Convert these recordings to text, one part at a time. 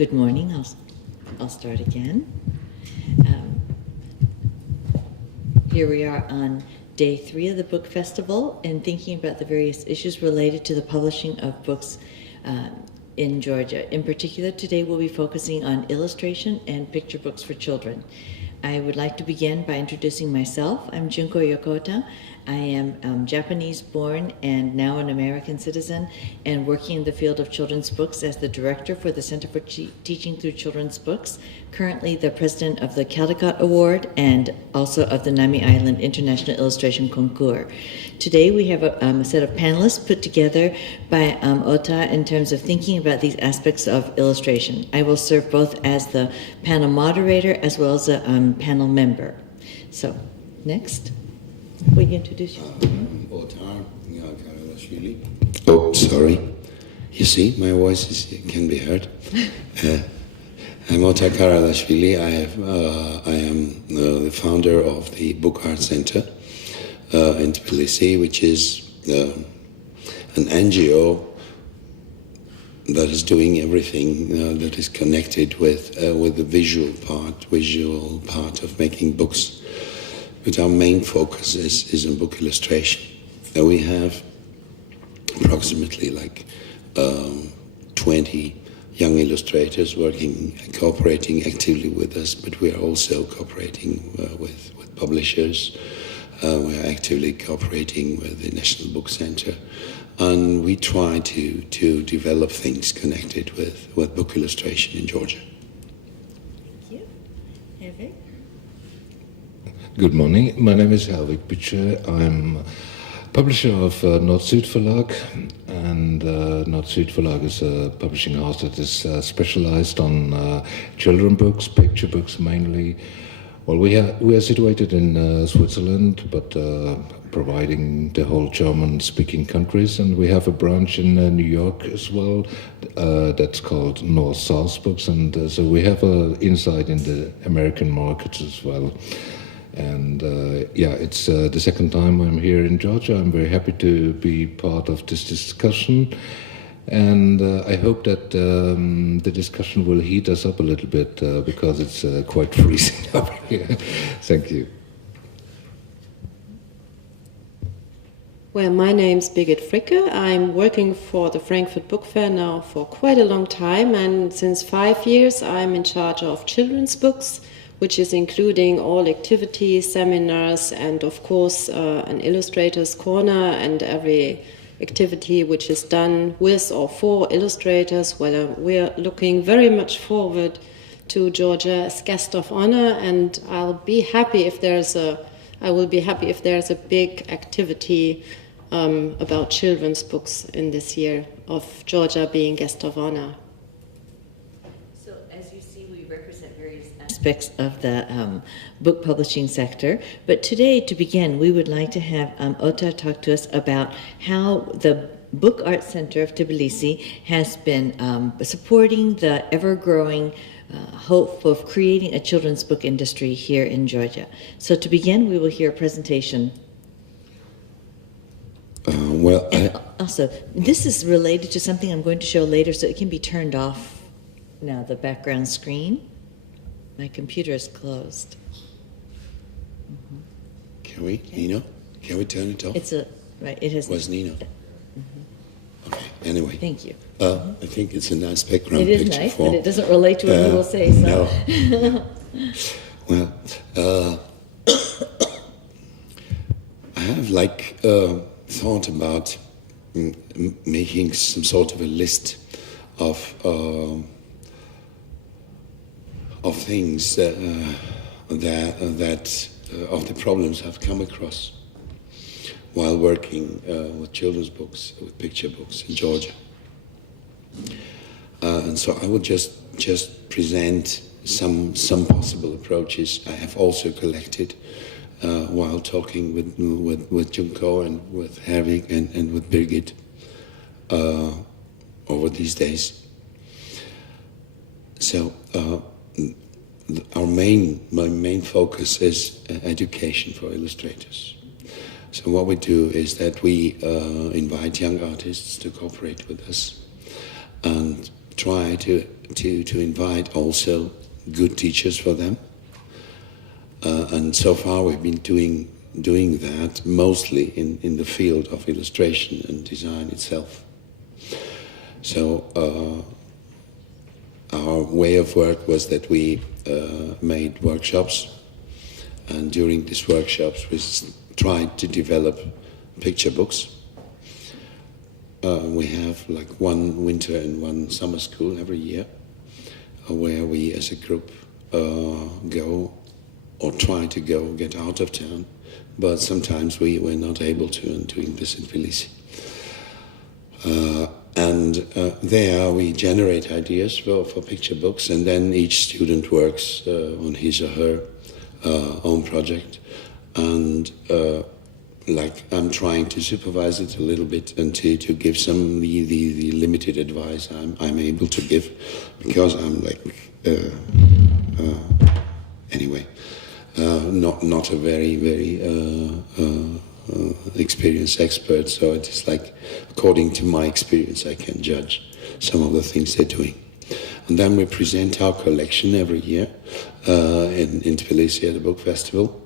Good morning. I'll start again. Here we are on day 3 of the book festival and thinking about the various issues related to the publishing of books in Georgia. In particular, today we'll be focusing on illustration and picture books for children. I would like to begin by introducing myself. I'm Junko Yokota. I am Japanese-born and now an American citizen and working in the field of children's books as the director for the Center for Teaching Through Children's Books, currently the president of the Caldecott Award and also of the Nami Island International Illustration Concours. Today we have a set of panelists put together by Ota in terms of thinking about these aspects of illustration. I will serve both as the panel moderator as well as a panel member. So, next. Will you introduce yourself? Otar Karalashvili. Oh, sorry. You see, my voice can be heard. I'm Otar Karalashvili. I am the founder of the Book Art Center in Tbilisi, which is an NGO that is doing everything that is connected with the visual part of making books. But our main focus is on book illustration. And we have approximately 20 young illustrators cooperating actively with us, but we are also cooperating with publishers. We are actively cooperating with the National Book Center. And we try to develop things connected with book illustration in Georgia. Thank you. Hervé? Good morning. My name is Helvig Bücher. I'm publisher of Nord-Süd Verlag, and Nord-Süd Verlag is a publishing house that is specialized on children books, picture books mainly. Well, we are situated in Switzerland, but providing the whole German-speaking countries, and we have a branch in New York as well that's called North-South Books, and so we have insight in the American markets as well. And it's the second time I'm here in Georgia. I'm very happy to be part of this discussion. And I hope that the discussion will heat us up a little bit because it's quite freezing up here. Thank you. Well, my name's Birgit Fricke. I'm working for the Frankfurt Book Fair now for quite a long time, and since 5 years I'm in charge of children's books, which is including all activities, seminars, and of course an illustrator's corner and every activity which is done with or for illustrators. Well, we're looking very much forward to Georgia as guest of honor, and I will be happy if there's a big activity about children's books in this year of Georgia being guest of honor. So, as you see, we represent various aspects of the book publishing sector. But today, to begin, we would like to have Ota talk to us about how the Book Art Center of Tbilisi has been supporting the ever-growing hope of creating a children's book industry here in Georgia. So to begin, we will hear a presentation. Also, this is related to something I'm going to show later, so it can be turned off now, the background screen. My computer is closed. Mm-hmm. Can we, Nino? Can we turn it off? It has... Where's Nino? Mm-hmm. Okay, anyway. Thank you. I think it's a nice background picture. It is nice, but it doesn't relate to what we will say, so... No. Well, I have thought about making some sort of a list of things that of the problems I've come across while working with children's books, with picture books in Georgia. And so I would just present some possible approaches I have also collected while talking with Junko and with Hervig and with Birgit over these days. So my main focus is education for illustrators. So what we do is that we invite young artists to cooperate with us and try to to invite also good teachers for them. And so far we've been doing that mostly in the field of illustration and design itself. So our way of work was that we made workshops, and during these workshops we tried to develop picture books. We have like one winter and one summer school every year, where we as a group go or try to get out of town, but sometimes we were not able to, and doing this in Tbilisi. And there we generate ideas for picture books, and then each student works on his or her own project. And like I'm trying to supervise it a little bit and to give some the limited advice I'm able to give, because I'm like anyway not a very experienced expert, so it is like according to my experience I can judge some of the things they're doing. And then we present our collection every year in Tbilisi at the book festival,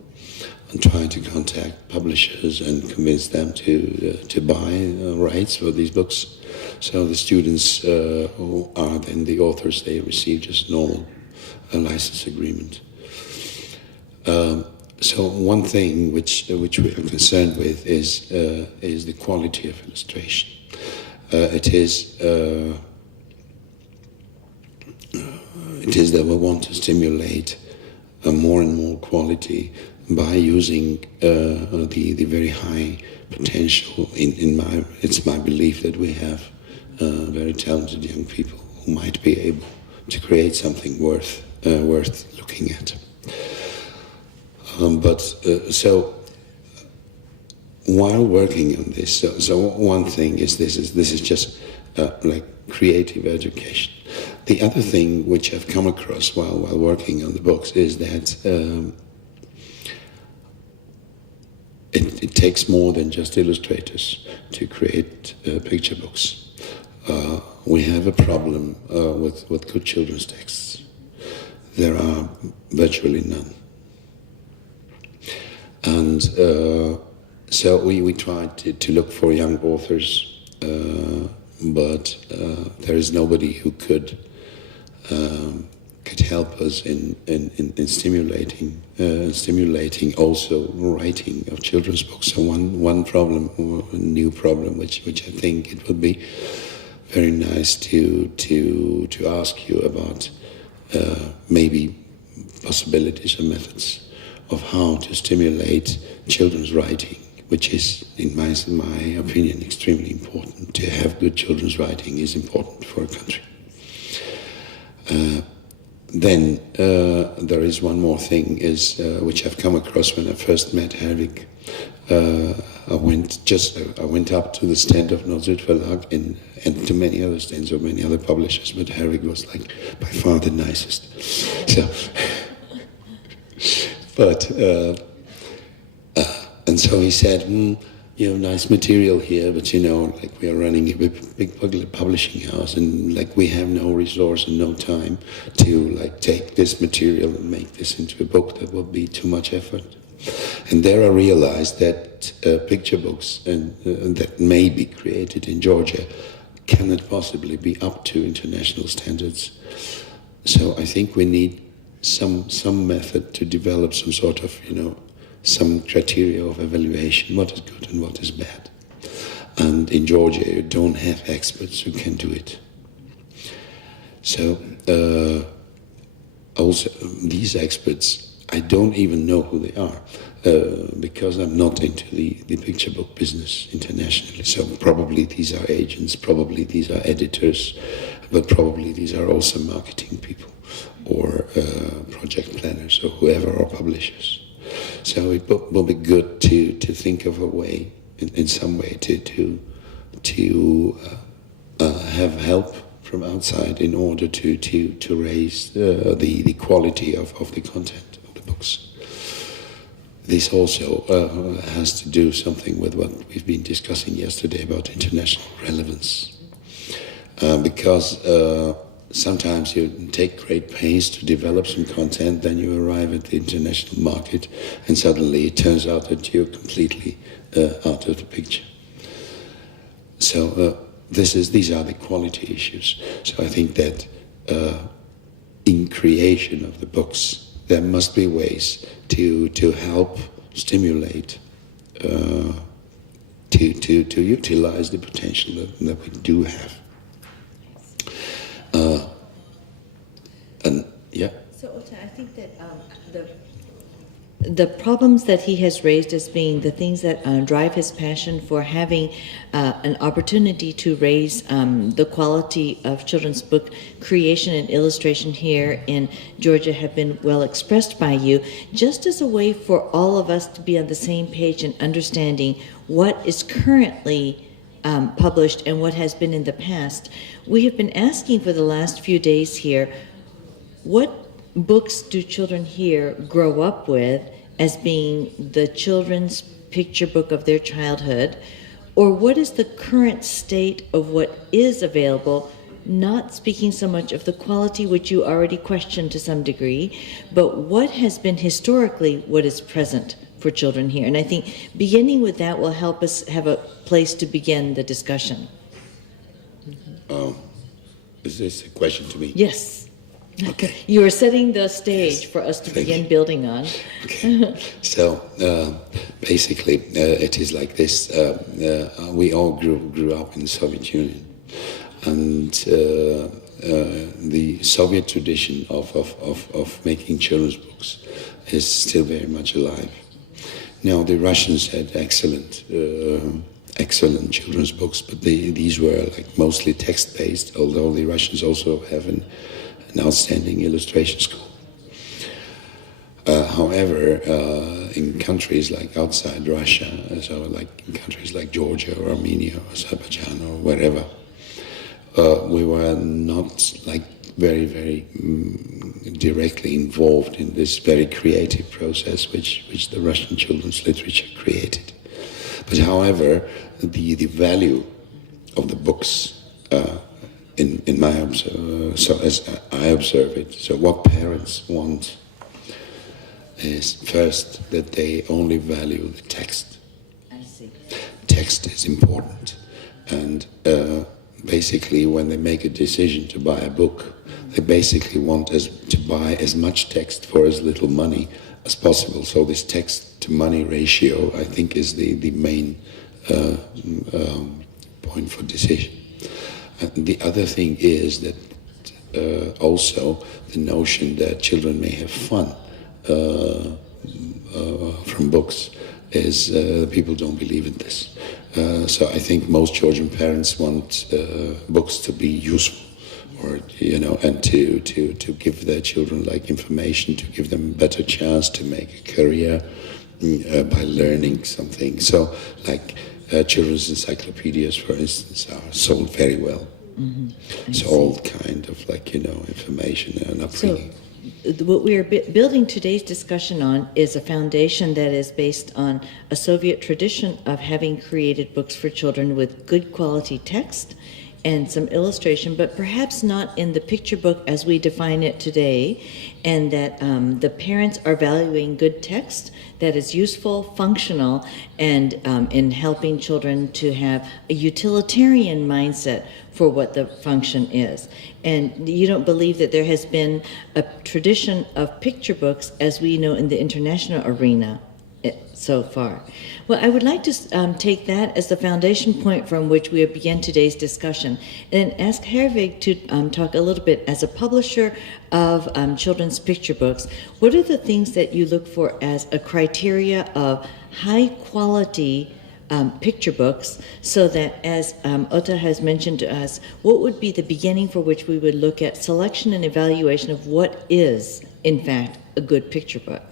and try to contact publishers and convince them to buy rights for these books. So the students who are then the authors, they receive just normal license agreement. So one thing which we are concerned with is the quality of illustration. It is that we want to stimulate more and more quality by using the very high potential. It's my belief that we have very talented young people who might be able to create something worth looking at. So while working on this, so one thing is this is just like creative education. The other thing which I've come across while working on the books is that it takes more than just illustrators to create picture books. We have a problem with good children's texts. There are virtually none. And so we tried to look for young authors, but there is nobody who could help us in stimulating also writing of children's books. So one problem, or a new problem, which I think it would be very nice to ask you about, maybe possibilities or methods of how to stimulate children's writing, which is, in my opinion, extremely important. To have good children's writing is important for a country. Then there is one more thing, which I've come across when I first met Herwig. I went up to the stand of Nord-Süd Verlag and to many other stands of many other publishers, but Herwig was like by far the nicest. So, but and so he said, nice material here, but like we are running a big publishing house, and like we have no resource and no time to like take this material and make this into a book. That would be too much effort. And there I realized that picture books that may be created in Georgia cannot possibly be up to international standards. So I think we need some method to develop some sort of, some criteria of evaluation, what is good and what is bad. And in Georgia, you don't have experts who can do it. So also these experts, I don't even know who they are, because I'm not into the picture book business internationally. So probably these are agents, probably these are editors, but probably these are also marketing people or project planners or whoever, or publishers. So it will be good to think of a way, in some way, to have help from outside in order to raise the quality of the content of the books. This also has to do something with what we've been discussing yesterday about international relevance, because sometimes you take great pains to develop some content, then you arrive at the international market, and suddenly it turns out that you're completely out of the picture. So these are the quality issues. So I think that in creation of the books, there must be ways to help stimulate, to utilize the potential that we do have. And yeah. So Ota, I think that the problems that he has raised as being the things that drive his passion for having an opportunity to raise the quality of children's book creation and illustration here in Georgia have been well expressed by you, just as a way for all of us to be on the same page and understanding what is currently published and what has been in the past. We have been asking for the last few days here, what books do children here grow up with as being the children's picture book of their childhood, or what is the current state of what is available, not speaking so much of the quality which you already questioned to some degree, but what has been historically what is present for children here. And I think beginning with that will help us have a place to begin the discussion. Is this a question to me? Yes. Okay. You are setting the stage for us to begin building on. Okay. So basically, it is like this. We all grew up in the Soviet Union, and the Soviet tradition of making children's books is still very much alive. Now, the Russians had excellent children's books, but these were like mostly text-based, although the Russians also have an outstanding illustration school. However, in countries like outside Russia, so like in countries like Georgia or Armenia or Azerbaijan or wherever, we were not like very, very directly involved in this very creative process which the Russian children's literature created. But however, the value of the books in my so as I observe it, so what parents want is first that they only value the text. I see. Text is important, and basically when they make a decision to buy a book, they basically want to buy as much text for as little money as possible. So this text to money ratio, I think, is the main point for decision. And the other thing is that also the notion that children may have fun from books is people don't believe in this. So I think most Georgian parents want books to be useful, or and to give their children like information, to give them a better chance to make a career by learning something. So like children's encyclopedias, for instance, are sold very well. Mm-hmm. So all kind of like information and upbringing. So what we are building today's discussion on is a foundation that is based on a Soviet tradition of having created books for children with good quality text and some illustration, but perhaps not in the picture book as we define it today, and that the parents are valuing good text that is useful, functional, and in helping children to have a utilitarian mindset for what the function is. And you don't believe that there has been a tradition of picture books as we know in the international arena so far. Well, I would like to take that as the foundation point from which we begin today's discussion, and ask Herwig to talk a little bit as a publisher of children's picture books. What are the things that you look for as a criteria of high quality picture books, so that, as Ota has mentioned to us, what would be the beginning for which we would look at selection and evaluation of what is, in fact, a good picture book?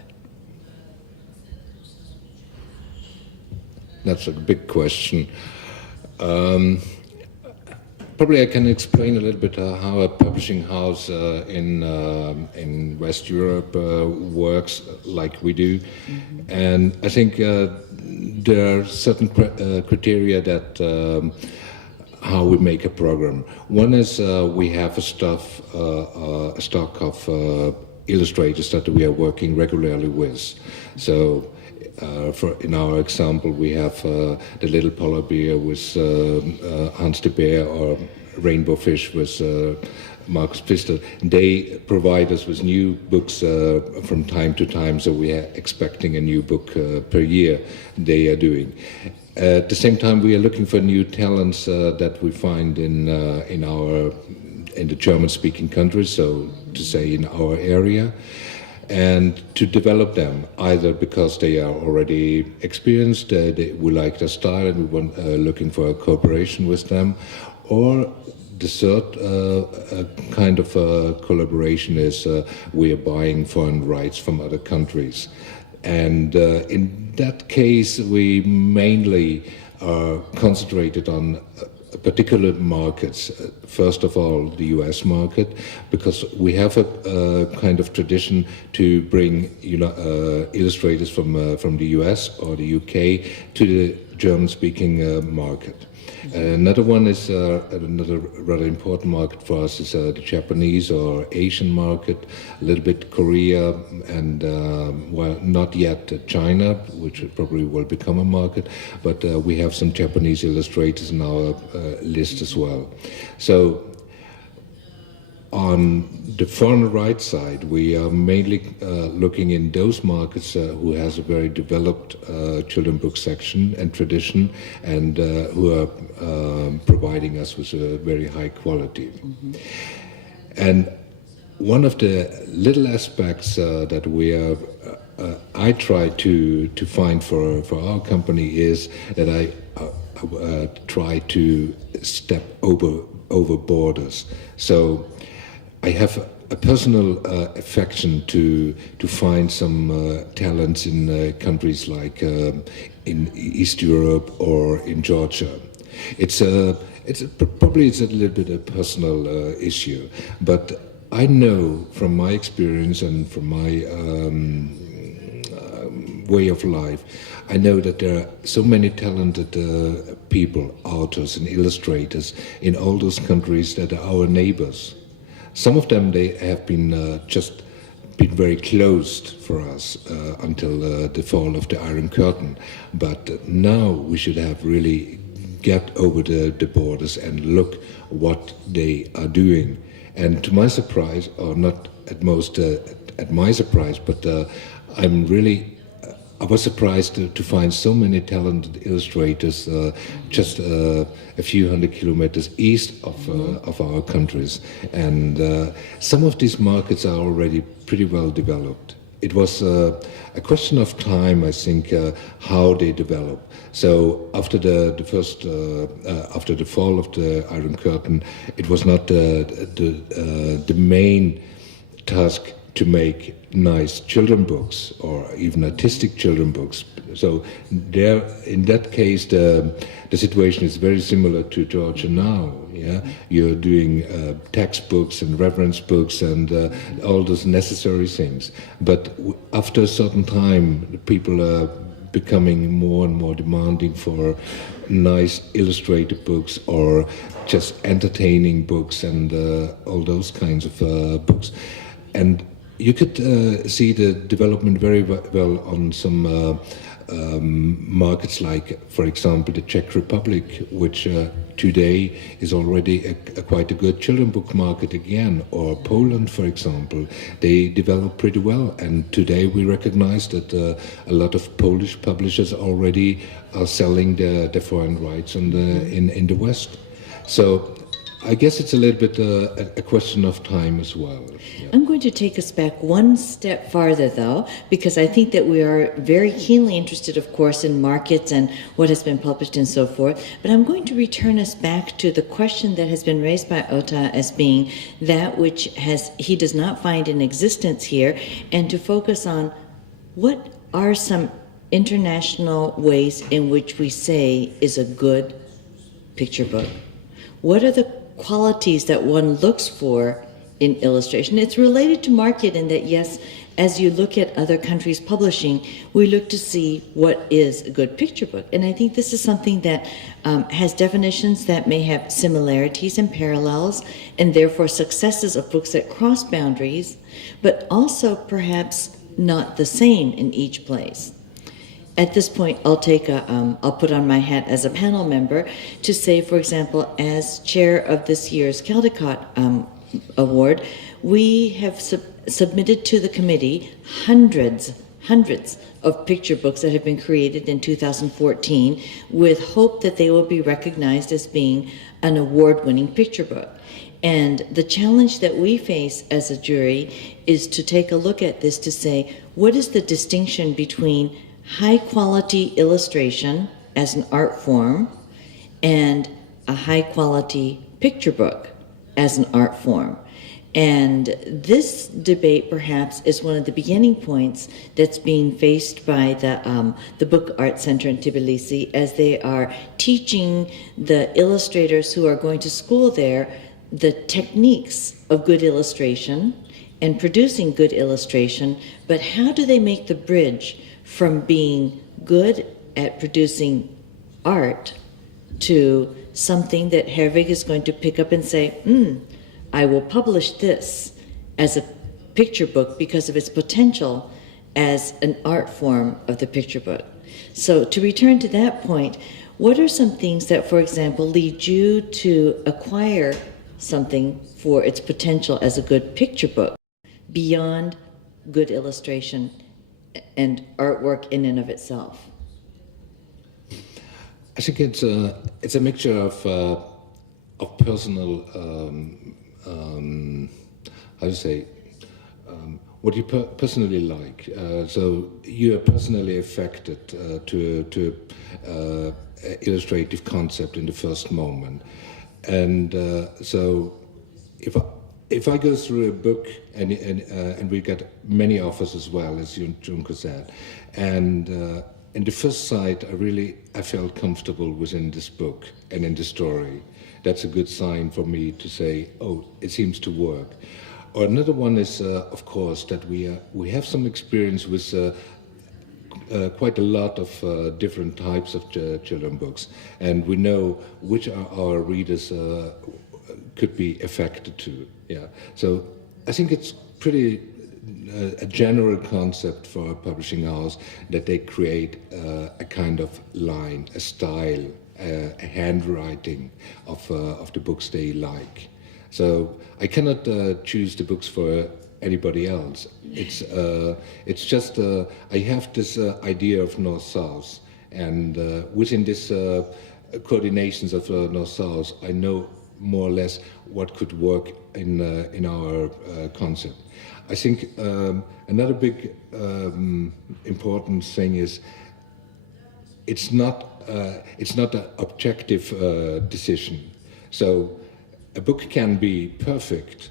That's a big question. Probably I can explain a little bit how a publishing house in West Europe works like we do. Mm-hmm. And I think there are certain criteria that how we make a program. One is we have a stock of illustrators that we are working regularly with. So in our example, we have the Little Polar Bear with Hans de Beer, or Rainbow Fish with Marcus Pfister. They provide us with new books from time to time, so we are expecting a new book per year they are doing. At the same time, we are looking for new talents that we find in the German-speaking countries, so to say in our area, and to develop them, either because they are already experienced, we like their style and we want looking for a cooperation with them, or the third kind of collaboration is we are buying foreign rights from other countries. And in that case, we mainly are concentrated on particular markets. First of all, the US market, because we have a kind of tradition to bring illustrators from the US or the UK to the German-speaking market. Another one is another rather important market for us is the Japanese or Asian market, a little bit Korea, and well, not yet China, which probably will become a market, but we have some Japanese illustrators in our list as well. So on the foreign rights side, we are mainly looking in those markets who has a very developed children book section and tradition, and who are providing us with a very high quality. Mm-hmm. And one of the little aspects that we are I try to find for our company is that I try to step over borders. So I have a personal affection to find some talents in countries like in East Europe or in Georgia. Probably it's a little bit a personal issue, but I know from my experience and from my way of life, I know that there are so many talented people, authors and illustrators in all those countries that are our neighbors. Some of them, they have been just been very closed for us until the fall of the Iron Curtain. But now we should have really get over the borders and look what they are doing. And to my surprise, or not at most at my surprise, but I was surprised to find so many talented illustrators just a few hundred kilometers east of our countries. And some of these markets are already pretty well developed. It was a question of time, I think, how they develop. So after the fall of the Iron Curtain, it was not the main task to make nice children books or even artistic children books. So there, in that case, the situation is very similar to Georgia now. Yeah, you're doing textbooks and reference books and all those necessary things. But after a certain time, people are becoming more and more demanding for nice illustrated books or just entertaining books and all those kinds of books. And you could see the development very well on some markets like, for example, the Czech Republic, which today is already quite a good children book market again, or Poland, for example. They develop pretty well, and today we recognize that a lot of Polish publishers already are selling their foreign rights in the West. So I guess it's a little bit a question of time as well. Yeah. I'm going to take us back one step farther, though, because I think that we are very keenly interested, of course, in markets and what has been published and so forth. But I'm going to return us back to the question that has been raised by Ota as being that which he does not find in existence here, and to focus on what are some international ways in which we say is a good picture book. What are the qualities that one looks for in illustration. It's related to market in that, yes, as you look at other countries' publishing, we look to see what is a good picture book. And I think this is something that has definitions that may have similarities and parallels, and therefore successes of books that cross boundaries, but also perhaps not the same in each place. At this point, I'll put on my hat as a panel member to say, for example, as chair of this year's Caldecott Award, we have submitted to the committee hundreds of picture books that have been created in 2014 with hope that they will be recognized as being an award-winning picture book. And the challenge that we face as a jury is to take a look at this to say, what is the distinction between high-quality illustration as an art form and a high-quality picture book as an art form? And this debate, perhaps, is one of the beginning points that's being faced by the Book Art Center in Tbilisi as they are teaching the illustrators who are going to school there the techniques of good illustration and producing good illustration, but how do they make the bridge from being good at producing art to something that Herwig is going to pick up and say, I will publish this as a picture book because of its potential as an art form of the picture book. So to return to that point, what are some things that, for example, lead you to acquire something for its potential as a good picture book beyond good illustration and artwork in and of itself? I think it's a mixture of personal how to say what you personally like. So you are personally affected to illustrative concept in the first moment, and so if I go through a book and we get many offers as well, as Junko said, and in the first sight I felt comfortable within this book and in the story. That's a good sign for me to say, oh, it seems to work. Or another one is, of course, that we have some experience with quite a lot of different types of children books, and we know which our readers could be affected to. Yeah, so I think it's pretty a general concept for a publishing house that they create a kind of line, a style, a handwriting of the books they like. So I cannot choose the books for anybody else. It's just I have this idea of North-South, and within this coordinations of North-South, I know more or less what could work in our concept. I think another big important thing is it's not an objective decision. So a book can be perfect,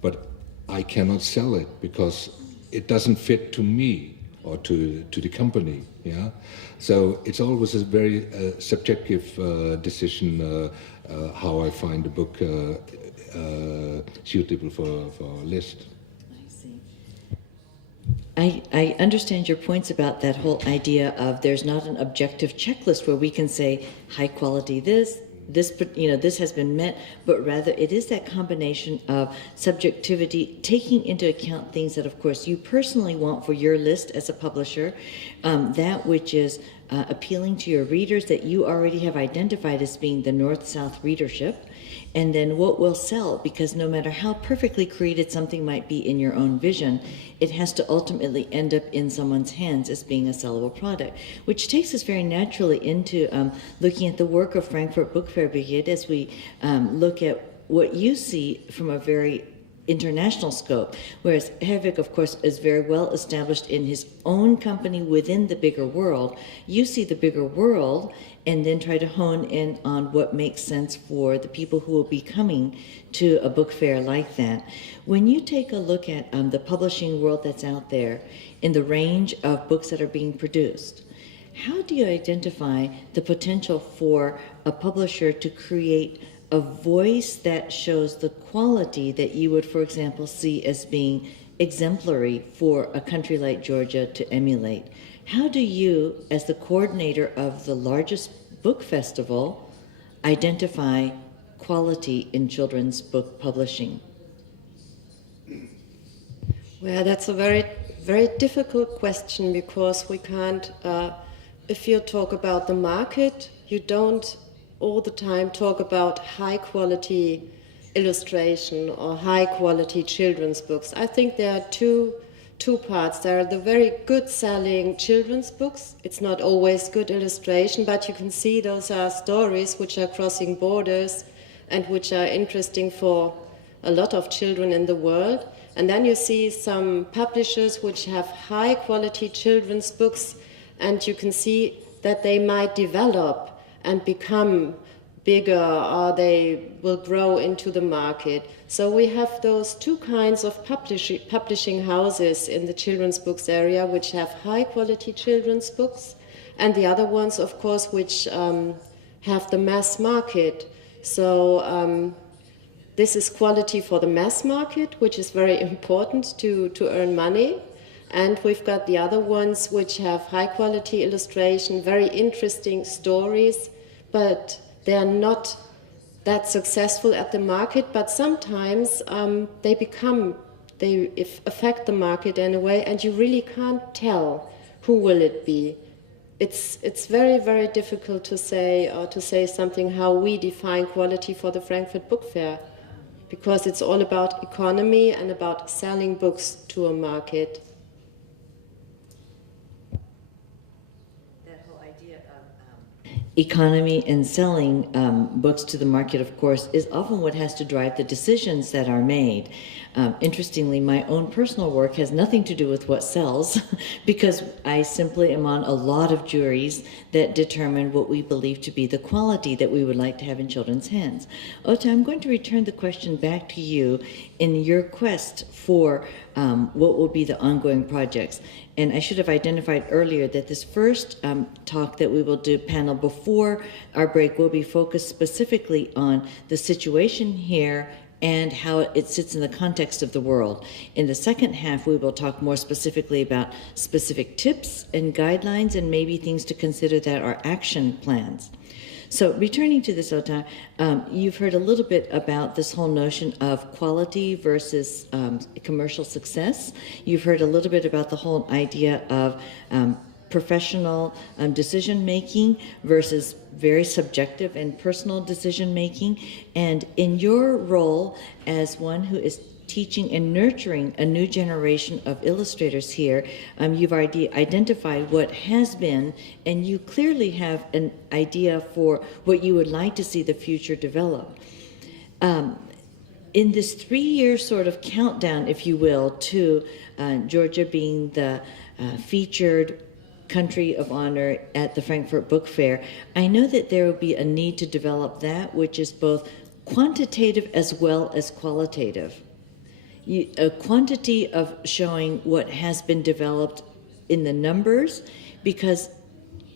but I cannot sell it because it doesn't fit to me or to the company. Yeah, so it's always a very subjective decision how I find a book suitable for a list. I understand your points about that whole idea of there's not an objective checklist where we can say high quality this has been met, but rather it is that combination of subjectivity, taking into account things that, of course, you personally want for your list as a publisher, that which is appealing to your readers that you already have identified as being the North-South readership, and then what will sell, because no matter how perfectly created something might be in your own vision, it has to ultimately end up in someone's hands as being a sellable product, which takes us very naturally into looking at the work of Frankfurt Book Fair, Birgit, as we look at what you see from a very international scope, whereas Herwig, of course, is very well established in his own company within the bigger world. You see the bigger world and then try to hone in on what makes sense for the people who will be coming to a book fair like that. When you take a look at the publishing world that's out there in the range of books that are being produced, how do you identify the potential for a publisher to create a voice that shows the quality that you would, for example, see as being exemplary for a country like Georgia to emulate. How do you, as the coordinator of the largest book festival, identify quality in children's book publishing? Well, that's a very, very difficult question because we can't, if you talk about the market, you don't all the time talk about high quality illustration or high quality children's books. I think there are two parts. There are the very good selling children's books. It's not always good illustration, but you can see those are stories which are crossing borders and which are interesting for a lot of children in the world. And then you see some publishers which have high quality children's books, and you can see that they might develop and become bigger, or they will grow into the market. So we have those two kinds of publishing houses in the children's books area, which have high quality children's books, and the other ones, of course, which have the mass market. So this is quality for the mass market, which is very important to earn money. And we've got the other ones which have high quality illustration, very interesting stories, but they are not that successful at the market. But sometimes they affect the market in a way, and you really can't tell who will it be. It's very, very difficult to say something how we define quality for the Frankfurt Book Fair, because it's all about economy and about selling books to a market. Economy and selling books to the market, of course, is often what has to drive the decisions that are made. Interestingly, my own personal work has nothing to do with what sells because I simply am on a lot of juries that determine what we believe to be the quality that we would like to have in children's hands. Ota, I'm going to return the question back to you in your quest for what will be the ongoing projects. And I should have identified earlier that this first talk that we will do, panel before our break, will be focused specifically on the situation here and how it sits in the context of the world. In the second half, we will talk more specifically about specific tips and guidelines and maybe things to consider that are action plans. So returning to this, Ota, you've heard a little bit about this whole notion of quality versus commercial success. You've heard a little bit about the whole idea of professional decision-making versus very subjective and personal decision-making. And in your role as one who is teaching and nurturing a new generation of illustrators here, you've already identified what has been, and you clearly have an idea for what you would like to see the future develop. In this 3-year sort of countdown, if you will, to Georgia being the featured country of honor at the Frankfurt Book Fair, I know that there will be a need to develop that which is both quantitative as well as qualitative. A quantity of showing what has been developed in the numbers, because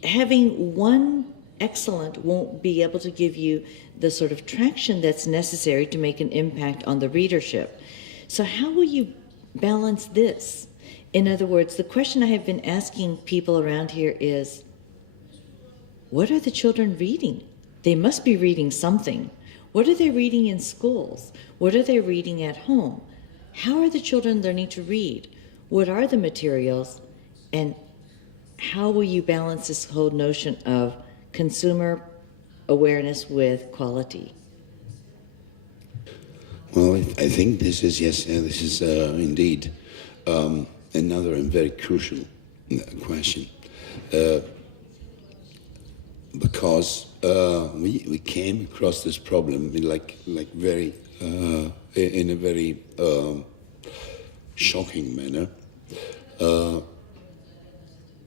having one excellent won't be able to give you the sort of traction that's necessary to make an impact on the readership. So how will you balance this? In other words, the question I have been asking people around here is, what are the children reading? They must be reading something. What are they reading in schools? What are they reading at home? How are the children learning to read? What are the materials? And how will you balance this whole notion of consumer awareness with quality? Well, I think this is, indeed another and very crucial question. Because we came across this problem in a very shocking manner.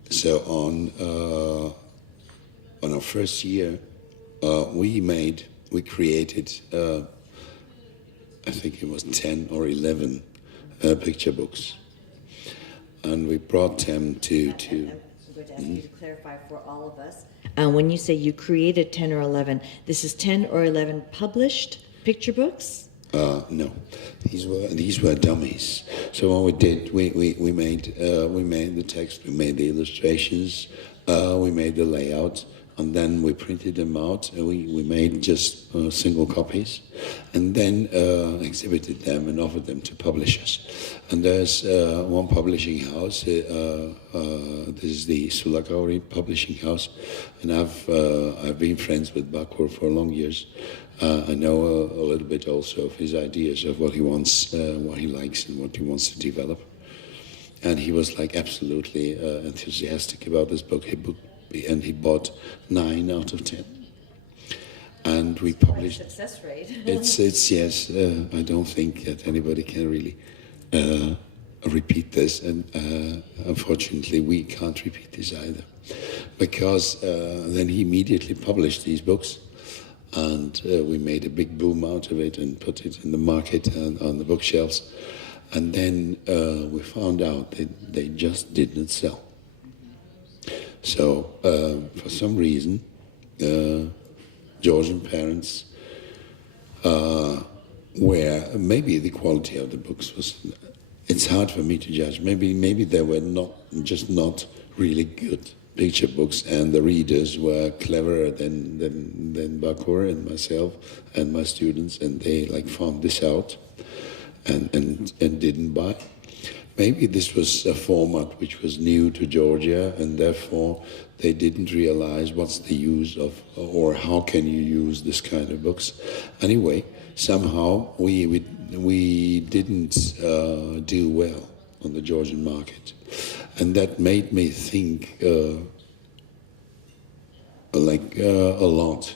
So on our first year, we created, I think it was 10 or 11 picture books, and we brought them to. I'm going to ask you to clarify for all of us. when you say you created 10 or 11, this is 10 or 11 published picture books? No, these were dummies. So what we did, we made the text, we made the illustrations, we made the layout, and then we printed them out. We made just single copies, and then exhibited them and offered them to publishers. And there's one publishing house. This is the Sulakauri Publishing House, and I've been friends with Bakur for long years. I know a little bit also of his ideas of what he wants, what he likes, and what he wants to develop. And he was like absolutely enthusiastic about this book. He bought 9 out of 10. And we published. Success rate. It's yes. I don't think that anybody can really repeat this, and unfortunately, we can't repeat this either, because then he immediately published these books. And we made a big boom out of it and put it in the market and on the bookshelves. And then we found out that they just didn't sell. So for some reason, Georgian parents where maybe the quality of the books was, it's hard for me to judge. Maybe they were not really good picture books, and the readers were cleverer than Bakur and myself and my students, and they like found this out and didn't buy. Maybe this was a format which was new to Georgia, and therefore they didn't realize what's the use of, or how can you use this kind of books. Anyway, somehow we didn't do well on the Georgian market. And that made me think a lot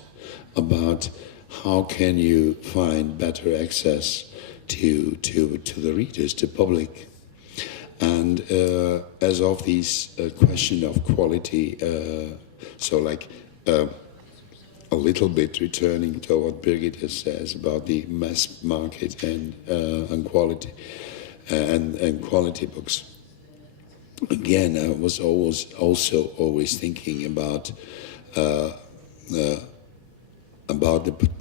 about how can you find better access to the readers, to public. And as of this question of quality, a little bit returning to what Birgit says about the mass market and quality and quality books. Again, I was always thinking about the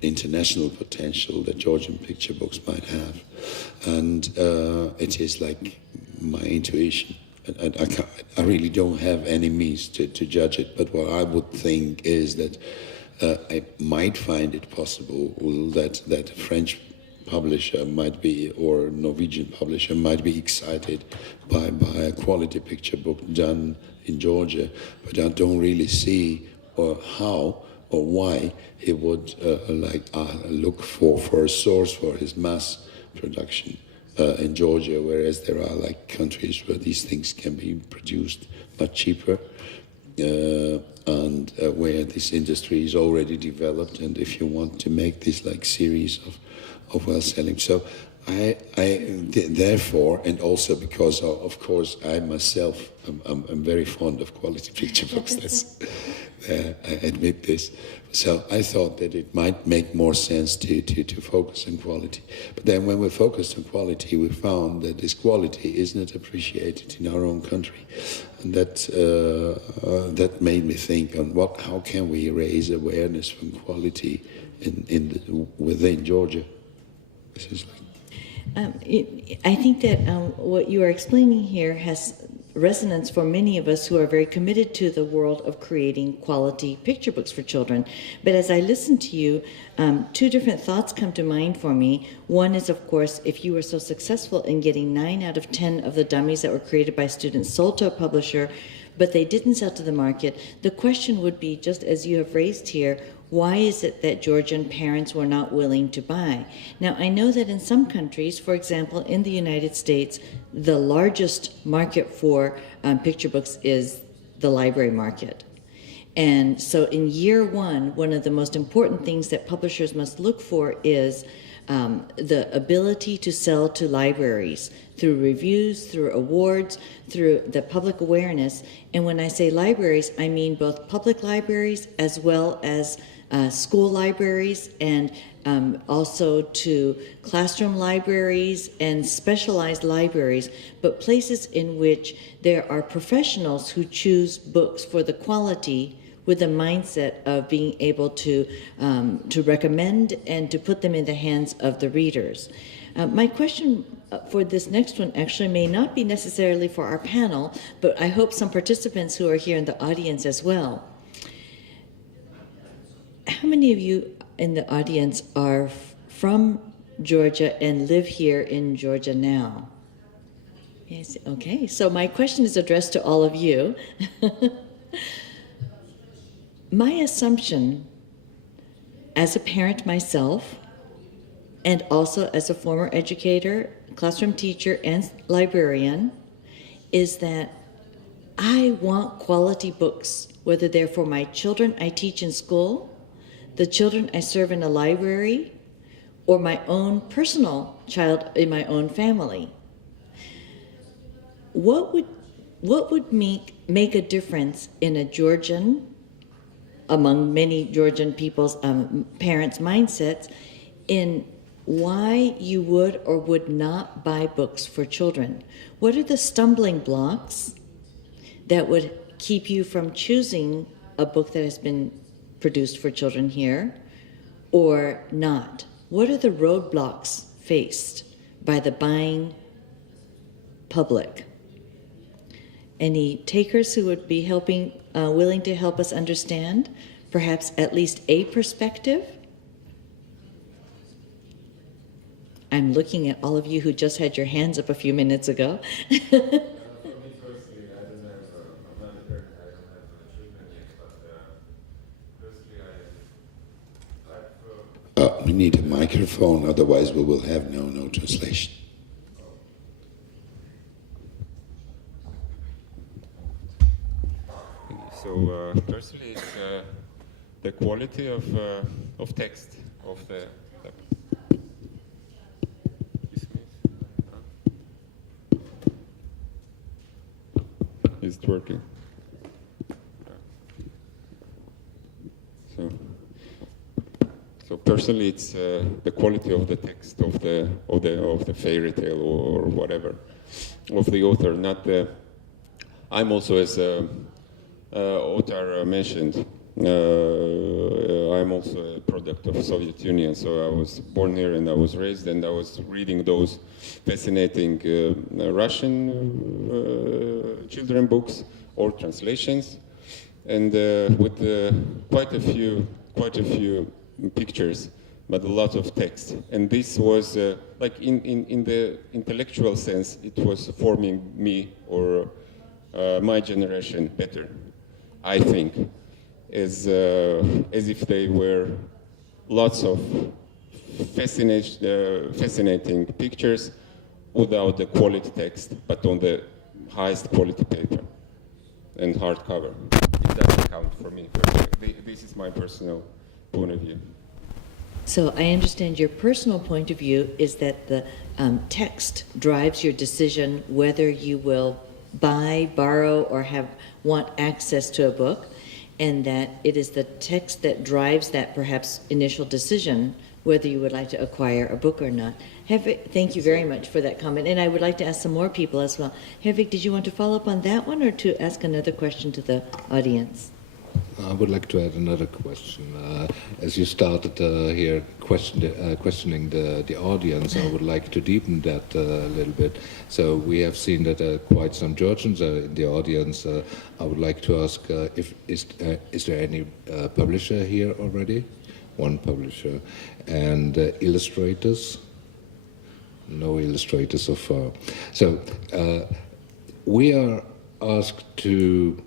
international potential that Georgian picture books might have, and it is like my intuition. I really don't have any means to judge it, but what I would think is that I might find it possible that a French publisher might be, or Norwegian publisher might be excited by a quality picture book done in Georgia, but I don't really see how or why he would look for a source for his mass production in Georgia, whereas there are like countries where these things can be produced much cheaper, and where this industry is already developed, and if you want to make this like series of well-selling. So I therefore, and also because of course I myself I'm very fond of quality picture books. I admit this. So I thought that it might make more sense to focus on quality. But then when we focused on quality, we found that this quality isn't appreciated in our own country, and that made me think on how can we raise awareness from quality within Georgia. This is I think that what you are explaining here has resonance for many of us who are very committed to the world of creating quality picture books for children. But as I listen to you, 2 different thoughts come to mind for me. One is, of course, if you were so successful in getting 9 out of 10 of the dummies that were created by students sold to a publisher, but they didn't sell to the market, the question would be, just as you have raised here, why is it that Georgian parents were not willing to buy? Now, I know that in some countries, for example, in the United States, the largest market for picture books is the library market. And so in year 1, one of the most important things that publishers must look for is the ability to sell to libraries through reviews, through awards, through the public awareness. And when I say libraries, I mean both public libraries as well as school libraries, and also to classroom libraries and specialized libraries, but places in which there are professionals who choose books for the quality with the mindset of being able to recommend and to put them in the hands of the readers. My question for this next one actually may not be necessarily for our panel, but I hope some participants who are here in the audience as well. How many of you in the audience are from Georgia and live here in Georgia now? Yes, okay, so my question is addressed to all of you. My assumption, as a parent myself, and also as a former educator, classroom teacher, and librarian, is that I want quality books, whether they're for my children I teach in school, the children I serve in a library, or my own personal child in my own family. What would make a difference in a Georgian, among many Georgian people's parents' mindsets, in why you would or would not buy books for children? What are the stumbling blocks that would keep you from choosing a book that has been produced for children here or not? What are the roadblocks faced by the buying public? Any takers who would be willing to help us understand perhaps at least a perspective? I'm looking at all of you who just had your hands up a few minutes ago. We need a microphone, otherwise we will have no translation. So firstly, it's the quality of text of the. Is it working? So personally, it's the quality of the text of the fairy tale or whatever of the author, not the. I'm also, as Otar mentioned, I'm also a product of Soviet Union. So I was born here and I was raised, and I was reading those fascinating Russian children books or translations, and with quite a few pictures, but a lot of text. And this was like in the intellectual sense, it was forming me or my generation better, I think, as if they were lots of fascinating pictures without the quality text, but on the highest quality paper and hardcover. It doesn't count for me. This is my personal point of view. So I understand your personal point of view is that the text drives your decision whether you will buy, borrow, or want access to a book, and that it is the text that drives that perhaps initial decision whether you would like to acquire a book or not. Thank you very much for that comment, and I would like to ask some more people as well. Hervik, did you want to follow up on that one or to ask another question to the audience? I would like to add another question. As you started here questioning the audience, I would like to deepen that a little bit. So we have seen that quite some Georgians are in the audience. I would like to ask, is there any publisher here already? One publisher. And illustrators? No illustrators so far. So we are asked to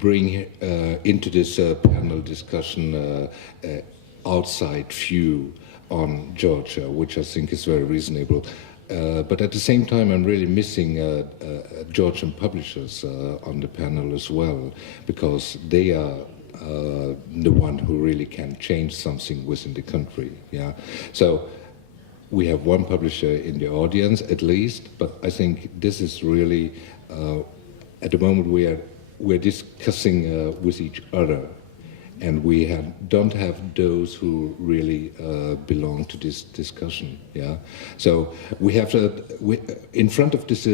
bring into this panel discussion outside view on Georgia, which I think is very reasonable. But at the same time, I'm really missing Georgian publishers on the panel as well, because they are the one who really can change something within the country. Yeah. So we have one publisher in the audience at least, but I think this is really at the moment we're discussing with each other, and we don't have those who really belong to this discussion. Yeah, so we have to. In front of this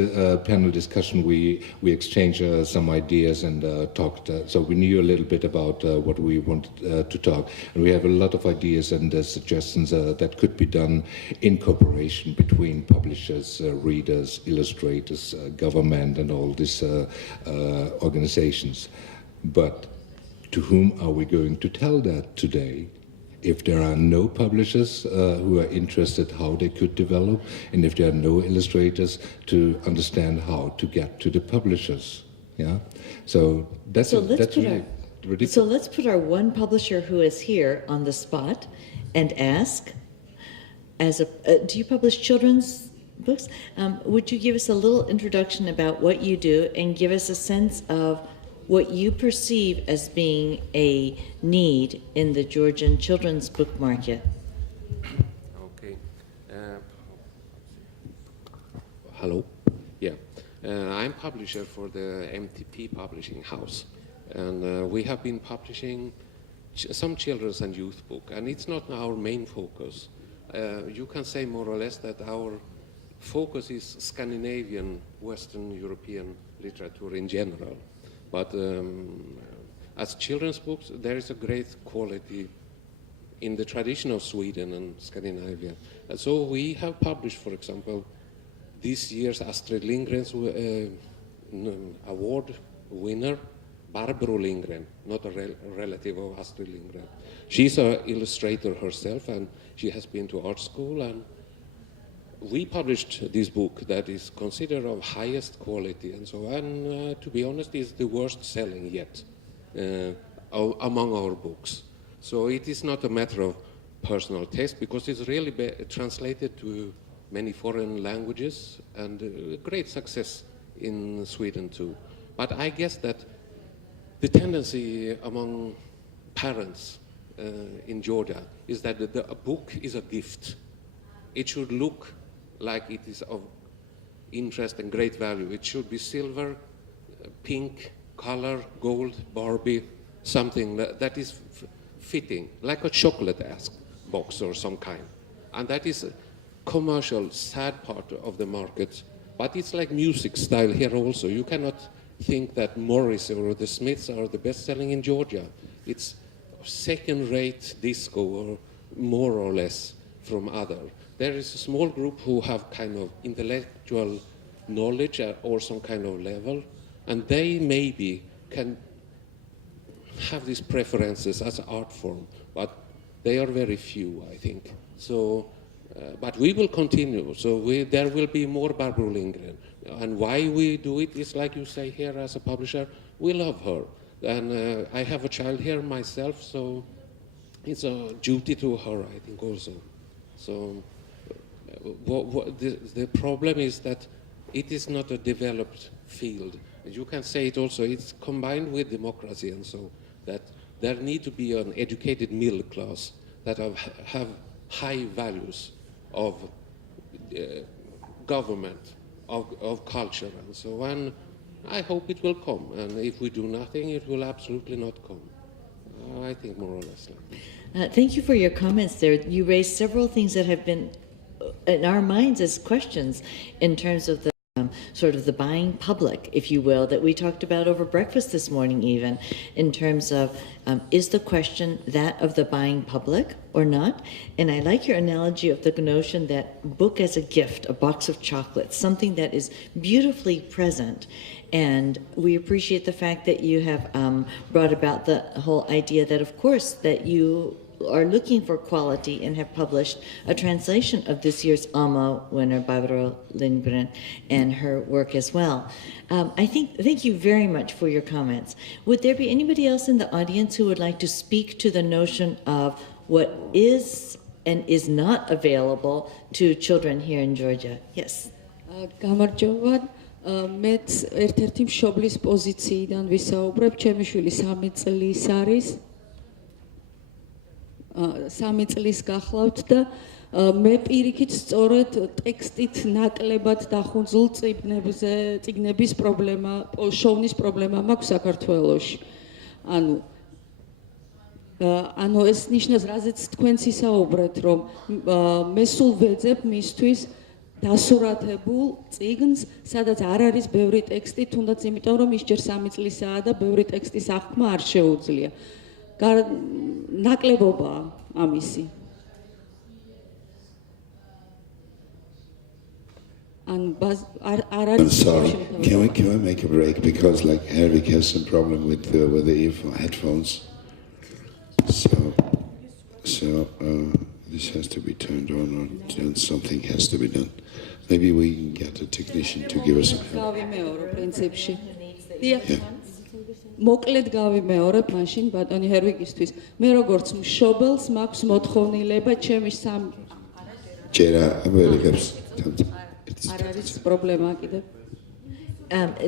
panel discussion, we exchanged some ideas and talked. So we knew a little bit about what we wanted to talk, and we have a lot of ideas and suggestions that could be done in cooperation between publishers, readers, illustrators, government, and all these organizations. But to whom are we going to tell that today? If there are no publishers who are interested how they could develop, and if there are no illustrators to understand how to get to the publishers, yeah. So that's really ridiculous. So let's put our one publisher who is here on the spot, and ask, do you publish children's books? Would you give us a little introduction about what you do, and give us a sense of what you perceive as being a need in the Georgian children's book market? Okay. Hello. Yeah. I'm publisher for the MTP Publishing House, and we have been publishing some children's and youth book, and it's not our main focus. You can say more or less that our focus is Scandinavian, Western European literature in general. But as children's books, there is a great quality in the tradition of Sweden and Scandinavia. And so we have published, for example, this year's Astrid Lindgren's award winner, Barbro Lindgren, not a relative of Astrid Lindgren. She's an illustrator herself, and she has been to art school, and we published this book that is considered of highest quality, and so on. To be honest, is the worst selling yet among our books. So it is not a matter of personal taste, because it's really translated to many foreign languages, and great success in Sweden too. But I guess that the tendency among parents in Georgia is that a book is a gift. It should look like it is of interest and great value. It should be silver, pink, color, gold, Barbie, something that is fitting, like a chocolate box or some kind. And that is a commercial, sad part of the market. But it's like music style here also. You cannot think that Morris or the Smiths are the best selling in Georgia. It's second-rate disco, or more or less from other. There is a small group who have kind of intellectual knowledge or some kind of level, and they maybe can have these preferences as an art form, but they are very few, I think. So, but we will continue. So there will be more Barbro Lindgren. And why we do it is, like you say here as a publisher, we love her. And I have a child here myself, so it's a duty to her, I think, also. So the problem is that it is not a developed field. You can say it also, it's combined with democracy, and so that there need to be an educated middle class that have high values of government, of culture, and so on. I hope it will come, and if we do nothing, it will absolutely not come. I think more or less like that. Thank you for your comments there. You raised several things that have been in our minds as questions in terms of the sort of the buying public, if you will, that we talked about over breakfast this morning even, in terms of is the question that of the buying public or not? And I like your analogy of the notion that book as a gift, a box of chocolates, something that is beautifully present. And we appreciate the fact that you have brought about the whole idea that, of course, that you are looking for quality and have published a translation of this year's ALMA winner, Barbro Lindgren, and her work as well. Thank you very much for your comments. Would there be anybody else in the audience who would like to speak to the notion of what is and is not available to children here in Georgia? Yes. გამარჯობა. მეც ერთ-ერთი მშობლის პოზიციიდან ვისაუბრებ. ჩემი შვილი 3 წლის არის. 3 წლის გახლავთ და მე პირიქით სწორედ ტექსტით ნაკლებად დახუნძულ წიგნების პრობლემა, შოვნის პრობლემა მაქვს საქართველოში. ანუ ანუ ეს ნიშნავს, რაზეც თქვენც ისაუბრეთ, რომ მე სულ ვეძებ მისთვის დასურათებულ წიგნს, სადაც არ არის ბევრი ტექსტი, თუნდაც იმიტომ, რომ ის ჯერ 3 წლისაა და ბევრი ტექსტის აღქმა არ შეუძლია. ნაკლებობაა ამისი. I'm sorry. Can we make a break because like Hervik has some problem with the headphones. So this has to be turned on or something has to be done. Maybe we can get a technician to give us some help. გავიმეორო პრინციპში. მოკლედ გავიმეორებ მაშინ ბატონი ჰერვიგისთვის. მე როგორც მშობელს მაქვს მოთხოვნილება ჩემი ჯერა აბერიგებს არ არის პრობლემა კიდევ.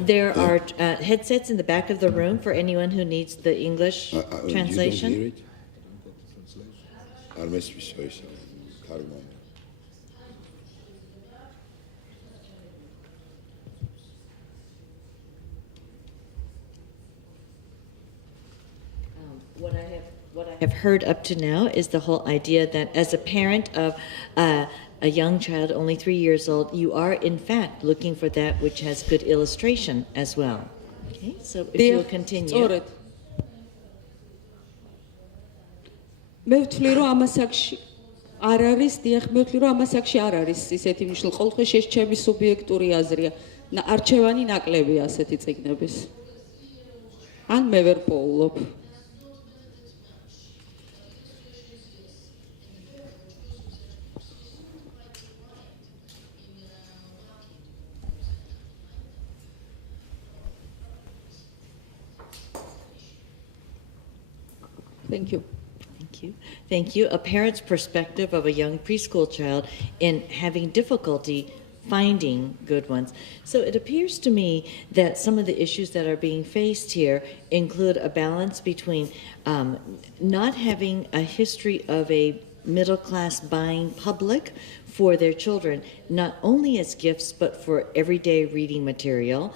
There are headsets in the back of the room for anyone who needs the English translation. You don't hear it? What I have heard up to now is the whole idea that as a parent of a young child, only 3 years old, you are in fact looking for that which has good illustration as well. Okay, so if you will continue. მე ვთვლი რომ ამასაკში არ არის, დიახ, მე ვთვლი რომ ამასაკში არ არის ისეთი მნიშვნელობა. ყოველთვის ეს ჩემი სუბიექტური აზრია. არჩევანი ნაკლებია ასეთი წიგნების. ან მე ვერ პოულობ. Thank you. Thank you. Thank you. A parent's perspective of a young preschool child in having difficulty finding good ones. So it appears to me that some of the issues that are being faced here include a balance between not having a history of a middle-class buying public for their children, not only as gifts, but for everyday reading material.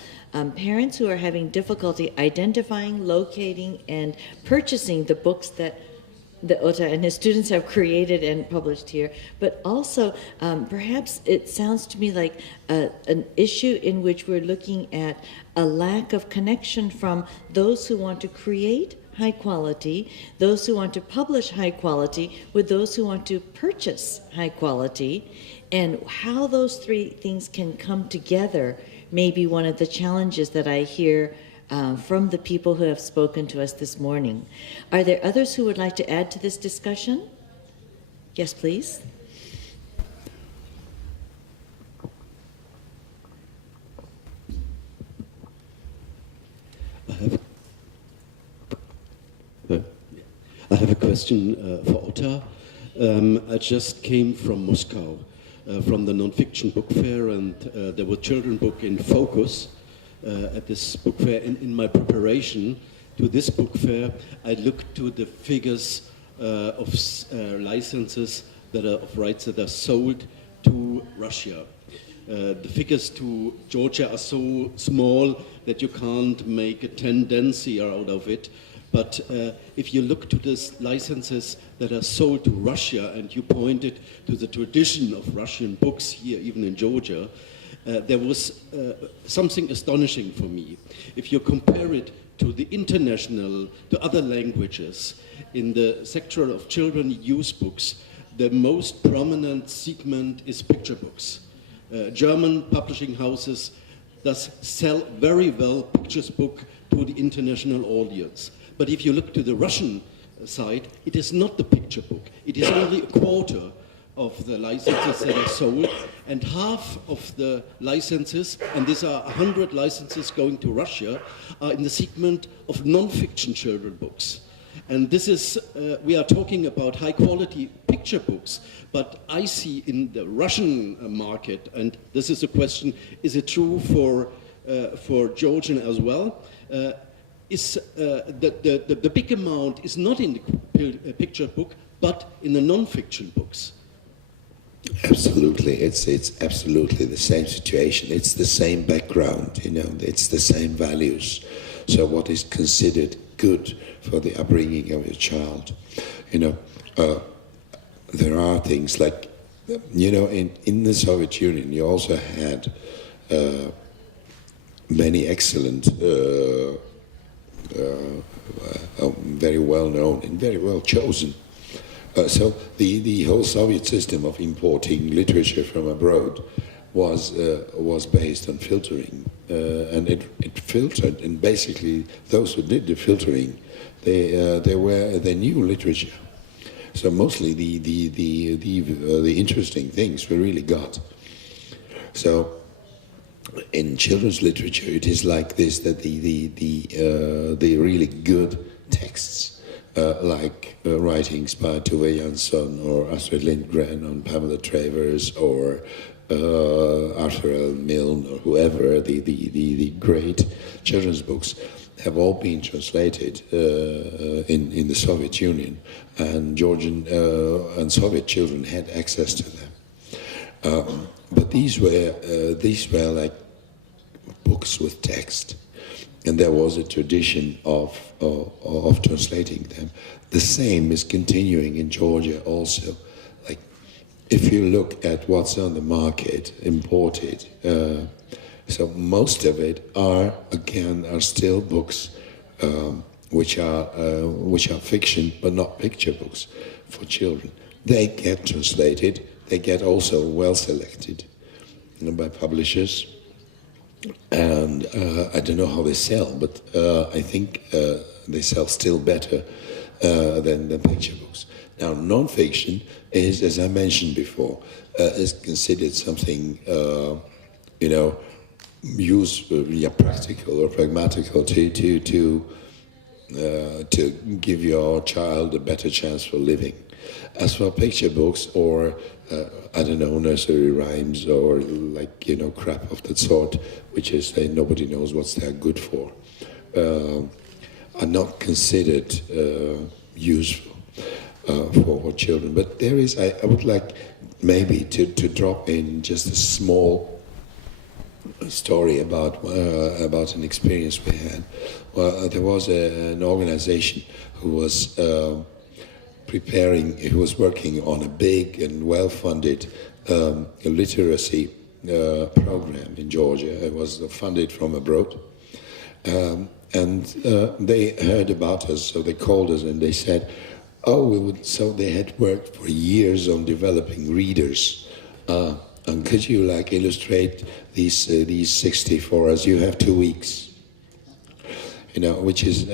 Parents who are having difficulty identifying, locating, and purchasing the books that Ota and his students have created and published here, but also perhaps it sounds to me like an issue in which we're looking at a lack of connection from those who want to create high quality, those who want to publish high quality, with those who want to purchase high quality, and how those three things can come together may be one of the challenges that I hear from the people who have spoken to us this morning. Are there others who would like to add to this discussion? Yes, please. I have a question for Ota. I just came from Moscow, from the non-fiction book fair, and there was children's book in focus at this book fair. In my preparation to this book fair, I looked to the figures of licenses that are of rights that are sold to Russia. The figures to Georgia are so small that you can't make a tendency out of it. But if you look to the licenses that are sold to Russia, and you pointed to the tradition of Russian books here, even in Georgia, there was something astonishing for me. If you compare it to the international, to other languages, in the sector of children use books, the most prominent segment is picture books. German publishing houses thus sell very well pictures book to the international audience. But if you look to the Russian side, it is not the picture book. It is only a quarter of the licenses that are sold, and half of the licenses, and these are 100 licenses going to Russia, are in the segment of non-fiction children books. And this is, we are talking about high quality picture books, but I see in the Russian market, and this is a question, is it true for Georgian as well? Is the big amount is not in the picture book, but in the non-fiction books. Absolutely, it's absolutely the same situation. It's the same background, you know. It's the same values. So what is considered good for the upbringing of your child You know, there are things like, you know, in the Soviet Union, you also had many excellent, very well known and very well chosen. So the whole Soviet system of importing literature from abroad was based on filtering, and it filtered, and basically those who did the filtering, they knew literature. So mostly the interesting things we really got. So in children's literature, it is like this, that the really good texts, like writings by Tove Jansson or Astrid Lindgren on Pamela Travers or Arthur L. Milne or whoever, the great children's books have all been translated in the Soviet Union, and Georgian and Soviet children had access to them. But these were like books with text, and there was a tradition of translating them. The same is continuing in Georgia also. Like, if you look at what's on the market, imported, so most of it are still books which are fiction, but not picture books for children. They get translated. They get also well selected, you know, by publishers. And I don't know how they sell, but I think they sell still better than picture books. Now, non-fiction is, as I mentioned before, is considered something, you know, practical or pragmatical to give your child a better chance for living. As for picture books or I don't know, nursery rhymes or like, you know, crap of that sort, which is nobody knows what they're good for, are not considered useful for children. But there is, I would like maybe to drop in just a small story about an experience we had. Well, there was an organization who was who was working on a big and well-funded literacy program in Georgia. It was funded from abroad. And they heard about us, so they called us and they said, so they had worked for years on developing readers. And could you like illustrate these 60 for us? You have 2 weeks. You know, which is,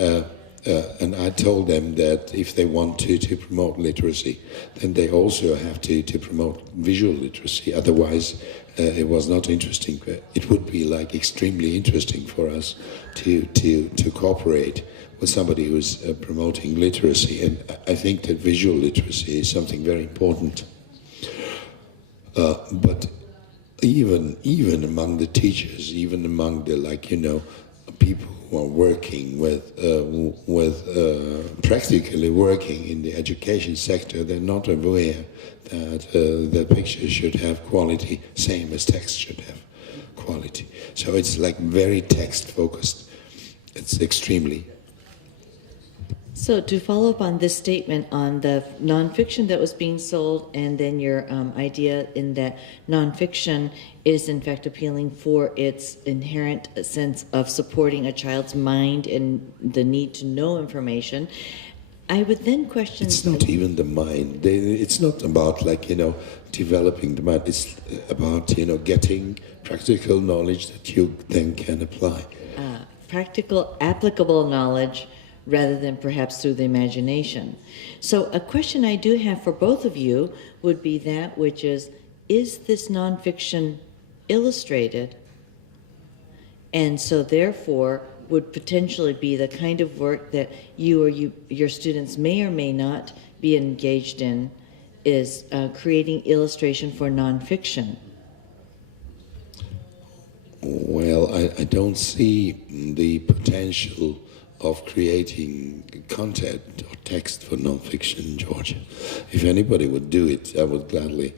and I told them that if they want to promote literacy, then they also have to promote visual literacy. Otherwise, it was not interesting. It would be like extremely interesting for us to cooperate with somebody who's promoting literacy. And I think that visual literacy is something very important. But even among the teachers, even among the, like, you know, people who are working with practically working in the education sector, they're not aware that pictures should have quality, same as text should have quality. So it's like very text focused. It's extremely. So to follow up on this statement on the nonfiction that was being sold, and then your idea in that nonfiction is in fact appealing for its inherent sense of supporting a child's mind and the need to know information, I would then question... It's not even the mind. It's not about, like, you know, developing the mind. It's about, you know, getting practical knowledge that you then can apply. Practical, applicable knowledge rather than perhaps through the imagination. So a question I do have for both of you would be that which is this nonfiction illustrated? And so therefore would potentially be the kind of work that you or your students may or may not be engaged in, is creating illustration for nonfiction. Well, I don't see the potential of creating content or text for nonfiction in Georgia. If anybody would do it, I would gladly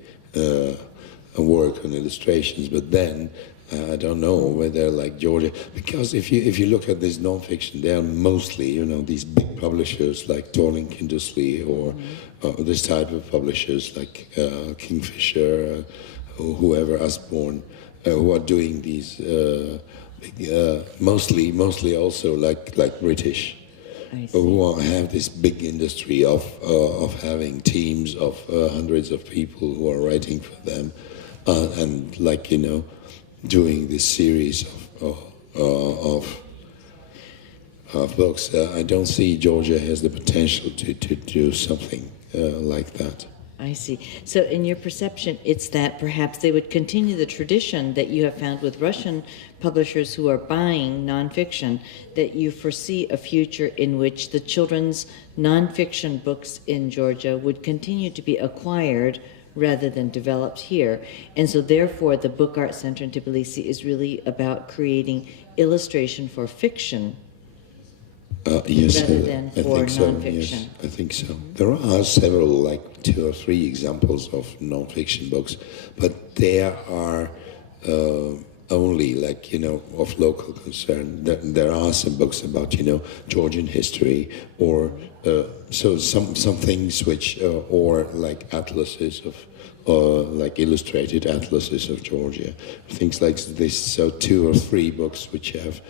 work on illustrations, but then I don't know whether like Georgia, because if you look at this nonfiction, they are mostly these big publishers like Dorling Kindersley or this type of publishers like Kingfisher, or whoever Usborne, who are doing these mostly also like British, who have this big industry of having teams of hundreds of people who are writing for them, and doing this series of books. I don't see Georgia has the potential to do something like that. I see. So in your perception, it's that perhaps they would continue the tradition that you have found with Russian publishers who are buying nonfiction, that you foresee a future in which the children's nonfiction books in Georgia would continue to be acquired rather than developed here. And so therefore the Book Art Center in Tbilisi is really about creating illustration for fiction Yes, rather than I for think so. nonfiction. Yes, I think so. There are several, like 2 or 3 examples of nonfiction books, but there are only of local concern. There are some books about Georgian history, or so some things which or like atlases of like illustrated atlases of Georgia, things like this. So 2 or 3 books which have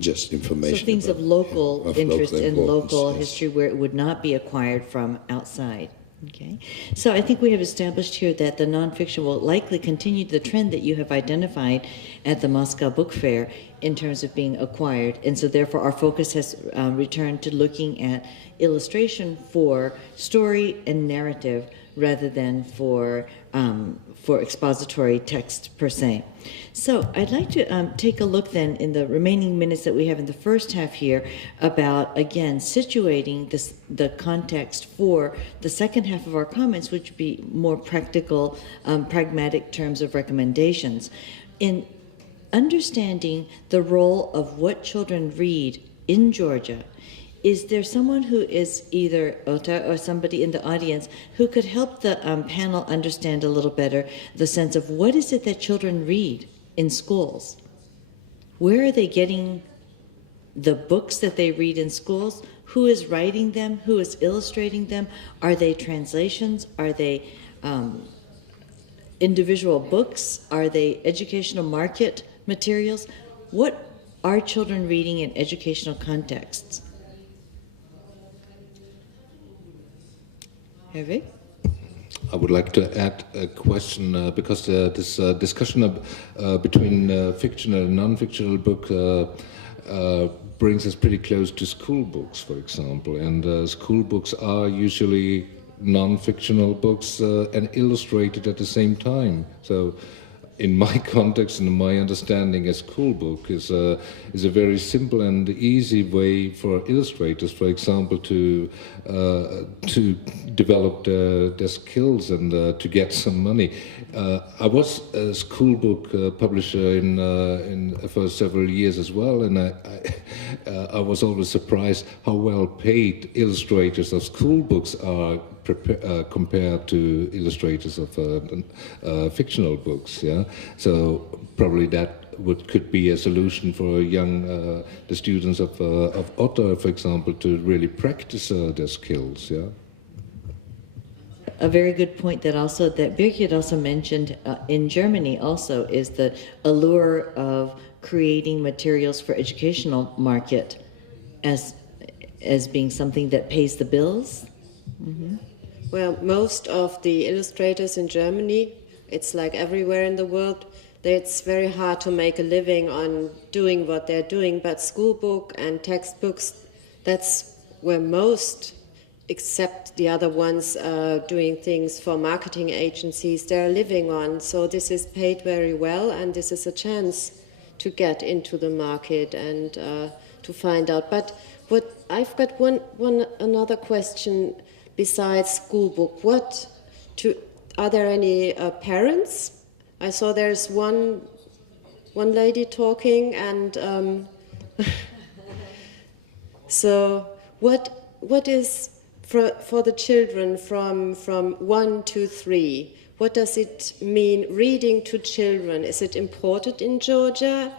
just information. So things about, of local interest and local yes. history where it would not be acquired from outside. Okay, so I think we have established here that the nonfiction will likely continue the trend that you have identified at the Moscow Book Fair in terms of being acquired, and so therefore our focus has returned to looking at illustration for story and narrative rather than for expository text per se. So I'd like to take a look then in the remaining minutes that we have in the first half here about, again, situating the context for the second half of our comments, which would be more practical, pragmatic terms of recommendations. In understanding the role of what children read in Georgia, is there someone who is either Ota or somebody in the audience who could help the panel understand a little better the sense of what is it that children read in schools? Where are they getting the books that they read in schools? Who is writing them? Who is illustrating them? Are they translations? Are they individual books? Are they educational market materials? What are children reading in educational contexts? Hervé? I would like to add a question because this discussion between fictional and non-fictional book brings us pretty close to school books, for example. And school books are usually non-fictional books and illustrated at the same time. So in my context and my understanding, a school book is a very simple and easy way for illustrators, for example, to develop their skills and to get some money. I was a school book publisher for several years as well, and I was always surprised how well paid illustrators of school books are compared to illustrators of fictional books. Yeah, so probably that could be a solution for the students of Otta, for example, to really practice their skills. Yeah. A very good point that Birgit also mentioned in Germany also is the allure of creating materials for educational market as being something that pays the bills. Mm-hmm. Well, most of the illustrators in Germany, it's like everywhere in the world, it's very hard to make a living on doing what they're doing, but school book and textbooks, that's where most, except the other ones doing things for marketing agencies, they're living on. So this is paid very well, and this is a chance to get into the market and to find out. But I've got another question besides school book. Are there any parents? I saw there's one lady talking, and so what is for the children from 1 to 3? what does it mean, reading to children? Is it important in Georgia?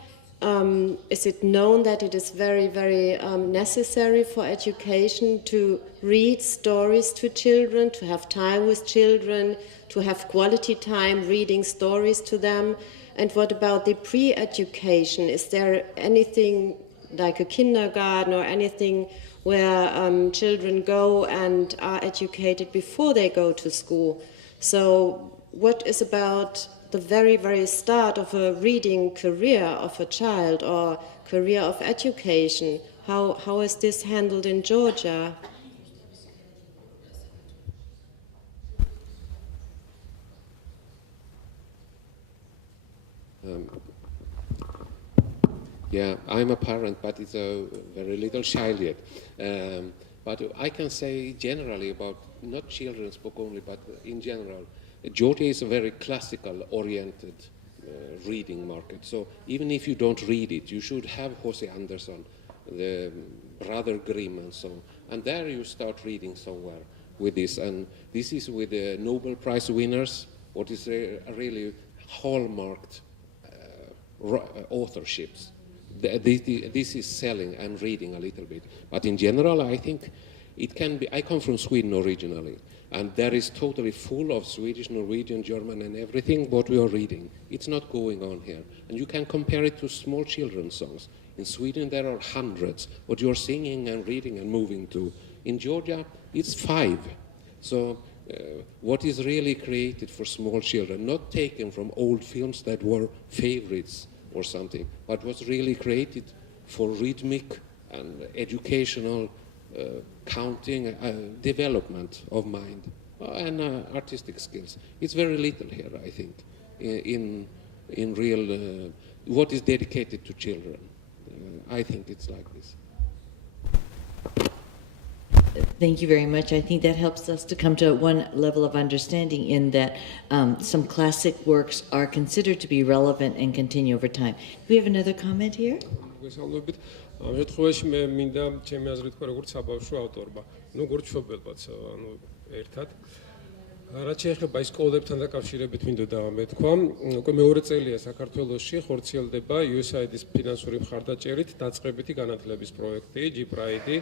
Is it known that it is very, very necessary for education to read stories to children, to have time with children, to have quality time reading stories to them? And what about the pre-education? Is there anything like a kindergarten or anything where children go and are educated before they go to school? So what is about the very, very start of a reading career of a child or career of education? How is this handled in Georgia? Yeah, I'm a parent, but it's a very little child yet. But I can say generally about not children's book only, but in general, Georgia is a very classical-oriented reading market. So even if you don't read it, you should have Jose Anderson, the Brother Grimm, and so on. And there you start reading somewhere with this. And this is with the Nobel Prize winners, what is a really hallmarked authorships. This is selling and reading a little bit. But in general, I think it can be. I come from Sweden originally, and there is totally full of Swedish, Norwegian, German, and everything what we are reading. It's not going on here. And you can compare it to small children's songs. In Sweden, there are hundreds what you're singing and reading and moving to. In Georgia, it's 5. So what is really created for small children, not taken from old films that were favorites or something, but was really created for rhythmic and educational counting, development of mind and artistic skills. It's very little here, I think, in real, what is dedicated to children. I think it's like this. Thank you very much. I think that helps us to come to one level of understanding in that some classic works are considered to be relevant and continue over time. Do we have another comment here? ამ შემთხვევაში მე მინდა ჩემი აზრით თქვა როგორც საბავშვო ავტორმა, ნუ როგორც მშობელბაც, ანუ ერთად. რაც შეეხება ის სკოლებთან დაკავშირებით მინდოდა მე თქვა, უკვე მეორე წელია საქართველოში ხორციელდება USAID-ის ფინანსური მხარდაჭერით დაწყებითი განათლების პროექტი G-Pride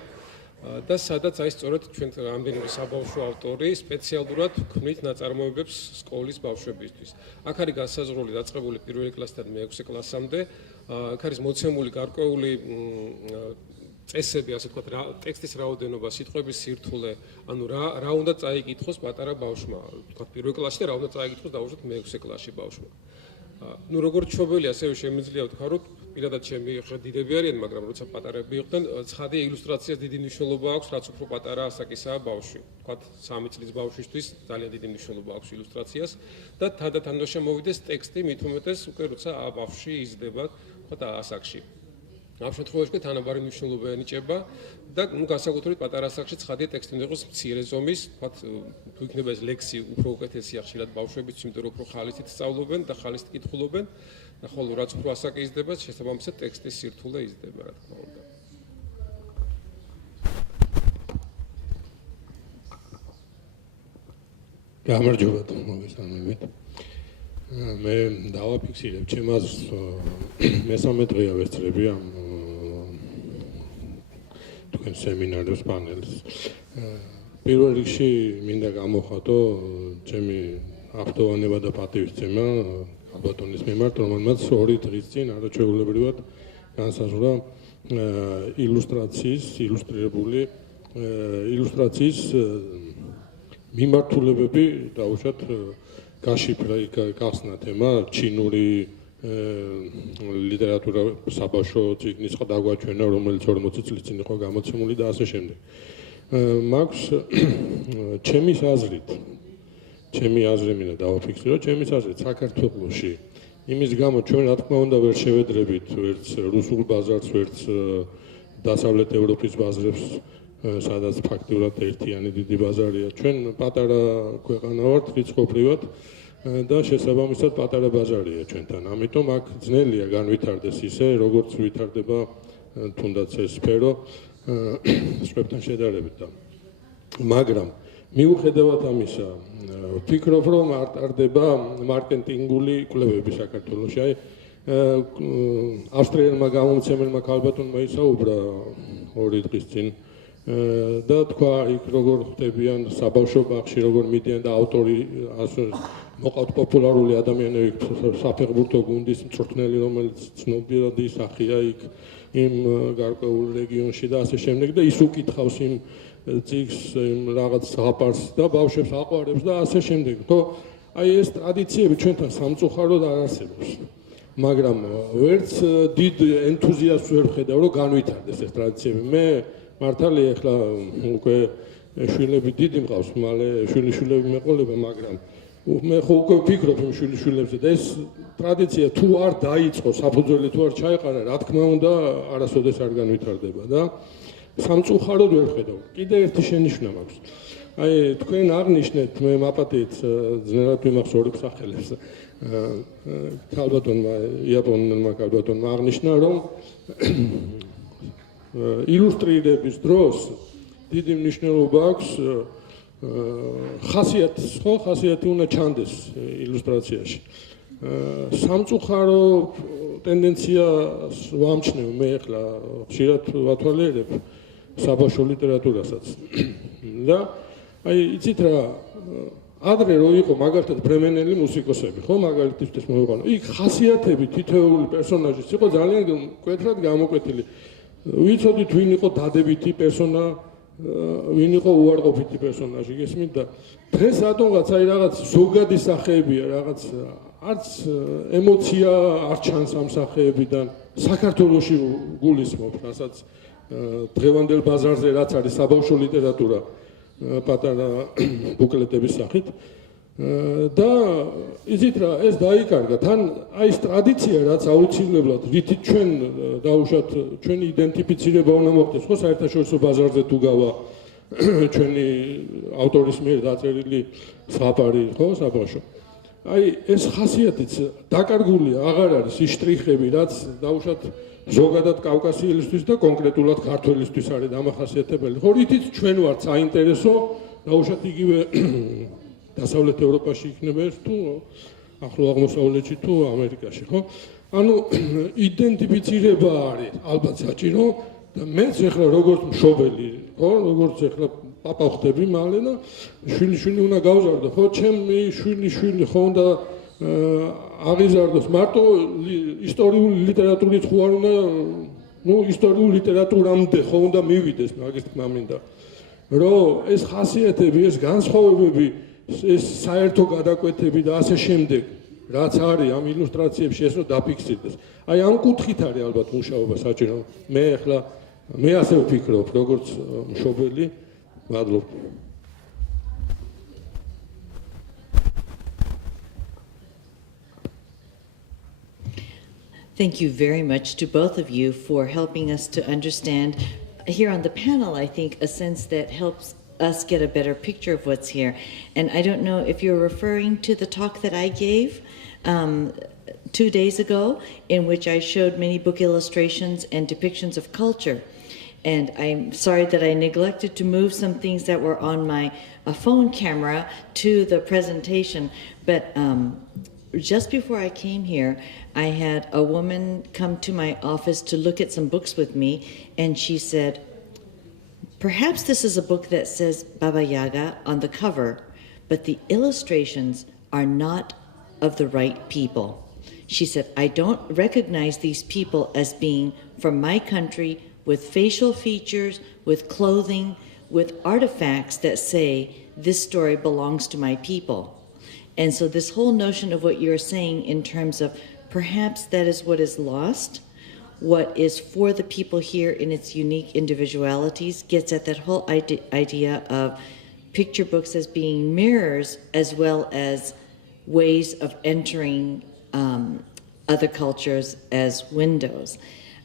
და სადაც აი სწორედ ჩვენ რამდენიმე საბავშვო ავტორი სპეციალურად ქმნით ნაწარმოებებს სკოლის ბავშვებისთვის. აქ არის განსაზღვრული დაწყებული პირველი კლასიდან მე-6 კლასამდე, აქ არის მოცემული გარკვეული წესები, ასე ვთქვათ, ტექსტის რაოდენობა, სიტყვების სირთულე, ანუ რა უნდა წაიკითხოს პატარა ბავშვმა, ვთქვათ, პირველ კლასში და რა უნდა წაიკითხოს დაუშვათ მე-6 კლასში ბავშვმა. ნუ როგორც მშობელი ასევე შემიძლია ვთქვა, რომ პირადად ჩემი ხედიდები არიან, მაგრამ როცა პატარები იყვნენ, ცხადია ილუსტრაციას დიდი მნიშვნელობა აქვს, რაც უფრო პატარა ასაკისაა ბავშვი. ვთქვათ, 3 წლის ბავშვისთვის ძალიან დიდი მნიშვნელობა აქვს ილუსტრაციას და თანდათან მოვიდეს ტექსტი, მით უმეტეს უკვე როცა ბავშვი იზრდება, ვთქვათ, ასაკში. ამ შემთხვევაში თანაბარი მნიშვნელობა ენიჭება და ნუ განსაკუთრებით პატარა ასაკში ცხადია ტექსტი უნდა იყოს მცირე ზომის, ვთქვათ, თუ იქნება ეს ლექსი უფრო უკეთესია ხშირად ბავშვებიც, იმიტომ რომ უფრო ხალისით სწავლობენ და ხალისით კითხულობენ და ხოლო რაც უფრო ასაკი იზრდება, შესაბამისად ტექსტის სირთულე იზრდება, რა თქმა უნდა. გამარჯობათ, მოგესალმებით. მე დავაფიქსირებ ჩემ აზრს, მესამე დღეა ვესწრები ამ თქვენ სემინარებს, პანელს. პირველ რიგში მინდა გამოხატო ჩემი აფრთხილება და პატივისცემა ბატონის მიმართ, რომელმაც 2 დღის წინ არაჩვეულებრივად განსაზღვრა ილუსტრირებული ილუსტრაციის მიმართულებები დაუშვათ გაშიფრა გახსნა თემა ჩინური ლიტერატურა საბავშვო წიგნის დაგვაჩვენა, რომელიც 40 წლის წინ იყო გამოცემული და ასე შემდეგ. მაქვს ჩემის აზრით, ჩემი აზრი მინდა დავაფიქსირო, ჩემის აზრით საქართველოში იმის გამო ჩვენ რა თქმა უნდა ვერ შევედრებით ვერც რუსულ ბაზარს, ვერც დასავლეთ ევროპის ბაზრებს, სადაც ფაქტურად ერთიანი დიდი ბაზარია. ჩვენ პატარა ქვეყანა ვართ რიცხობრივად და შესაბამისად პატარა ბაზარია ჩვენთან. ამიტომ აქ ძნელია განვითარდეს ისე, როგორც ვითარდება თუნდაც ეს სფერო სხვებთან შედარებით. მაგრამ მიუხედავად ამისა, ვფიქრობ, რომ არ ტარდება მარკეტინგული კვლევები საქართველოში. აი ავსტრიელმა გამომცემელმა ქალბატონმა ისაუბრა 2 დღის წინ და თქვა იქ როგორ ხდებიან საბავშვო ბაღში, როგორ მიდიან და ავტორი მოყავთ პოპულარული ადამიანები, საფეხბურთო გუნდის მწვრთნელი, რომელიც ცნობილი სახეა იქ იმ გარკვეულ რეგიონში და ასე შემდეგ და ის უკითხავს იმ წიგს, იმ რაღაც ზღაპარს და ბავშვებს აყვარებს და ასე შემდეგ. ხო, აი ეს ტრადიციები ჩვენთან სამწუხაროდ არ არსებობს. მაგრამ ვერც დიდ ენთუზიაზმს ვერ ვხედავ, რომ განვითარდეს ეს ტრადიციები. მე მართალია ახლა უკვე შვილები დიდი მყავს, მალე შვილიშვილები მეყოლება, მაგრამ მე ხო უკვე ვფიქრობ იმ შვილიშვილებზე და ეს ტრადიცია თუ არ დაიწყო, საფუძველი თუ არ ჩაეყარა, რა თქმა უნდა, არასოდეს არ განვითარდება და სამწუხაროდ ვერ ვხედავ. კიდე ერთი შენიშვნა მაქვს. აი თქვენ აღნიშნეთ, მე მაპატიეთ ძნელად ვიმახსოვრებ სახელებს. ქალბატონმა, იაპონელმა ქალბატონმა აღნიშნა, რომ ილუსტრირების დროს დიდი მნიშვნელობა აქვს ხასიათის, ხო, ხასიათი უნდა ჩანდეს ილუსტრაციაში. სამწუხარო ტენდენციას ვამჩნევ მე ახლა ხშირად ვათვალიერებ საბავშვო ლიტერატურასაც. და აი იცით რა, ადრე რო იყო მაგალითად ბრემენელი მუსიკოსები, ხო, მაგალითისთვის მოვიყვანო. იქ ხასიათები თითოეული პერსონაჟის იყო ძალიან მკვეთრად გამოკვეთილი. ვიცოდით ვინ იყო დადებითი პერსონა, ვინ იყო უარყოფითი პერსონაჟი, გესმით და დღეს რატომღაც აი რაღაც ზოგადი სახეებია, რაღაც არც ემოცია არ ჩანს ამ სახეებიდან. საქართველოში გულისხმობ, რასაც დღევანდელ ბაზარზე რაც არის საბავშვო ლიტერატურა პატარა ბუკლეტების სახით და იცით რა, ეს დაიკარგა. თან აი ეს ტრადიცია რაც აუცილებლად ვითით ჩვენ დაუშვათ ჩვენი იდენტიფიცირება უნდა მოხდეს, ხო, საერთაშორისო ბაზარზე თუ გავა ჩვენი ავტორის მიერ დაწერილი ზღაპარი, ხო, საბავშვო. აი ეს ხასიათიც დაკარგულია, აღარ არის ის შტრიხები, რაც დაუშვათ ზოგადად კავკასიელისთვის და კონკრეტულად ქართველისთვის არის დამახასიათებელი. ხო, რითიც ჩვენ ვართ საინტერესო, დაუშვათ იგივე დასავლეთ ევროპაში იქნება ეს თუ ახლო აღმოსავლეთში თუ ამერიკაში, ხო? ანუ იდენტიფიცირება არის ალბათ საჭირო და მეც ახლა როგორც მშობელი, ხო, როგორც ახლა პაპა ხდები მალე და შვილი უნდა გავზარდო, ხო, ჩემი შვილი ხო უნდა აღიზარდოს, მარტო ისტორიული ლიტერატურით ხო არ უნდა, ნუ ისტორიულ ლიტერატურამდე ხო უნდა მივიდეს, მაგის თქმა მინდა. რომ ეს ხასიათები, ეს განსხვავებები, ეს საერთო გადაკვეთები და ასე შემდეგ, რაც არის ამ ილუსტრაციებში, ეს რომ დაფიქსირდეს. აი ამ კუთხით არის ალბათ მუშაობა საჭირო. მე ასე ვფიქრობ, როგორც მშობელი, მადლობ. Thank you very much to both of you for helping us to understand here on the panel, I think, a sense that helps us get a better picture of what's here. And I don't know if you're referring to the talk that I gave 2 days ago, in which I showed many book illustrations and depictions of culture. And I'm sorry that I neglected to move some things that were on my phone camera to the presentation. But just before I came here, I had a woman come to my office to look at some books with me, and she said, perhaps this is a book that says Baba Yaga on the cover, but the illustrations are not of the right people. She said, I don't recognize these people as being from my country, with facial features, with clothing, with artifacts that say this story belongs to my people. And so this whole notion of what you're saying in terms of perhaps that is what is lost, what is for the people here in its unique individualities, gets at that whole idea of picture books as being mirrors as well as ways of entering other cultures as windows.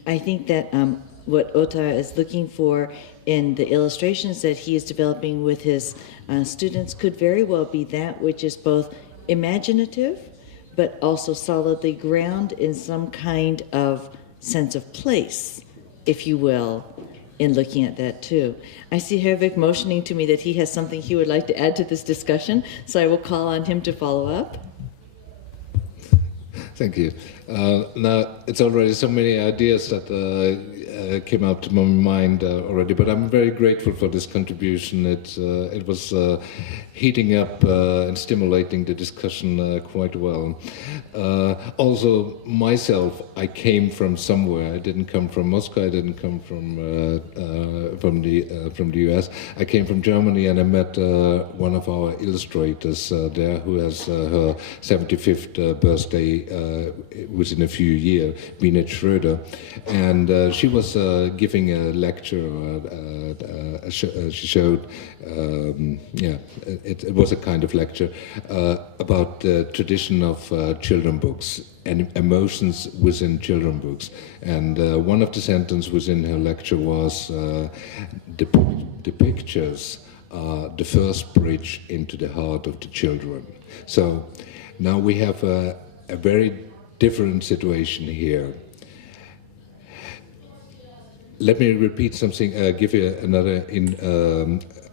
I think that what Ota is looking for in the illustrations that he is developing with his students could very well be that which is both imaginative but also solidly grounded in some kind of sense of place, if you will, in looking at that too. I see Hervik motioning to me that he has something he would like to add to this discussion, so I will call on him to follow up. Thank you. Now, it's already so many ideas that came up to my mind already, but I'm very grateful for this contribution. It was heating up and stimulating the discussion quite well. Also, myself, I came from somewhere. I didn't come from Moscow. I didn't come from the US. I came from Germany, and I met one of our illustrators there, who has her 75th birthday within a few years, Binet Schröder, and she was giving a lecture. She showed, it was a kind of lecture about the tradition of children books and emotions within children books. And one of the sentences within her lecture was, the pictures are the first bridge into the heart of the children. So now we have a very different situation here. Let me repeat something, give you another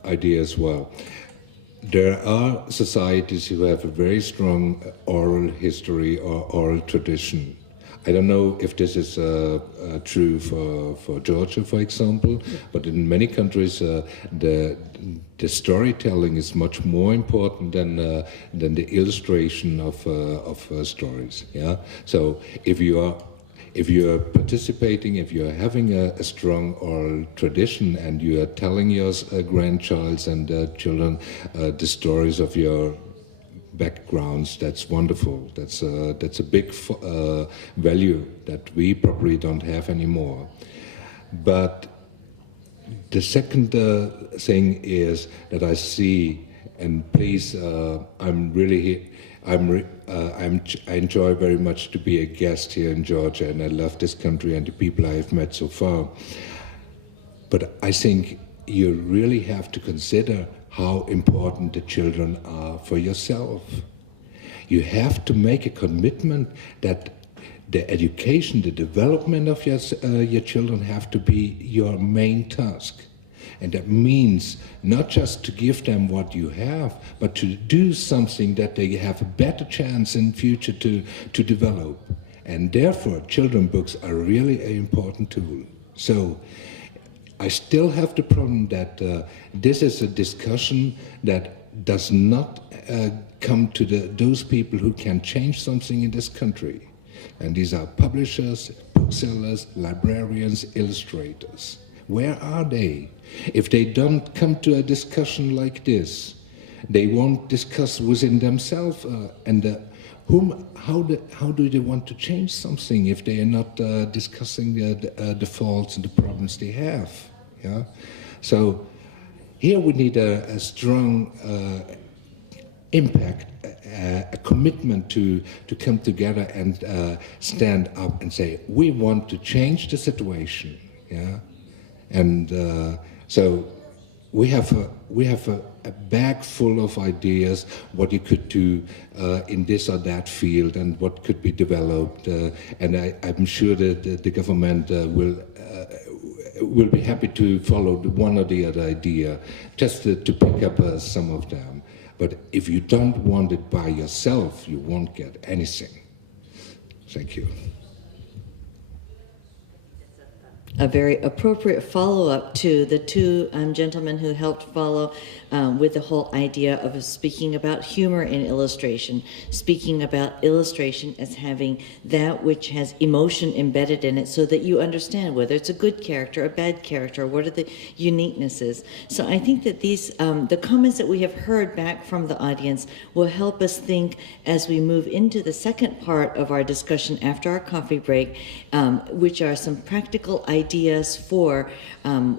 idea as well. There are societies who have a very strong oral history or oral tradition. I don't know if this is true for Georgia, for example, but in many countries the storytelling is much more important than the illustration of stories. Yeah. So if you are participating, if you are having a strong oral tradition, and you are telling your grandchilds and children the stories of your backgrounds, that's wonderful. That's a big value that we probably don't have anymore. But the second thing is that I see, and please, I enjoy very much to be a guest here in Georgia, and I love this country and the people I have met so far. But I think you really have to consider how important the children are for yourself. You have to make a commitment that the education, the development of your children have to be your main task. And that means not just to give them what you have, but to do something that they have a better chance in future to develop. And therefore, children books are really an important tool. So I still have the problem that this is a discussion that does not come to those people who can change something in this country. And these are publishers, booksellers, librarians, illustrators. Where are they? If they don't come to a discussion like this, they won't discuss within themselves how do they want to change something if they are not discussing the faults and the problems they have. Yeah. So here we need a strong impact, a commitment to come together and stand up and say, we want to change the situation. Yeah. And so we have a bag full of ideas what you could do in this or that field and what could be developed, and I'm sure that the government will be happy to follow one or the other idea, just to pick up some of them. But if you don't want it by yourself, you won't get anything. Thank you. A very appropriate follow-up to the two gentlemen who helped follow with the whole idea of speaking about humor in illustration, speaking about illustration as having that which has emotion embedded in it so that you understand whether it's a good character, a bad character, what are the uniquenesses. So I think that these, the comments that we have heard back from the audience will help us think as we move into the second part of our discussion after our coffee break, which are some practical ideas for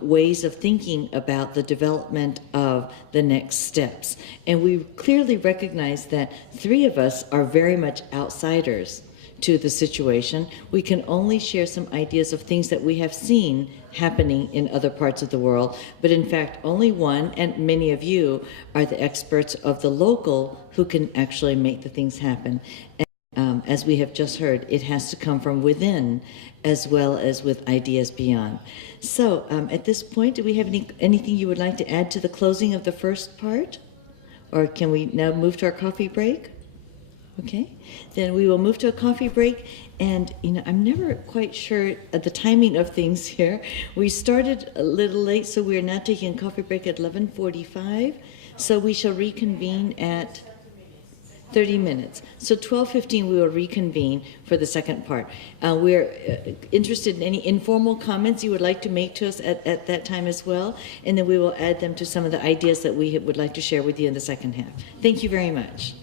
ways of thinking about the development of the next steps. And we clearly recognize that three of us are very much outsiders to the situation. We can only share some ideas of things that we have seen happening in other parts of the world, but in fact only one, and many of you are the experts of the local who can actually make the things happen. As we have just heard, it has to come from within as well as with ideas beyond. So at this point, do we have anything you would like to add to the closing of the first part? Or can we now move to our coffee break? Okay, then we will move to a coffee break. And, I'm never quite sure of the timing of things here. We started a little late, so we're now taking a coffee break at 11:45. So we shall reconvene at 30 minutes. So 12:15 we will reconvene for the second part. We're interested in any informal comments you would like to make to us at that time as well, and then we will add them to some of the ideas that we would like to share with you in the second half. Thank you very much.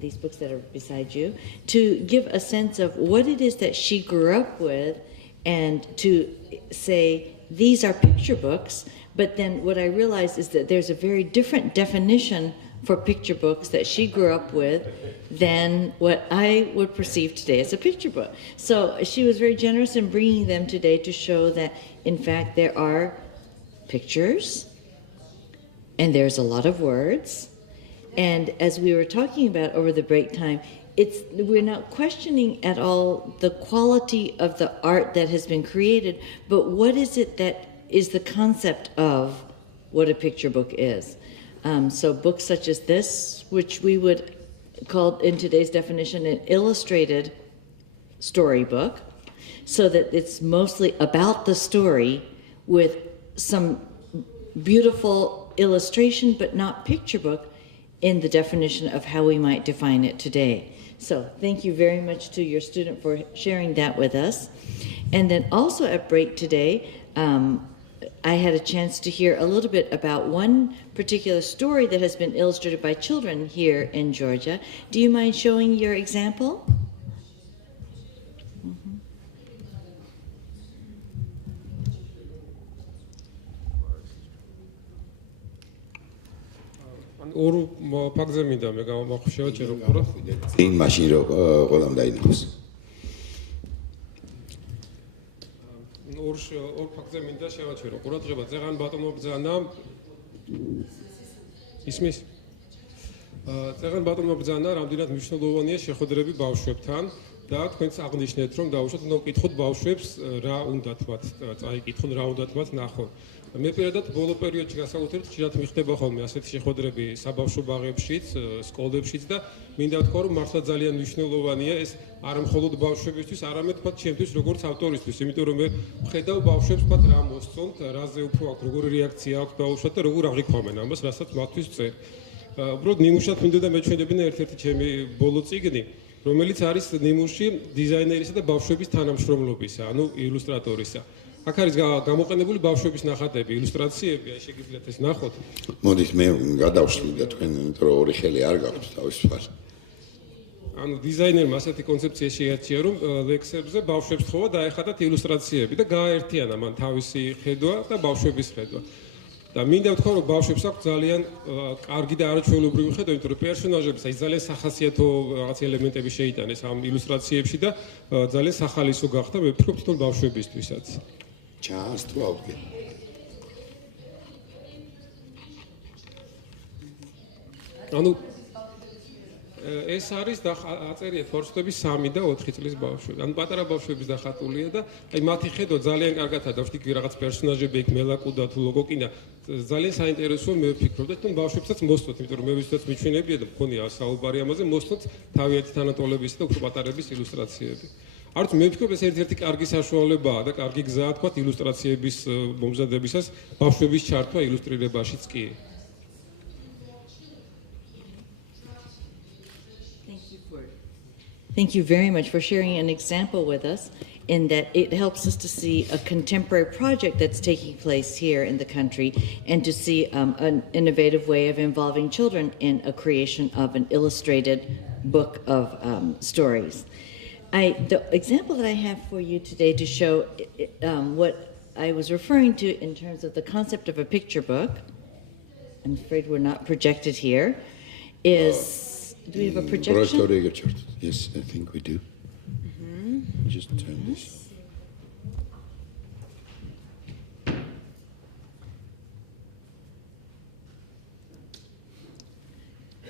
These books that are beside you, to give a sense of what it is that she grew up with, and to say, these are picture books, but then what I realized is that there's a very different definition for picture books that she grew up with than what I would perceive today as a picture book. So she was very generous in bringing them today to show that, in fact, there are pictures, and there's a lot of words. And as we were talking about over the break time, we're not questioning at all the quality of the art that has been created, but what is it that is the concept of what a picture book is? So books such as this, which we would call in today's definition an illustrated storybook, so that it's mostly about the story with some beautiful illustration, but not picture book, in the definition of how we might define it today. So thank you very much to your student for sharing that with us. And then also at break today, I had a chance to hear a little bit about one particular story that has been illustrated by children here in Georgia. Do you mind showing your example? ორ ფაქტზე მინდა მე შევაჭერო ყურა. این ماشین رو قدام დაინახოს. ორ ფაქტზე მინდა შევაჭერო ყურადღება. ზეღან ბატონო ბრძანა ისმის. ზეღან ბატონო ბრძანა რამდენად მნიშვნელოვანია შეხვედრები ბავშვებთან და თქვენც აღნიშნეთ რომ დაუშვათ უნდა ვკითხოთ ბავშვებს რა უნდათ მათ წაიკითხონ, რა უნდათ მათ ნახონ. მე პირადად ბოლო პერიოდში გასაკუთრებით ხშირად მიხდება ხოლმე ასეთი შეხვედრები საბავშვო ბაღებშიც, სკოლებშიც და მინდა ვთქვა რომ მართლა ძალიან მნიშვნელოვანია ეს არა მხოლოდ ბავშვებისთვის, არამედ თქვა ჩემთვის როგორც ავტორისთვის, იმიტომ რომ მე ვხედავ ბავშვებს თქვა რა მოსწონთ, რაზე უფრო აქვს, როგორი რეაქცია აქვს ბავშვად და როგორ აღიქვამენ ამას, რასაც მათთვის წერ. უბრალოდ ნიმუშად მინდოდა მეჩვენებინა ერთ-ერთი ჩემი ბოლო წიგნი, რომელიც არის ნიმუში დიზაინერისა და ბავშვების თანამშრომლობისა, ანუ ილუსტრატორისა. აქ არის გამოყენებული ბავშვების ნახატები, ილუსტრაციები, აი შეგიძლიათ ეს ნახოთ. მოდით მე გადავშლიდე თქვენ, იმიტომ რომ ორი ხელი არ გაქვს თავისუფალ. ანუ დიზაინერმა ასეთი კონცეფცია შეარჩია, რომ ლექსებზე ბავშვებს თხოვა დაეხატათ ილუსტრაციები და გააერთიანა მან თავისი ხედვა და ბავშვების ხედვა. და მინდა ვთქვა, რომ ბავშვებს აქვს ძალიან კარგი და არაჩვეულებრივი ხედვა, იმიტომ რომ პერსონაჟების აი ძალიან სახასიათო რაღაც ელემენტები შეიტანეს ამ ილუსტრაციებში და ძალიან სახალისო გახდა, მე ვფიქრობ თვითონ ბავშვებისთვისაც. ჩანს თუ აუდგე. ანუ ეს არის აწერიეთ ვარსკვლავების 3 და 4 წლის ბავშვები. ანუ პატარა ბავშვების დახატულია და აი მათი ხედვა ძალიან კარგად დავშტიკი რაღაც პერსონაჟები იქ მელაკუდა თუ ლოგოკინა ძალიან საინტერესოა მე ვფიქრობ და თვითონ ბავშვებსაც მოსწონთ, იმიტომ რომ მე ვისაც მიჩვენებია და მქონია საუბარი ამაზე, მოსწონთ თავიანთი თანატოლებისა და უფრო პატარების ილუსტრაციები. არც მე ვფიქრობ ეს ერთ-ერთი კარგი საშუალებაა და კარგი გზაა თქვა ილუსტრაციების მომზადებისას ბავშვების ჩართვა ილუსტრირებაშიც კი. Thank you very much for sharing an example with us, in that it helps us to see a contemporary project that's taking place here in the country and to see an innovative way of involving children in a creation of an illustrated book of stories. The example that I have for you today to show what I was referring to in terms of the concept of a picture book, I'm afraid we're not projected here, is, do we have a projection? Yes, I think we do. Just turn this.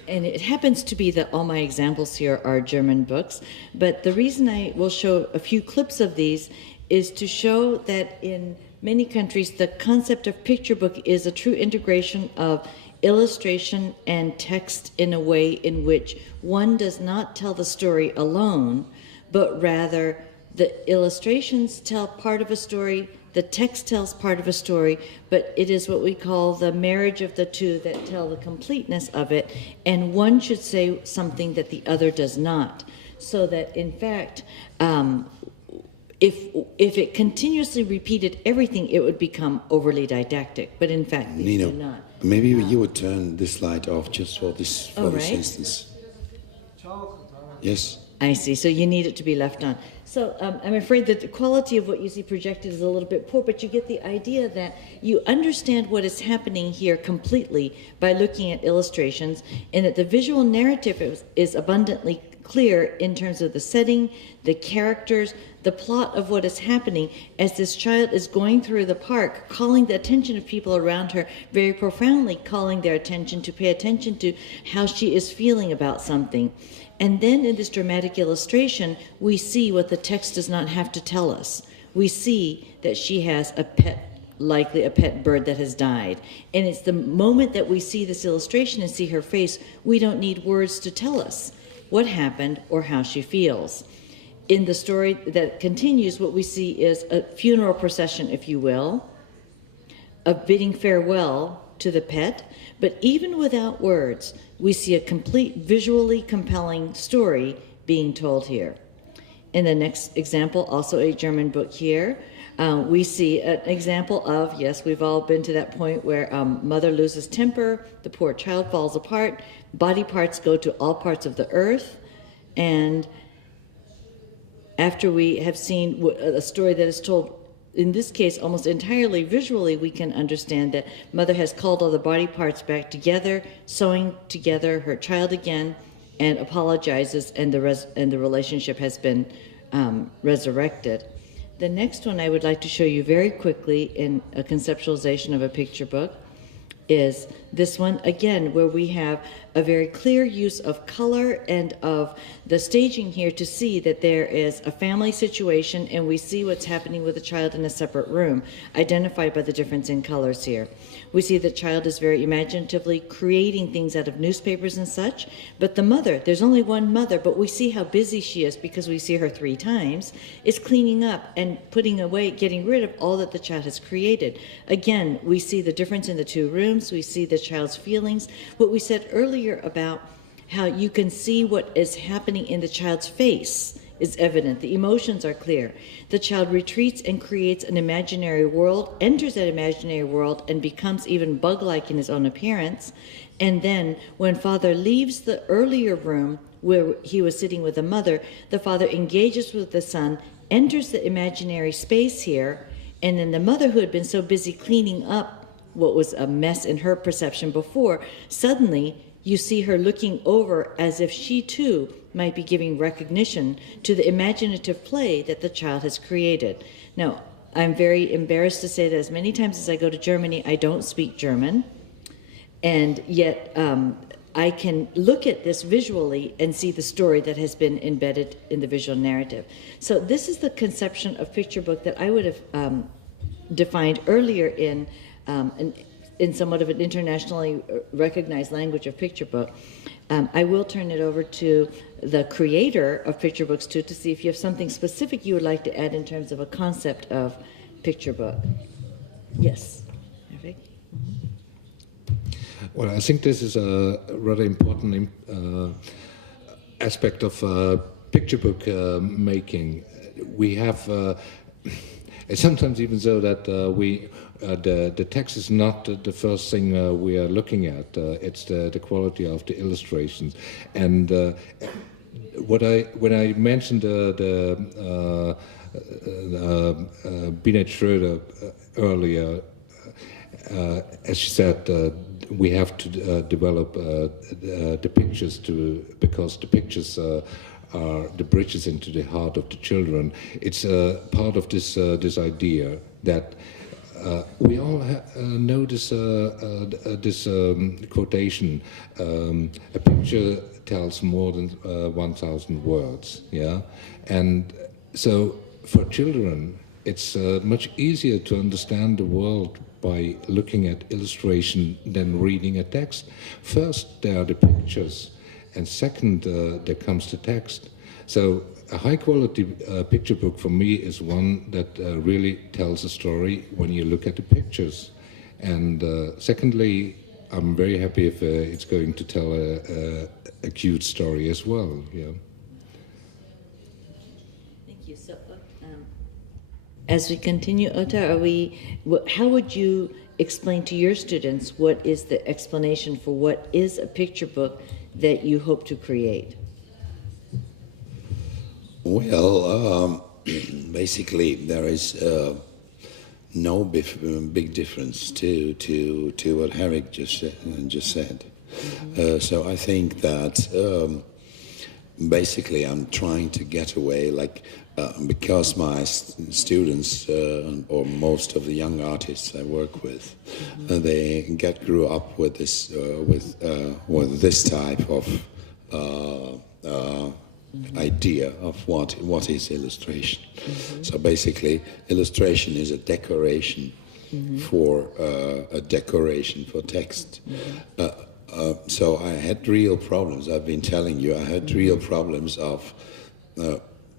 And it happens to be that all my examples here are German books, but the reason I will show a few clips of these is to show that in many countries the concept of picture book is a true integration of illustration and text in a way in which one does not tell the story alone, but rather the illustrations tell part of a story, the text tells part of a story, but it is what we call the marriage of the two that tell the completeness of it, and one should say something that the other does not. So that, in fact, if it continuously repeated everything, it would become overly didactic. But in fact, these Nino, do not. maybe you would turn this light off just for this right. instance. Yes. I see. So you need it to be left on. So I'm afraid that the quality of what you see projected is a little bit poor, but you get the idea that you understand what is happening here completely by looking at illustrations, and that the visual narrative is abundantly clear in terms of the setting, the characters, the plot of what is happening as this child is going through the park, calling the attention of people around her, very profoundly calling their attention to pay attention to how she is feeling about something. And then in this dramatic illustration, we see what the text does not have to tell us. We see that she has a pet, likely a pet bird that has died. And it's the moment that we see this illustration and see her face, we don't need words to tell us what happened or how she feels. In the story that continues, what we see is a funeral procession, if you will, of bidding farewell to the pet, but even without words, we see a complete visually compelling story being told here. In the next example, also a German book here, we see an example of, yes, we've all been to that point where mother loses temper, the poor child falls apart, body parts go to all parts of the earth, and after we have seen a story that is told, in this case, almost entirely visually, we can understand that mother has called all the body parts back together, sewing together her child again, and apologizes, and the relationship has been resurrected. The next one I would like to show you very quickly in a conceptualization of a picture book is this one, again, where we have a very clear use of color and of the staging here to see that there is a family situation, and we see what's happening with the child in a separate room, identified by the difference in colors here. We see the child is very imaginatively creating things out of newspapers and such, but the mother, there's only one mother, but we see how busy she is because we see her 3 times, is cleaning up and putting away, getting rid of all that the child has created. Again, we see the difference in the 2 rooms, we see the child's feelings, what we said earlier about how you can see what is happening in the child's face is evident. The emotions are clear. The child retreats and creates an imaginary world, enters that imaginary world, and becomes even bug-like in his own appearance. And then when father leaves the earlier room where he was sitting with the mother, the father engages with the son, enters the imaginary space here, and then the mother, who had been so busy cleaning up what was a mess in her perception before, suddenly you see her looking over as if she too might be giving recognition to the imaginative play that the child has created. Now, I'm very embarrassed to say that as many times as I go to Germany, I don't speak German, and yet I can look at this visually and see the story that has been embedded in the visual narrative. So this is the conception of picture book that I would have defined earlier in somewhat of an internationally recognized language of picture book. I will turn it over to the creator of picture books too, to see if you have something specific you would like to add in terms of a concept of picture book. Yes. Herwig? Well, I think this is a rather important aspect of picture book making. We have, it's sometimes even so that the text is not the first thing we are looking at. It's the quality of the illustrations. And when I mentioned the Binet Schroeder earlier, as she said, we have to develop the pictures because the pictures are the bridges into the heart of the children. It's part of this idea that we all know this quotation: a picture tells more than 1,000 words. Yeah, and so for children, it's much easier to understand the world by looking at illustration than reading a text. First, there are the pictures, and second, there comes the text. So a high-quality picture book for me is one that really tells a story when you look at the pictures. And secondly, I'm very happy if it's going to tell a cute story as well. Yeah. Thank you. So, as we continue, Ota, how would you explain to your students what is the explanation for what is a picture book that you hope to create? Well, basically, there is no big difference to what Herrick just said. Mm-hmm. So I think that basically I'm trying to get away, because my students or most of the young artists I work with, Mm-hmm. they grew up with this this type of idea of what is illustration. Mm-hmm. So basically, illustration is a decoration for text. So I had real problems. I've been telling you, I had real problems of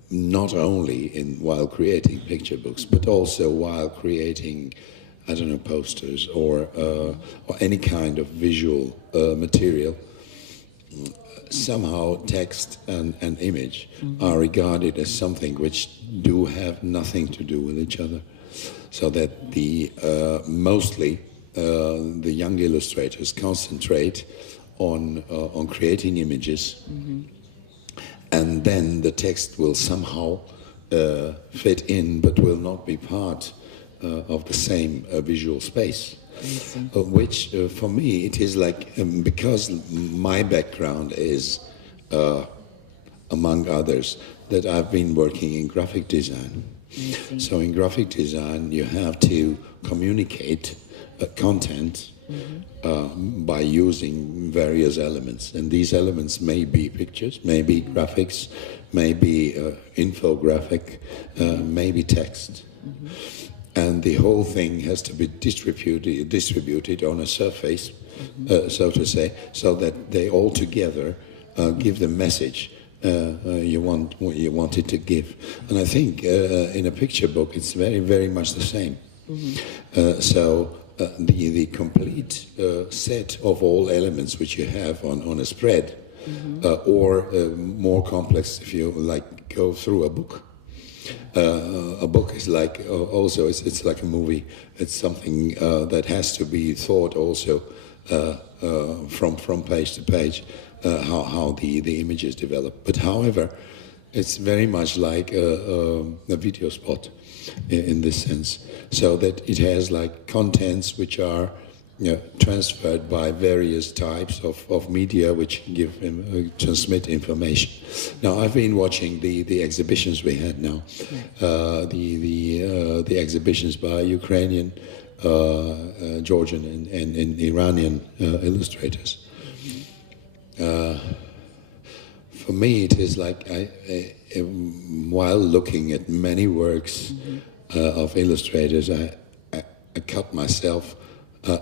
not only while creating picture books, but also while creating, I don't know, posters or any kind of visual material. Somehow text and image are regarded as something which do have nothing to do with each other. So that mostly the young illustrators concentrate on creating images, and then the text will somehow fit in, but will not be part of the same visual space. Which for me it is because my background is among others that I've been working in graphic design. So in graphic design you have to communicate content by using various elements, and these elements may be pictures, may be graphics, may be infographic, may be text. And the whole thing has to be distributed on a surface, so to say, so that they all together give the message you want it to give. And I think in a picture book it's very, very much the same. So the complete set of all elements which you have on a spread, or more complex if you go through a book. A book is also it's like a movie. It's something that has to be thought also from page to page, how the images develop. But however, it's very much like a video spot in this sense, so that it has contents which are transferred by various types of media which transmit information. Now I've been watching the exhibitions we had now, the exhibitions by Ukrainian, Georgian and Iranian illustrators. For me it is while looking at many works of illustrators, I cut myself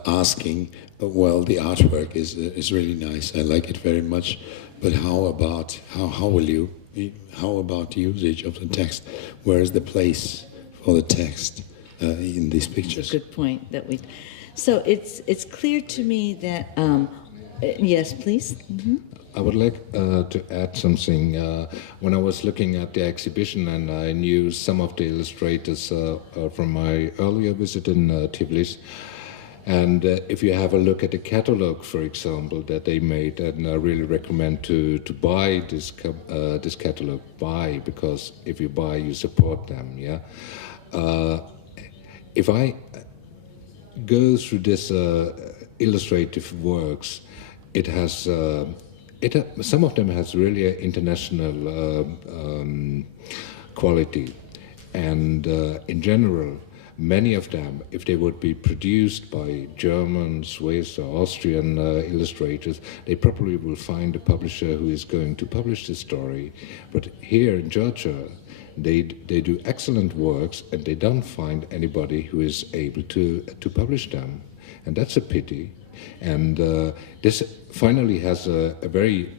asking, well, the artwork is really nice. I like it very much, but how about usage of the text? Where is the place for the text in these pictures? That's a good point. So it's clear to me that yes, please. I would like to add something. When I was looking at the exhibition, and I knew some of the illustrators from my earlier visit in Tbilisi. And if you have a look at the catalog, for example, that they made, and I really recommend to buy this catalog, because if you buy, you support them. Yeah. If I go through this illustrative works, it has some of them has really an international quality, and in general, many of them, if they would be produced by German, Swiss, or Austrian illustrators, they probably will find a publisher who is going to publish the story. But here in Georgia, they do excellent works, and they don't find anybody who is able to publish them, and that's a pity. And this finally has a very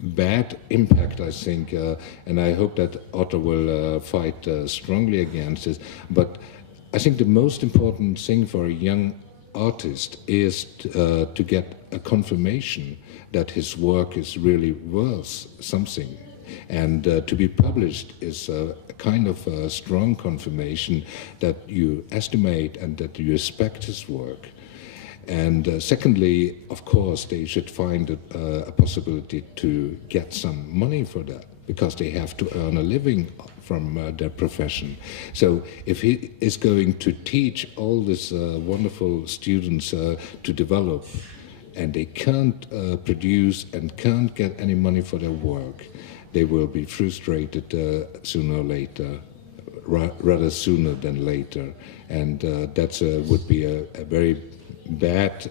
bad impact, I think, and I hope that Otto will fight strongly against this. But I think the most important thing for a young artist is to get a confirmation that his work is really worth something. And to be published is a kind of a strong confirmation that you estimate and that you respect his work. And secondly, of course, they should find a possibility to get some money for that, because they have to earn a living from their profession. So if he is going to teach all these wonderful students to develop, and they can't produce and can't get any money for their work, they will be frustrated sooner or later, rather sooner than later. And that would be a very bad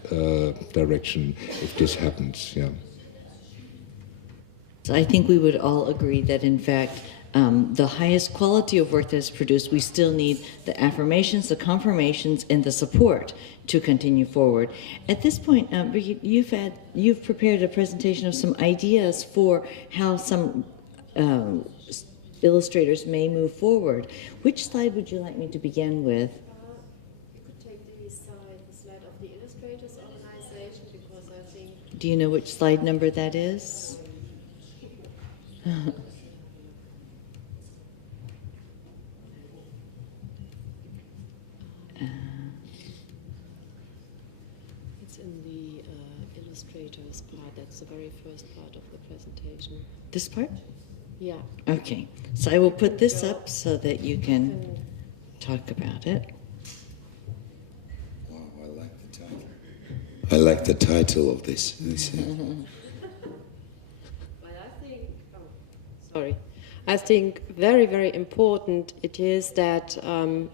direction if this happens. Yeah. So I think we would all agree that, in fact, the highest quality of work that is produced, we still need the affirmations, the confirmations, and the support to continue forward. At this point, Brigitte, you've prepared a presentation of some ideas for how some illustrators may move forward. Which slide would you like me to begin with? Do you know which slide number that is? It's in the illustrators part. That's the very first part of the presentation. This part? Yeah. Okay. So I will put this up so that you can talk about it. Wow, I like the title. I like the title of this. I think very, very important it is that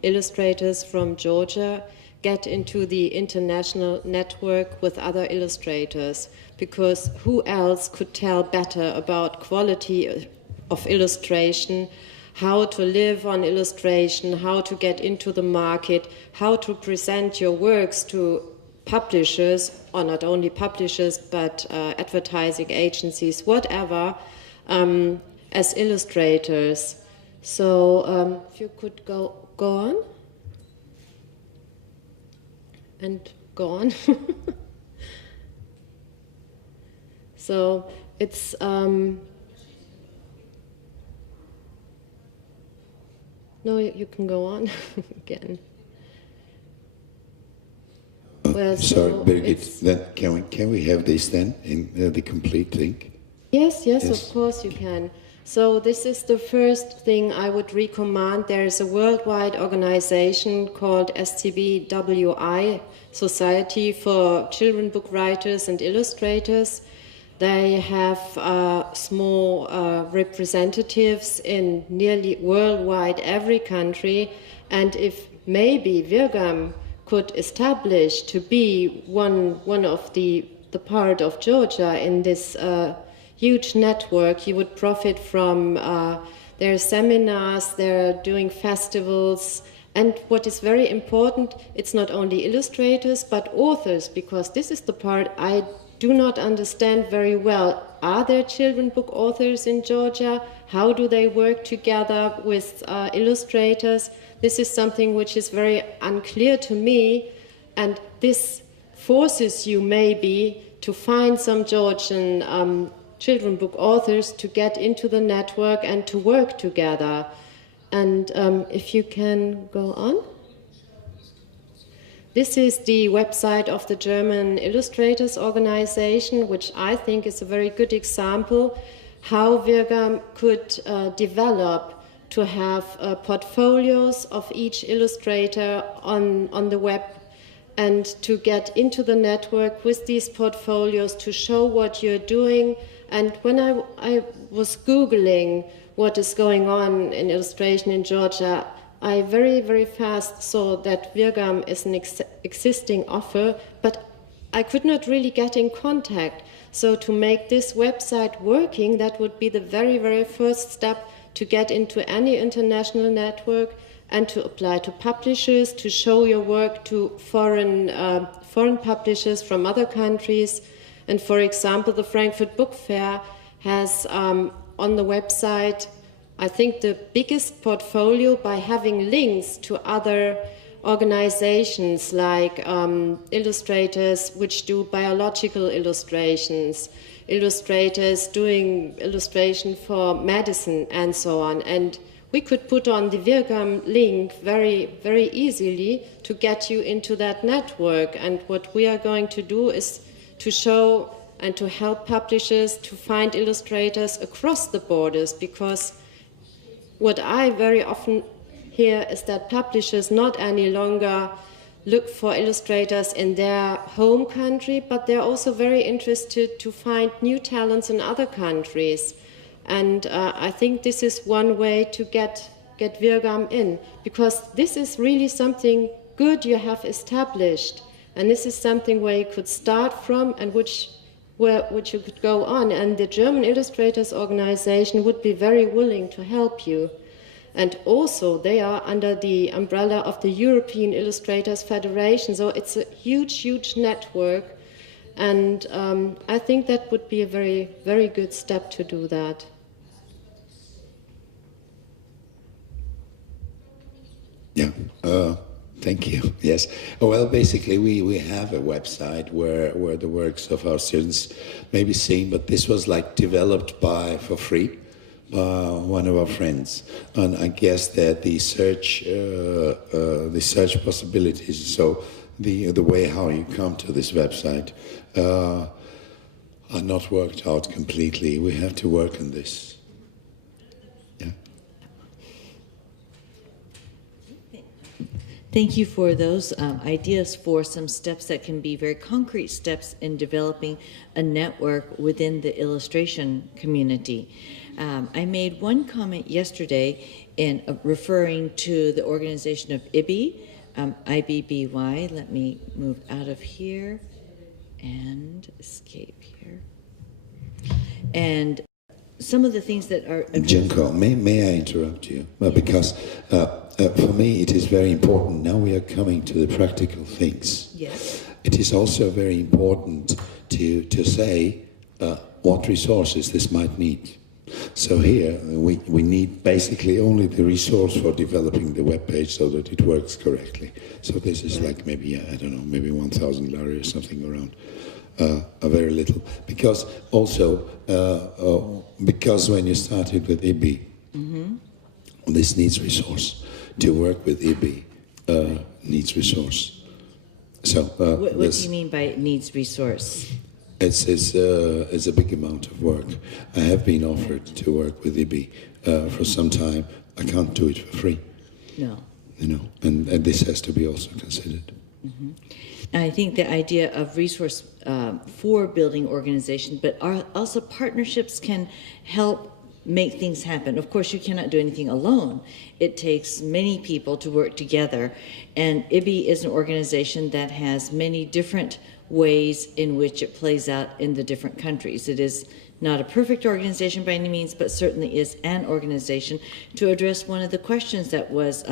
illustrators from Georgia get into the international network with other illustrators, because who else could tell better about quality of illustration, how to live on illustration, how to get into the market, how to present your works to publishers, or not only publishers, but advertising agencies, whatever, as illustrators. So if you could go on and go on. So it's no, you can go on again. Well, sorry, so Birgit, then can we have this then in the complete thing? Yes, of course you can. So this is the first thing I would recommend. There is a worldwide organization called STBWI, Society for Children Book Writers and Illustrators. They have small representatives in nearly worldwide every country, and if maybe Virgam could establish to be one of the part of Georgia in this huge network, you would profit from their seminars, they're doing festivals, and what is very important, it's not only illustrators but authors, because this is the part I do not understand very well. Are there children book authors in Georgia? How do they work together with illustrators? This is something which is very unclear to me, and this forces you maybe to find some Georgian children book authors to get into the network and to work together. And if you can go on. This is the website of the German Illustrators Organization, which I think is a very good example how Virgam could develop to have portfolios of each illustrator on the web, and to get into the network with these portfolios to show what you're doing. And when I was Googling what is going on in illustration in Georgia, I very, very fast saw that Virgam is an existing offer, but I could not really get in contact. So to make this website working, that would be the very, very first step to get into any international network and to apply to publishers, to show your work to foreign publishers from other countries. And for example, the Frankfurt Book Fair has on the website, I think, the biggest portfolio by having links to other organizations like illustrators which do biological illustrations, illustrators doing illustration for medicine and so on. And we could put on the Virgam link very, very easily to get you into that network. And what we are going to do is to show and to help publishers to find illustrators across the borders, because what I very often hear is that publishers not any longer look for illustrators in their home country, but they're also very interested to find new talents in other countries. And I think this is one way to get Virgam in, because this is really something good you have established, and this is something where you could start from and which you could go on, and the German Illustrators Organization would be very willing to help you. And also they are under the umbrella of the European Illustrators Federation, so it's a huge, huge network, and I think that would be a very, very good step to do that. Yeah, thank you. Yes. Well, basically, we have a website where the works of our students may be seen, but this was like developed for free by one of our friends, and I guess that the search possibilities, so the way how you come to this website, are not worked out completely. We have to work on this. Thank you for those ideas for some steps that can be very concrete steps in developing a network within the illustration community. I made one comment yesterday in referring to the organization of IBBY, IBBY. Let me move out of here and escape here. And some of the things that are... Junko, may I interrupt you? Well, because for me it is very important. Now we are coming to the practical things. Yes. It is also very important to say what resources this might need. So here we need basically only the resource for developing the web page so that it works correctly. So this is like maybe, I don't know, maybe 1,000 lari or something around. A very little, because also because when you started with IBBY, this needs resource. To work with IBBY needs resource. So what do you mean by it needs resource? It's a big amount of work. I have been offered to work with IBBY for some time. I can't do it for free. No. You know, and this has to be also considered. I think the idea of resource for building organizations, but also partnerships can help make things happen. Of course, you cannot do anything alone. It takes many people to work together. And IBBY is an organization that has many different ways in which it plays out in the different countries. It is not a perfect organization by any means, but certainly is an organization to address one of the questions that was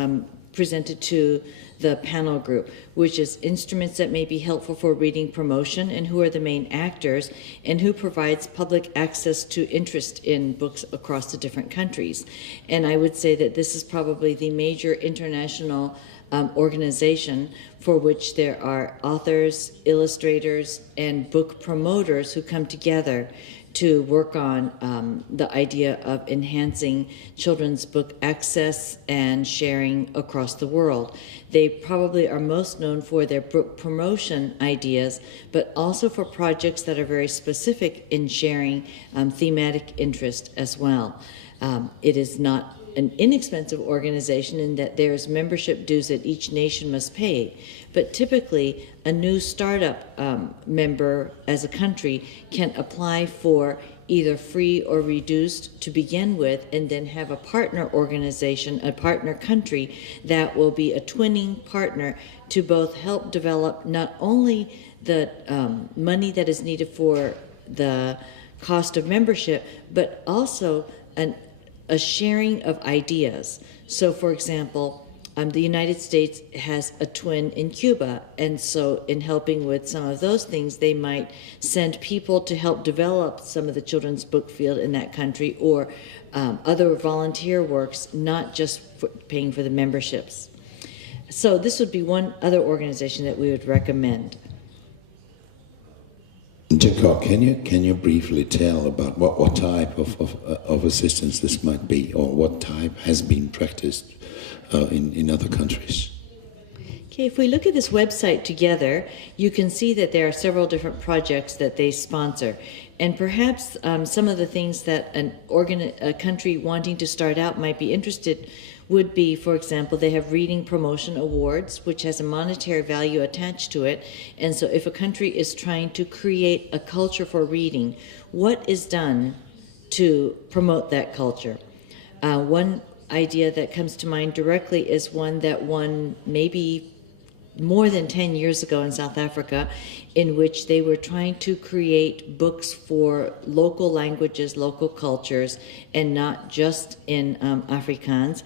presented to the panel group, which is instruments that may be helpful for reading promotion, and who are the main actors, and who provides public access to interest in books across the different countries. And I would say that this is probably the major international organization for which there are authors, illustrators, and book promoters who come together to work on the idea of enhancing children's book access and sharing across the world. They probably are most known for their book promotion ideas, but also for projects that are very specific in sharing thematic interest as well. It is not an inexpensive organization in that there's membership dues that each nation must pay, but typically a new startup member as a country can apply for either free or reduced to begin with, and then have a partner organization, a partner country that will be a twinning partner to both help develop not only the money that is needed for the cost of membership, but also a sharing of ideas. So, for example, the United States has a twin in Cuba, and so in helping with some of those things, they might send people to help develop some of the children's book field in that country, or other volunteer works, not just paying for the memberships. So this would be one other organization that we would recommend. Jacob, can you briefly tell about what type of assistance this might be, or what type has been practiced in other countries? Okay, if we look at this website together, you can see that there are several different projects that they sponsor. And perhaps some of the things that a country wanting to start out might be interested would be, for example, they have reading promotion awards, which has a monetary value attached to it. And so if a country is trying to create a culture for reading, what is done to promote that culture? One idea that comes to mind directly is one that won maybe more than 10 years ago in South Africa, in which they were trying to create books for local languages, local cultures, and not just in Afrikaans.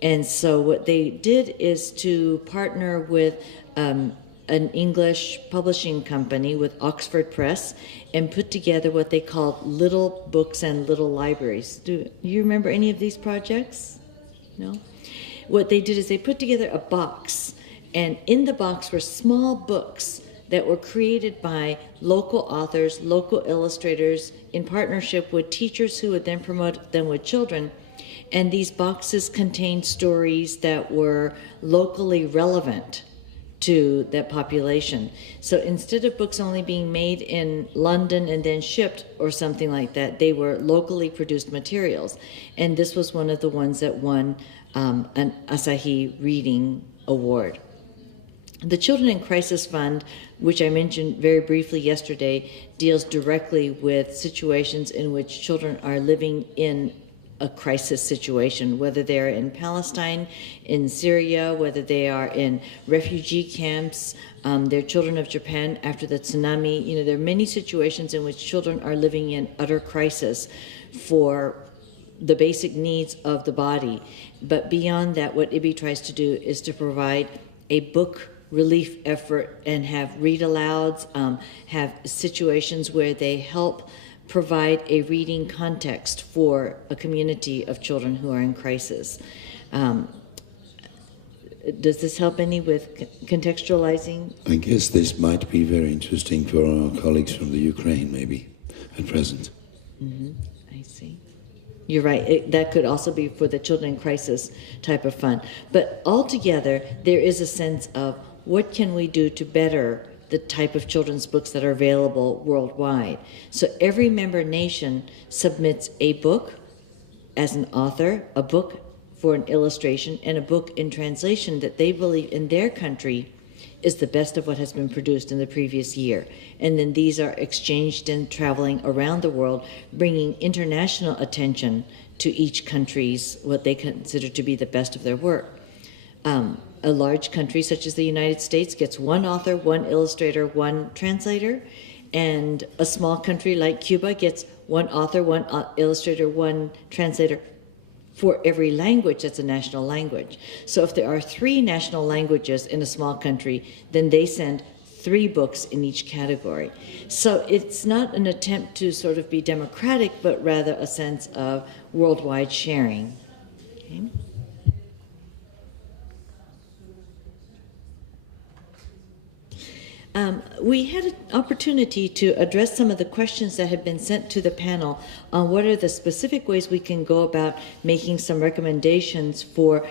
And so what they did is to partner with an English publishing company, with Oxford Press, and put together what they called Little Books and Little Libraries. Do you remember any of these projects? No? What they did is they put together a box, and in the box were small books that were created by local authors, local illustrators, in partnership with teachers who would then promote them with children. And these boxes contained stories that were locally relevant to that population. So instead of books only being made in London and then shipped or something like that, they were locally produced materials. And this was one of the ones that won an Asahi Reading Award. The Children in Crisis Fund, which I mentioned very briefly yesterday, deals directly with situations in which children are living in a crisis situation, whether they're in Palestine, in Syria, whether they are in refugee camps, they're children of Japan after the tsunami. You know, there are many situations in which children are living in utter crisis for the basic needs of the body. But beyond that, what IBI tries to do is to provide a book relief effort and have read-alouds, have situations where they help provide a reading context for a community of children who are in crisis. Does this help any with contextualizing? I guess this might be very interesting for our colleagues from the Ukraine, maybe, at present. Mm-hmm. I see. You're right. That could also be for the Children in Crisis type of fund. But altogether, there is a sense of what can we do to better the type of children's books that are available worldwide. So every member nation submits a book as an author, a book for an illustration, and a book in translation that they believe in their country is the best of what has been produced in the previous year. And then these are exchanged and traveling around the world, bringing international attention to each country's, what they consider to be the best of their work. A large country such as the United States gets one author, one illustrator, one translator, and a small country like Cuba gets one author, one illustrator, one translator for every language that's a national language. So if there are 3 national languages in a small country, then they send 3 books in each category. So it's not an attempt to sort of be democratic, but rather a sense of worldwide sharing. Okay. We had an opportunity to address some of the questions that have been sent to the panel on what are the specific ways we can go about making some recommendations for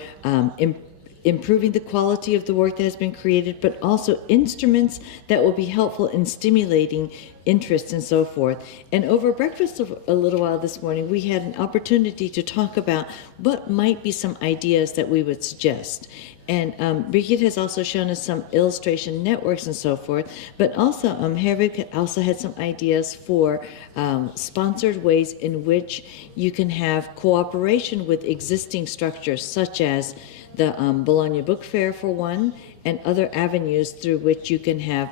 improving the quality of the work that has been created, but also instruments that will be helpful in stimulating interest and so forth. And over breakfast a little while this morning, we had an opportunity to talk about what might be some ideas that we would suggest. And Brigitte has also shown us some illustration networks and so forth, but also Herwig also had some ideas for sponsored ways in which you can have cooperation with existing structures, such as the Bologna Book Fair for one, and other avenues through which you can have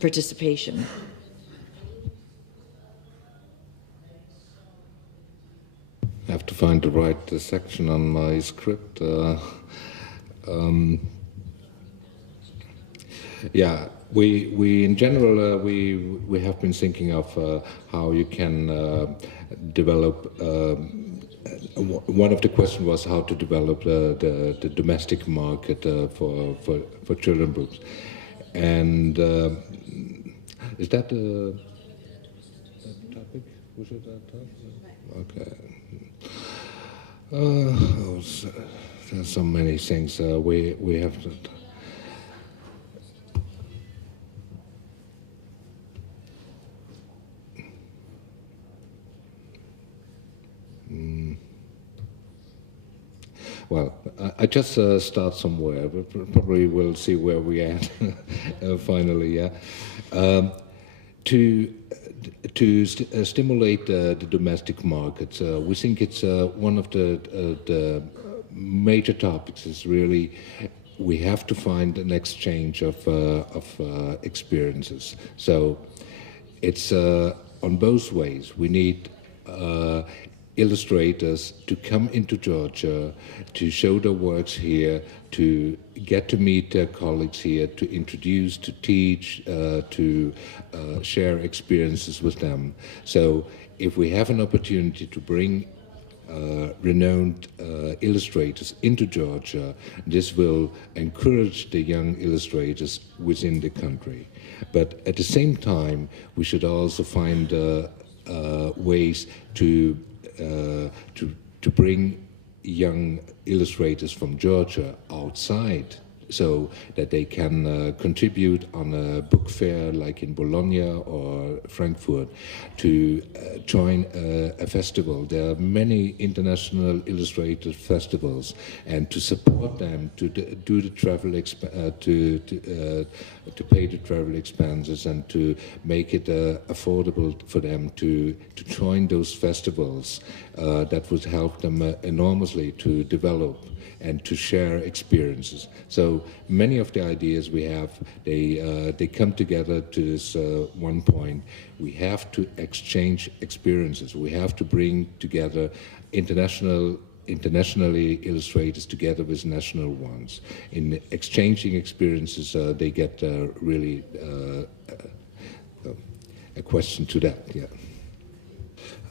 participation. I have to find the right section on my script. Yeah, we in general we have been thinking of how you can develop. One of the questions was how to develop the domestic market for children books, and is that the topic? Was it that topic? Okay. There's so many things we have to. Well, I just start somewhere, but probably we'll see where we end finally. Yeah, to stimulate the domestic markets, we think it's one of the major topics. Is really we have to find an exchange of experiences. So it's on both ways. We need illustrators to come into Georgia, to show their works here, to get to meet their colleagues here, to introduce, to teach, to share experiences with them. So if we have an opportunity to bring renowned illustrators into Georgia, this will encourage the young illustrators within the country. But at the same time, we should also find ways to bring young illustrators from Georgia outside, so that they can contribute on a book fair like in Bologna or Frankfurt, to join a festival. There are many international illustrator festivals, and to support them, to do the travel to pay the travel expenses, and to make it affordable for them to join those festivals. That would help them enormously to develop and to share experiences. So many of the ideas we have, they come together to this one point. We have to exchange experiences. We have to bring together internationally illustrators together with national ones. In exchanging experiences, they get really a question to that. Yeah.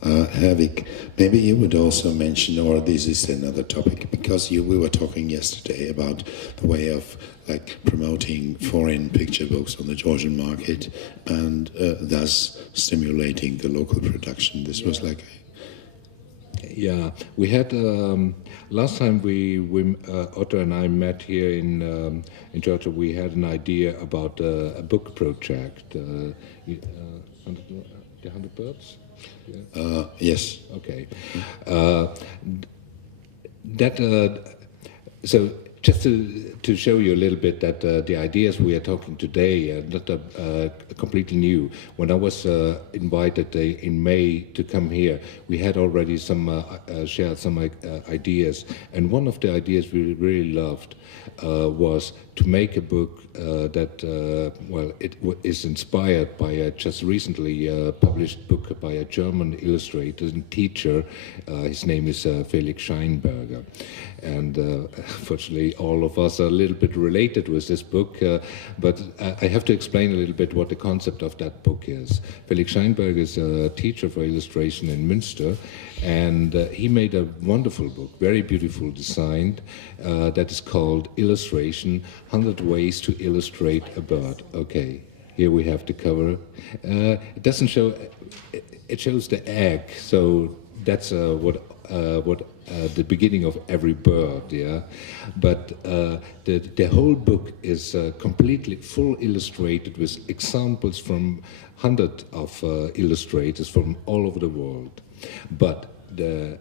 Herwig, maybe you would also mention, or this is another topic, because we were talking yesterday about the way of like promoting foreign picture books on the Georgian market and thus stimulating the local production. This was like. Yeah, we had last time we Otto and I met here in Georgia. We had an idea about a book project. 100 Birds. Yeah. Yes. Okay. So just to show you a little bit that the ideas we are talking today are not completely new. When I was invited in May to come here, we had already shared some ideas, and one of the ideas we really loved was to make a book that it is inspired by a just recently published book by a German illustrator and teacher. His name is Felix Scheinberger, and unfortunately all of us are a little bit related with this book, but I have to explain a little bit what the concept of that book is. Felix Scheinberger is a teacher for illustration in Münster, and he made a wonderful book, very beautiful designed, that is called Illustration, 100 Ways to Illustrate a Bird. Okay, here we have the cover. It doesn't show, it shows the egg, so that's what the beginning of every bird, yeah. But the whole book is completely full illustrated with examples from hundreds of illustrators from all over the world. But the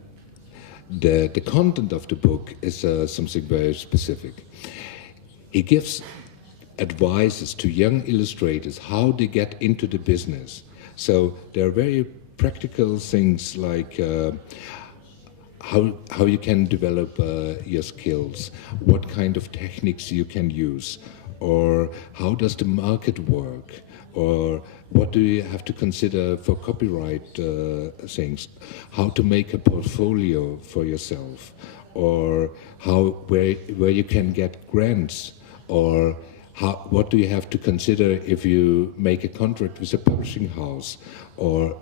content of the book is something very specific. He gives advices to young illustrators how they get into the business. So there are very practical things like how you can develop your skills, what kind of techniques you can use, or how does the market work, or what do you have to consider for copyright things, how to make a portfolio for yourself, or where you can get grants, or what do you have to consider if you make a contract with a publishing house, or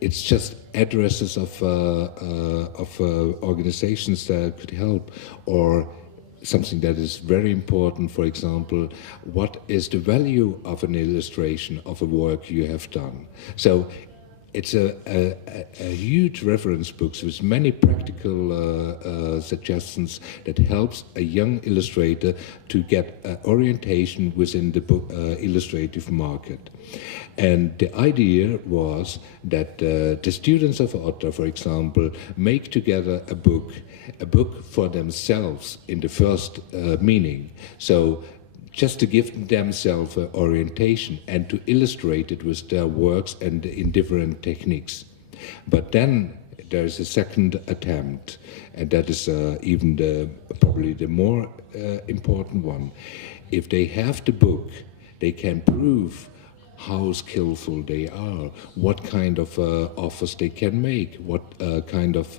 it's just addresses of organizations that could help, or something that is very important, for example, what is the value of an illustration of a work you have done? So it's a huge reference book with many practical suggestions that helps a young illustrator to get orientation within the book, illustrative market. And the idea was that the students of OTA, for example, make together a book for themselves in the first meaning. So just to give themselves an orientation and to illustrate it with their works and in different techniques. But then there is a second attempt, and that is probably the more important one. If they have the book, they can prove how skillful they are, what kind of offers they can make, what kind of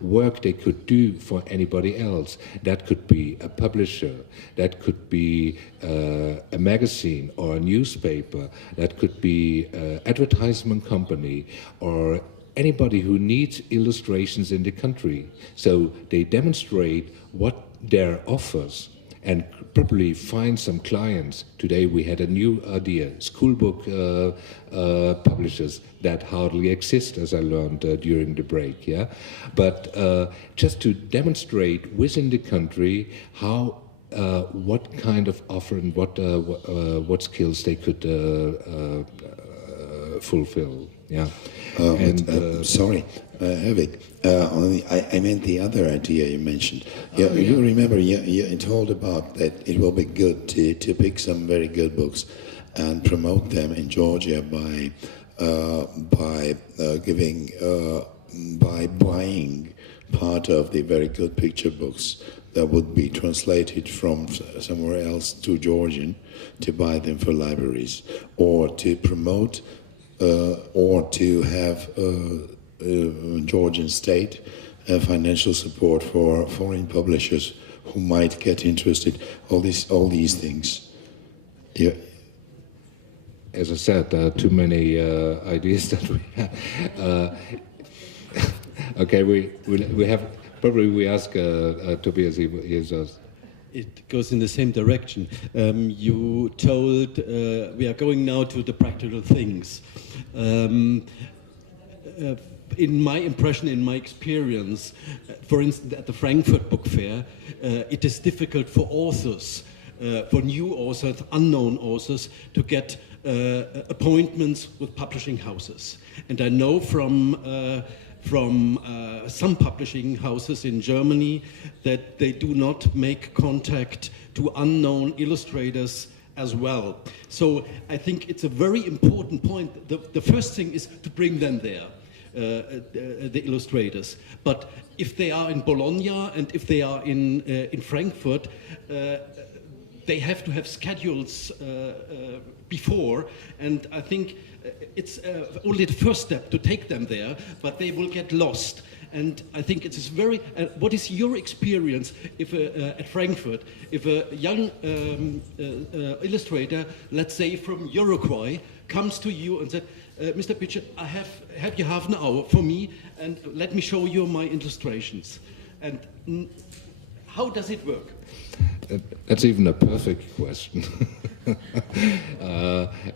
work they could do for anybody else. That could be a publisher, that could be a magazine or a newspaper, that could be an advertisement company, or anybody who needs illustrations in the country. So they demonstrate what their offers and probably find some clients. Today we had a new idea, school book publishers that hardly exist, as I learned during the break, yeah? But just to demonstrate within the country how, what kind of offer and what skills they could fulfill, yeah? Sorry, Herwig, I meant the other idea you mentioned. You remember you told about that it will be good to pick some very good books and promote them in Georgia by buying part of the very good picture books that would be translated from somewhere else to Georgian, to buy them for libraries, or to promote or to have Georgian state financial support for foreign publishers who might get interested. All these things. Yeah. As I said, there are too many ideas that we have. Okay, we have probably we ask Tobias. He is us. It goes in the same direction. You told we are going now to the practical things. In my impression, in my experience, for instance, at the Frankfurt Book Fair, it is difficult for authors, for new authors, unknown authors, to get appointments with publishing houses. And I know from some publishing houses in Germany that they do not make contact to unknown illustrators as well. So I think it's a very important point. The first thing is to bring them there, the illustrators. But if they are in Bologna and if they are in Frankfurt, they have to have schedules before, and I think it's only the first step to take them there, but they will get lost. And I think it is very. What is your experience if at Frankfurt, if a young illustrator, let's say from Uruguay, comes to you and said, "Mr. Pitcher, have you half an hour for me, and let me show you my illustrations?" And how does it work? That's even a perfect question.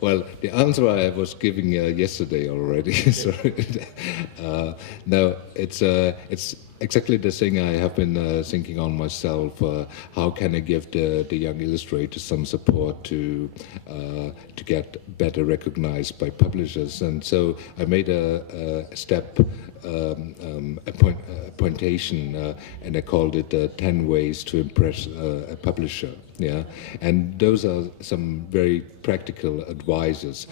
Well, the answer I was giving yesterday already. Sorry. No, it's exactly the thing I have been thinking on myself. How can I give the young illustrators some support to get better recognized by publishers? And so I made a step. A pointation, and I called it 10 ways to impress a publisher. Yeah, and those are some very practical advices.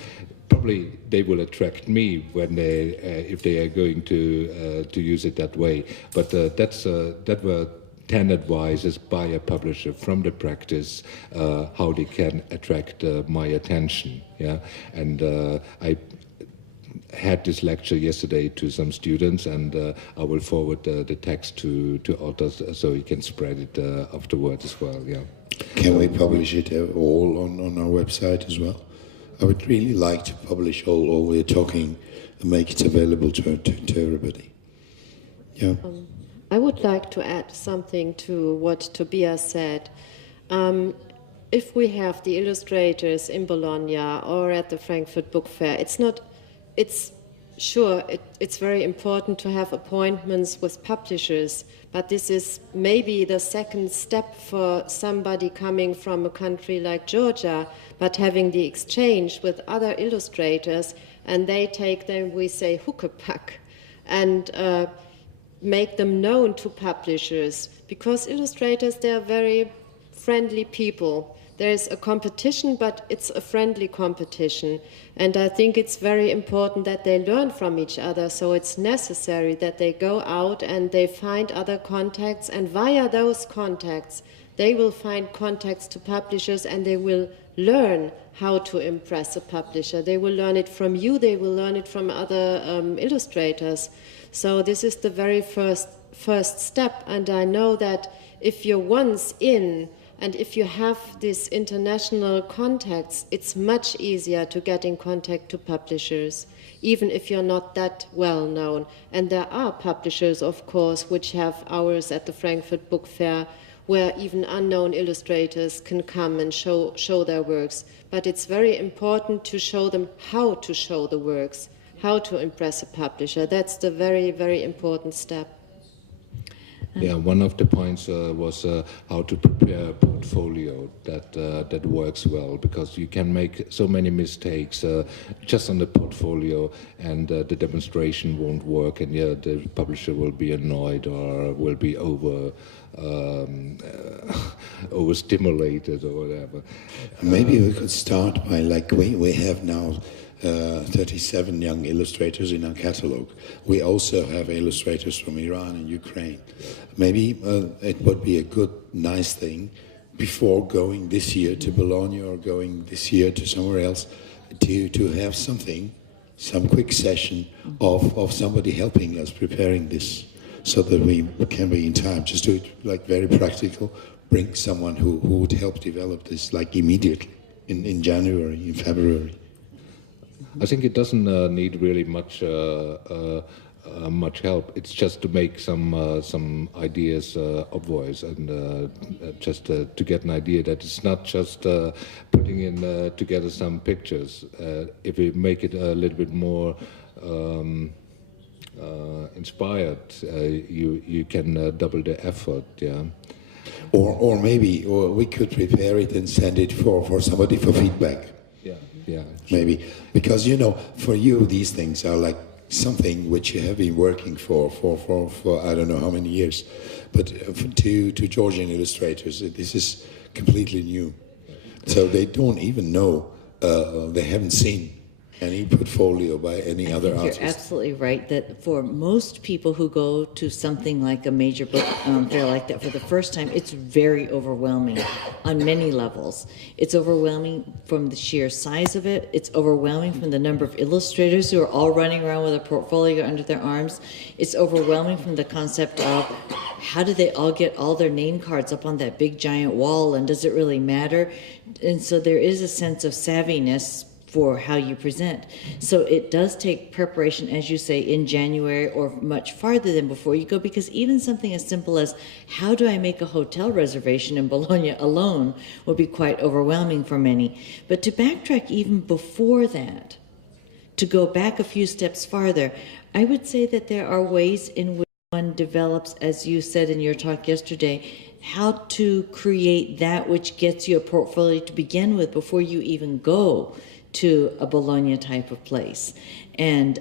Probably they will attract me when they, if they are going to use it that way. But that were 10 advices by a publisher from the practice, how they can attract my attention. Yeah, and I had this lecture yesterday to some students, and I will forward the text to authors so you can spread it afterwards as well. Yeah. Can we publish it all on our website as well? I would really like to publish all we're talking and make it available to everybody. Yeah. I would like to add something to what Tobias said. If we have the illustrators in Bologna or at the Frankfurt Book Fair, it's very important to have appointments with publishers, but this is maybe the second step for somebody coming from a country like Georgia, but having the exchange with other illustrators, and they take them, we say, huckepack, and make them known to publishers, because illustrators, they are very friendly people. There's a competition, but it's a friendly competition. And I think it's very important that they learn from each other. So it's necessary that they go out and they find other contacts. And via those contacts, they will find contacts to publishers, and they will learn how to impress a publisher. They will learn it from you. They will learn it from other illustrators. So this is the very first step. And I know that if you're once in, and if you have these international contacts, it's much easier to get in contact to publishers, even if you're not that well known. And there are publishers, of course, which have hours at the Frankfurt Book Fair where even unknown illustrators can come and show their works. But it's very important to show them how to show the works, how to impress a publisher. That's the very, very important step. Yeah, one of the points was how to prepare a portfolio that works well, because you can make so many mistakes just on the portfolio, and the demonstration won't work, and the publisher will be annoyed or will be overstimulated or whatever. Maybe we could start by, like, we have now 37 young illustrators in our catalog. We also have illustrators from Iran and Ukraine. Maybe it would be a good, nice thing before going this year to Bologna or going this year to somewhere else to have some quick session of somebody helping us preparing this, so that we can be in time. Just do it like very practical. Bring someone who would help develop this like immediately in January, in February. I think it doesn't need really much help. It's just to make some ideas obvious, and just to get an idea that it's not just putting in together some pictures. If we make it a little bit more inspired, you can double the effort. Yeah. Or maybe we could prepare it and send it for somebody for feedback. Yeah, maybe, because for you these things are like something which you have been working for I don't know how many years, but to Georgian illustrators this is completely new, so they don't even know, they haven't seen any portfolio by any other artist. You're absolutely right that for most people who go to something like a major book fair like that for the first time, it's very overwhelming on many levels. It's overwhelming from the sheer size of it. It's overwhelming from the number of illustrators who are all running around with a portfolio under their arms. It's overwhelming from the concept of how do they all get all their name cards up on that big giant wall, and does it really matter? And so there is a sense of savviness for how you present. So it does take preparation, as you say, in January or much farther than before you go, because even something as simple as how do I make a hotel reservation in Bologna alone will be quite overwhelming for many. But to backtrack even before that, to go back a few steps farther, I would say that there are ways in which one develops, as you said in your talk yesterday, how to create that which gets you a portfolio to begin with before you even go to a Bologna type of place. And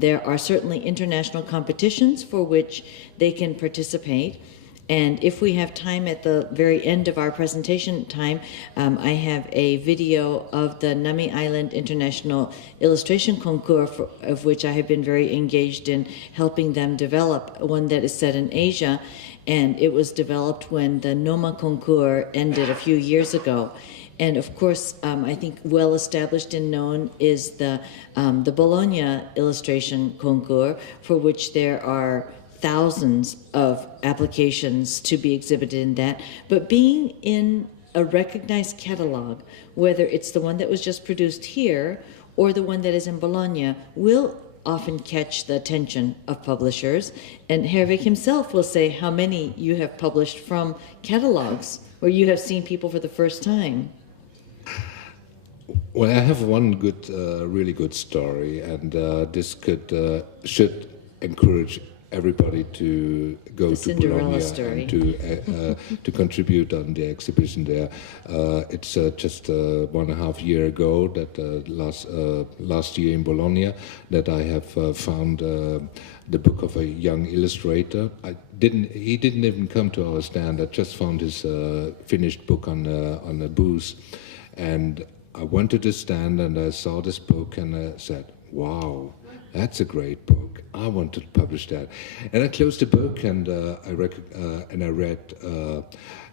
there are certainly international competitions for which they can participate. And if we have time at the very end of our presentation time, I have a video of the Nami Island International Illustration Concours, of which I have been very engaged in helping them develop, one that is set in Asia. And it was developed when the Noma Concours ended a few years ago. And of course, I think well established and known is the Bologna Illustration Concours, for which there are thousands of applications to be exhibited in that. But being in a recognized catalog, whether it's the one that was just produced here or the one that is in Bologna, will often catch the attention of publishers. And Herwig himself will say how many you have published from catalogs where you have seen people for the first time. Well, I have one good, really good story, and this should encourage everybody to go to Bologna and to contribute on the exhibition there. It's just 1.5 years ago that last year in Bologna that I have found the book of a young illustrator. He didn't even come to our stand. I just found his finished book on a booth, and I went to the stand and I saw this book and I said, wow, that's a great book. I want to publish that. And I closed the book and I read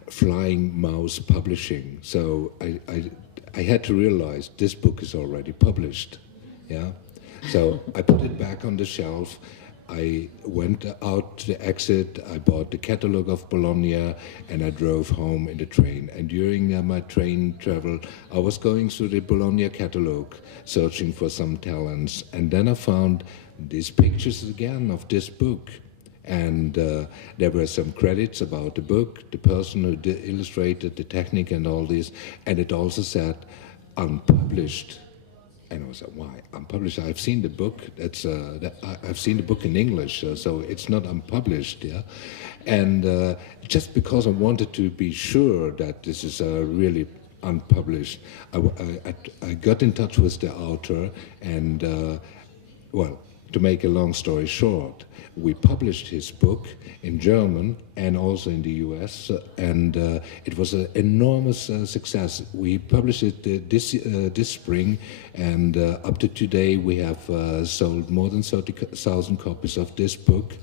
Flying Mouse Publishing. So I had to realize this book is already published. Yeah. So I put it back on the shelf. I went out to the exit, I bought the catalog of Bologna, and I drove home in the train. And during my train travel, I was going through the Bologna catalog, searching for some talents. And then I found these pictures again of this book. And there were some credits about the book, the person who illustrated, the technique and all this. And it also said, unpublished. And I was like, why? Unpublished. I've seen the book. I've seen the book in English, so it's not unpublished. Yeah, and just because I wanted to be sure that this is really unpublished, I got in touch with the author, and well, to make a long story short, we published his book in German and also in the US, and it was an enormous success. We published it this spring, and up to today we have sold more than 30,000 copies of this book,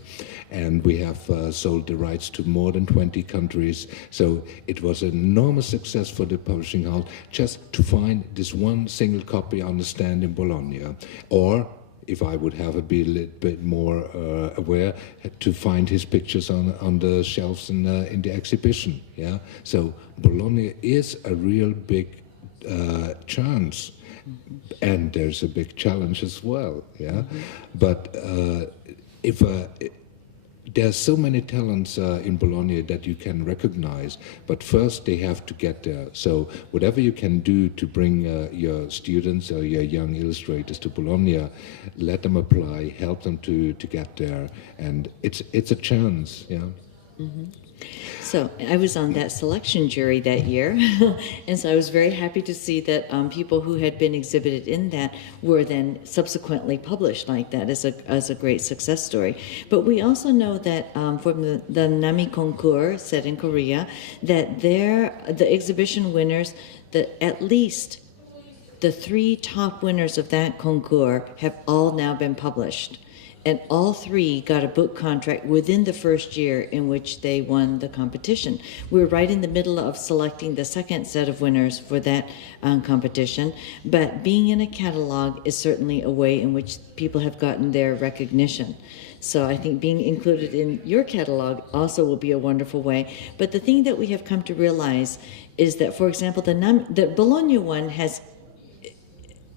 and we have sold the rights to more than 20 countries. So it was an enormous success for the publishing house just to find this one single copy on the stand in Bologna, or if I would have be a little bit more aware, to find his pictures on the shelves in the exhibition. Yeah, so Bologna is a real big chance, and there's a big challenge as well. Yeah, but if there's so many talents in Bologna that you can recognize, but first they have to get there. So whatever you can do to bring your students or your young illustrators to Bologna, let them apply, help them to get there, and it's a chance. Yeah. Mm-hmm. So I was on that selection jury that year, and so I was very happy to see that people who had been exhibited in that were then subsequently published like that as a great success story. But we also know that from the Nami Concours set in Korea, that the exhibition winners, at least the 3 top winners of that concours have all now been published. And all 3 got a book contract within the first year in which they won the competition. We're right in the middle of selecting the second set of winners for that competition. But being in a catalog is certainly a way in which people have gotten their recognition. So I think being included in your catalog also will be a wonderful way. But the thing that we have come to realize is that, for example, the Bologna one has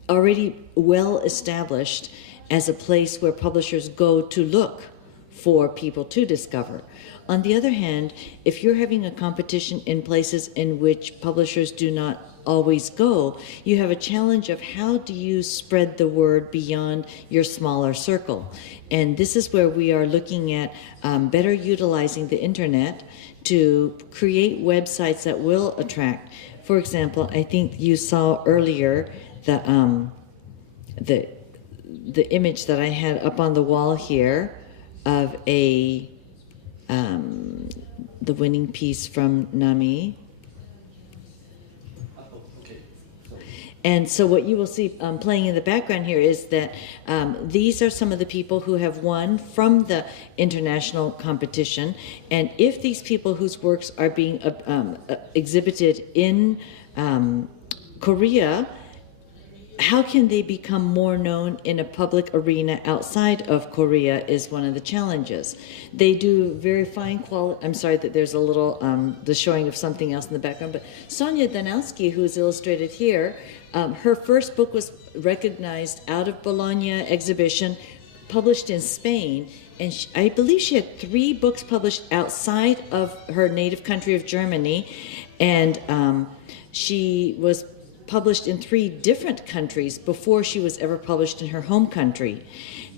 already well established as a place where publishers go to look for people to discover. On the other hand, if you're having a competition in places in which publishers do not always go, you have a challenge of how do you spread the word beyond your smaller circle. And this is where we are looking at better utilizing the internet to create websites that will attract. For example, I think you saw earlier the image that I had up on the wall here of the winning piece from NAMI. And so what you will see playing in the background here is that these are some of the people who have won from the international competition. And if these people whose works are being exhibited in Korea, how can they become more known in a public arena outside of Korea is one of the challenges. They do very fine quality. I'm sorry that there's a little the showing of something else in the background, but Sonia Danowski, who is illustrated here, her first book was recognized out of Bologna exhibition, published in Spain, and I believe she had 3 books published outside of her native country of Germany, and she was published in 3 different countries before she was ever published in her home country.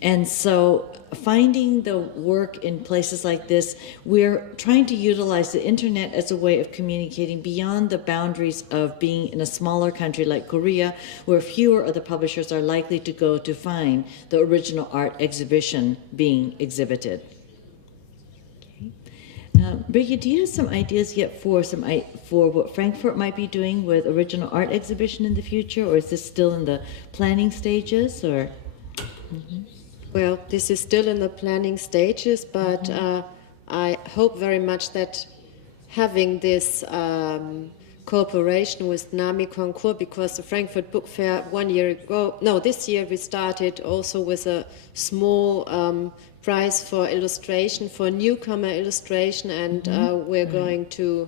And so finding the work in places like this, we're trying to utilize the internet as a way of communicating beyond the boundaries of being in a smaller country like Korea, where fewer of the publishers are likely to go to find the original art exhibition being exhibited. Brigitte, do you have some ideas yet for what Frankfurt might be doing with original art exhibition in the future, or is this still in the planning stages? Or Well, this is still in the planning stages, but I hope very much that having this cooperation with NAMI Concours, because the Frankfurt Book Fair this year we started also with a small prize for illustration, for newcomer illustration, and we're going to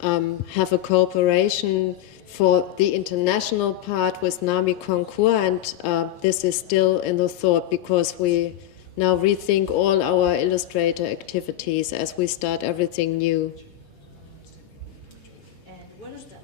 have a cooperation for the international part with NAMI Concours, and this is still in the thought because we now rethink all our illustrator activities as we start everything new.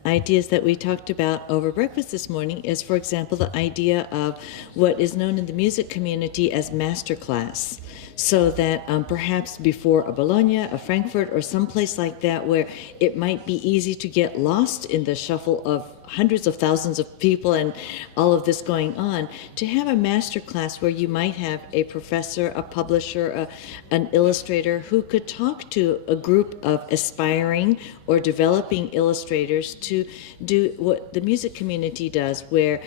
Ideas that we talked about over breakfast this morning is, for example, the idea of what is known in the music community as masterclass. So that perhaps before a Bologna, a Frankfurt, or someplace like that where it might be easy to get lost in the shuffle of hundreds of thousands of people and all of this going on, to have a master class where you might have a professor, a publisher, an illustrator who could talk to a group of aspiring or developing illustrators to do what the music community does, where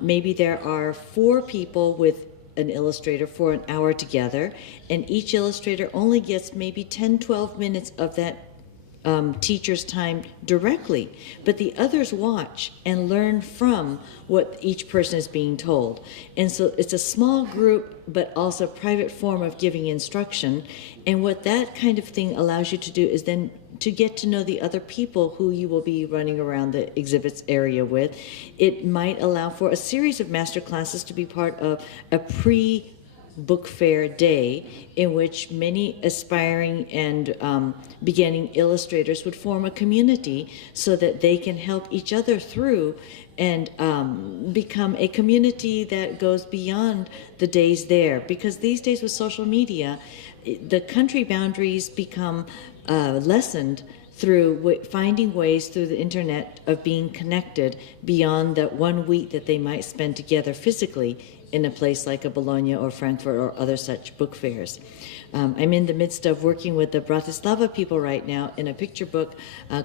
maybe there are 4 people with an illustrator for an hour together, and each illustrator only gets maybe 10-12 minutes of that teacher's time directly, but the others watch and learn from what each person is being told. And so it's a small group, but also private form of giving instruction. And what that kind of thing allows you to do is then to get to know the other people who you will be running around the exhibits area with. It might allow for a series of master classes to be part of a pre-book fair day in which many aspiring and beginning illustrators would form a community so that they can help each other through and become a community that goes beyond the days there. Because these days with social media, the country boundaries become lessened through finding ways through the internet of being connected beyond that 1 week that they might spend together physically in a place like a Bologna or Frankfurt or other such book fairs. I'm in the midst of working with the Bratislava people right now in a picture book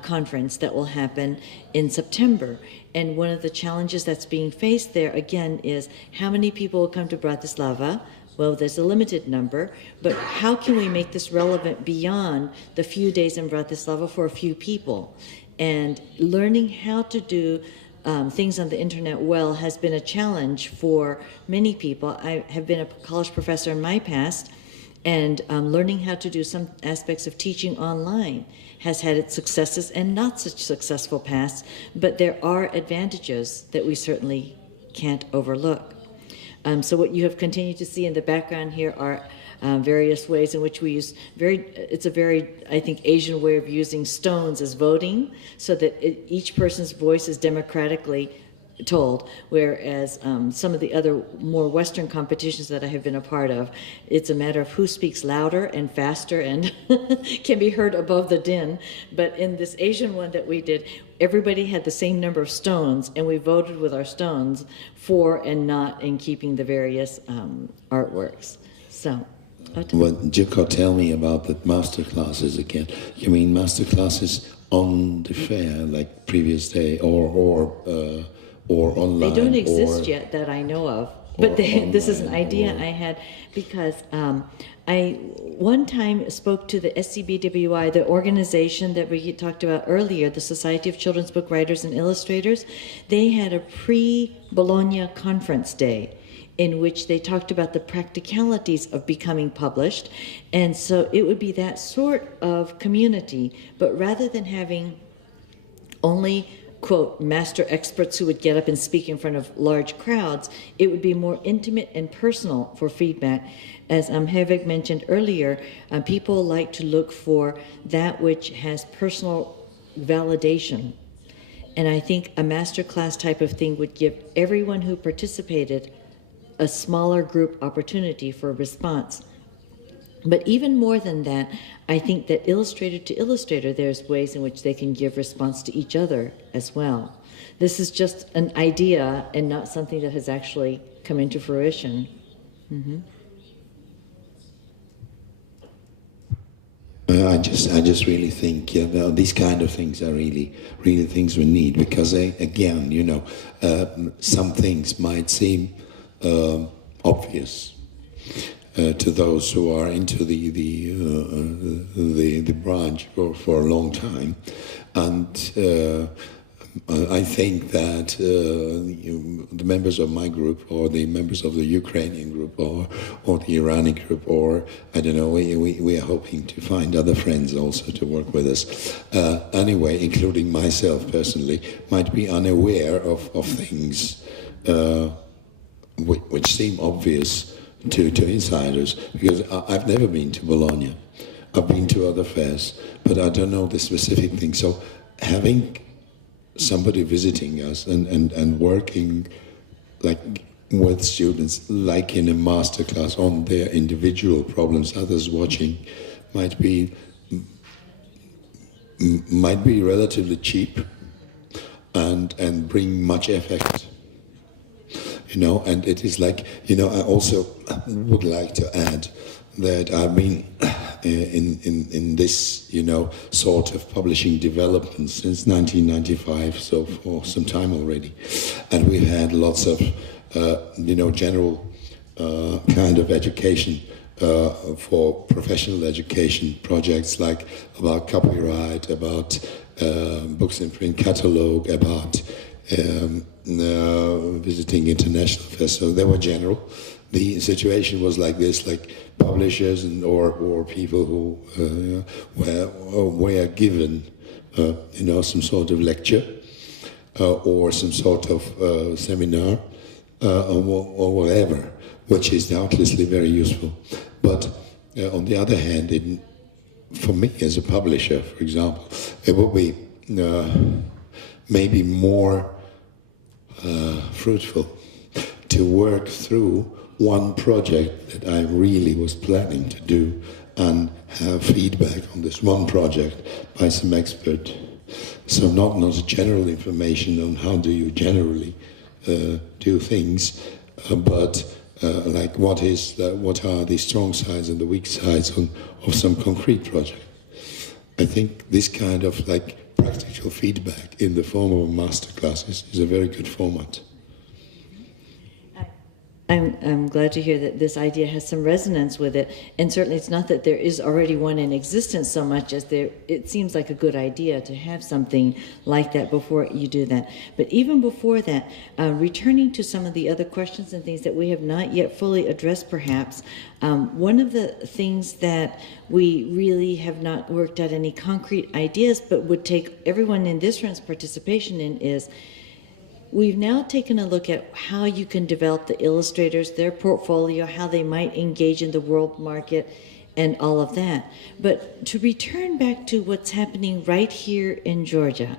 conference that will happen in September. And one of the challenges that's being faced there, again, is how many people will come to Bratislava. Well, there's a limited number, but how can we make this relevant beyond the few days in Bratislava for a few people? And learning how to do things on the internet well has been a challenge for many people. I have been a college professor in my past, and learning how to do some aspects of teaching online has had its successes and not such successful pasts, but there are advantages that we certainly can't overlook. So what you have continued to see in the background here are various ways in which we use it's a very, I think, Asian way of using stones as voting, so that each person's voice is democratically told, whereas some of the other more Western competitions that I have been a part of, it's a matter of who speaks louder and faster and can be heard above the din. But in this Asian one that we did, everybody had the same number of stones, and we voted with our stones for and not in keeping the various artworks. So. What Jukka, tell me about the master classes again. You mean master classes on the fair, like previous day, or online? They don't exist yet that I know of, but this is an idea I had because I one time spoke to the SCBWI, the organization that we talked about earlier, the Society of Children's Book Writers and Illustrators. They had a pre-Bologna conference day in which they talked about the practicalities of becoming published. And so it would be that sort of community, but rather than having only, quote, master experts who would get up and speak in front of large crowds, it would be more intimate and personal for feedback. As Herwig mentioned earlier, people like to look for that which has personal validation. And I think a masterclass type of thing would give everyone who participated a smaller group opportunity for a response. But even more than that, I think that illustrator to illustrator, there's ways in which they can give response to each other as well. This is just an idea and not something that has actually come into fruition. Mm-hmm. I just really think these kind of things are really things we need, because again, some things might seem obvious to those who are into the branch for a long time, and I think that the members of my group, or the members of the Ukrainian group, or the Iranian group, or I don't know, we are hoping to find other friends also to work with us. Anyway, including myself personally, might be unaware of things which seem obvious to insiders, because I've never been to Bologna. I've been to other fairs, but I don't know the specific thing. So having somebody visiting us and working like with students, like in a master class on their individual problems, others watching, might be relatively cheap and bring much effect. And it is like, I also would like to add that I've been in this, sort of publishing development since 1995, so for some time already. And we've had lots of, general kind of education for professional education projects, like about copyright, about books in print catalog, about visiting international fairs. So they were general. The situation was like this, like publishers or people who were given, some sort of lecture or some sort of seminar or whatever, which is doubtlessly very useful. But on the other hand, for me as a publisher, for example, it would be maybe more fruitful to work through one project that I really was planning to do and have feedback on this one project by some expert. So not general information on how do you generally do things, but like what are the strong sides and the weak sides of some concrete project. I think this kind of like practical feedback in the form of masterclasses is a very good format. I'm glad to hear that this idea has some resonance with it, and certainly it's not that there is already one in existence so much as it seems like a good idea to have something like that before you do that. But even before that, returning to some of the other questions and things that we have not yet fully addressed perhaps, one of the things that we really have not worked out any concrete ideas but would take everyone in this room's participation in is we've now taken a look at how you can develop the illustrators, their portfolio, how they might engage in the world market, and all of that. But to return back to what's happening right here in Georgia,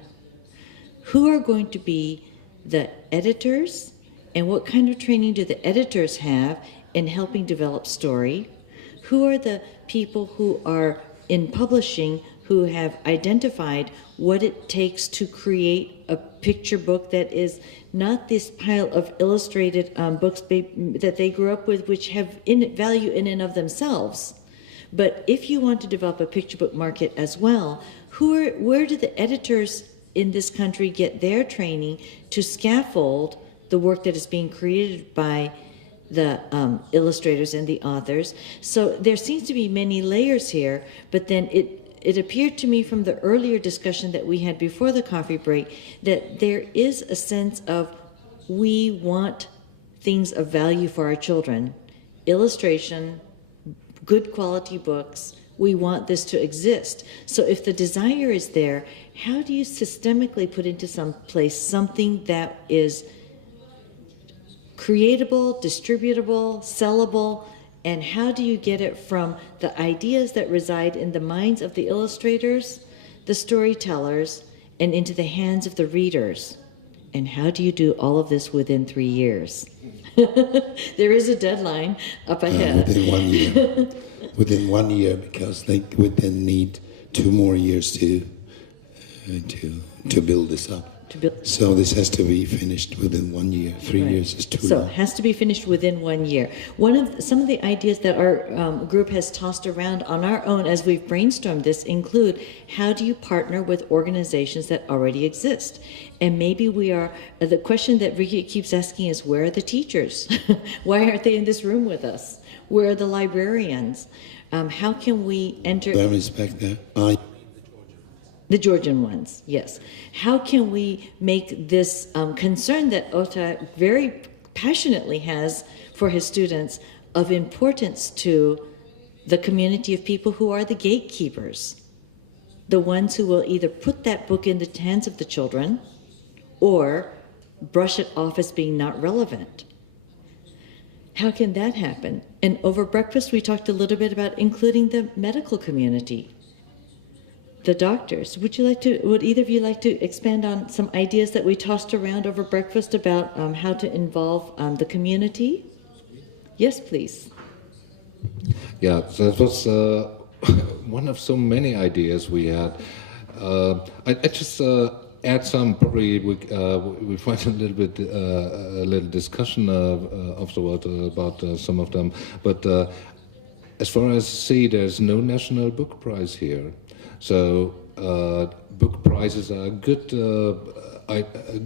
who are going to be the editors, and what kind of training do the editors have in helping develop story? Who are the people who are in publishing who have identified what it takes to create a picture book that is not this pile of illustrated books that they grew up with, which have value in and of themselves? But if you want to develop a picture book market as well, where do the editors in this country get their training to scaffold the work that is being created by the illustrators and the authors? So there seems to be many layers here, but then it appeared to me from the earlier discussion that we had before the coffee break that there is a sense of we want things of value for our children. Illustration, good quality books, we want this to exist. So if the desire is there, how do you systemically put into some place something that is creatable, distributable, sellable, and how do you get it from the ideas that reside in the minds of the illustrators, the storytellers, and into the hands of the readers? And how do you do all of this within 3 years? There is a deadline up ahead. Within 1 year. Within 1 year, because they would then need 2 more years to build this up. So this has to be finished within 1 year. 3 years is too So long. it has to be finished within 1 year. Some of the ideas that our group has tossed around on our own as we've brainstormed this include how do you partner with organizations that already exist? And maybe the question that Ricky keeps asking is, where are the teachers? Why aren't they in this room with us? Where are the librarians? How can we enter... There is back there. The Georgian ones, yes. How can we make this concern that Ota very passionately has for his students of importance to the community of people who are the gatekeepers, the ones who will either put that book in the hands of the children or brush it off as being not relevant? How can that happen? And over breakfast, we talked a little bit about including the medical community. The doctors. Would either of you like to expand on some ideas that we tossed around over breakfast about how to involve the community? Yes, please. Yeah, so that was one of so many ideas we had. I just add some. Probably we find a little discussion afterward about some of them. But as far as I see, there's no national book prize here. So book prizes are a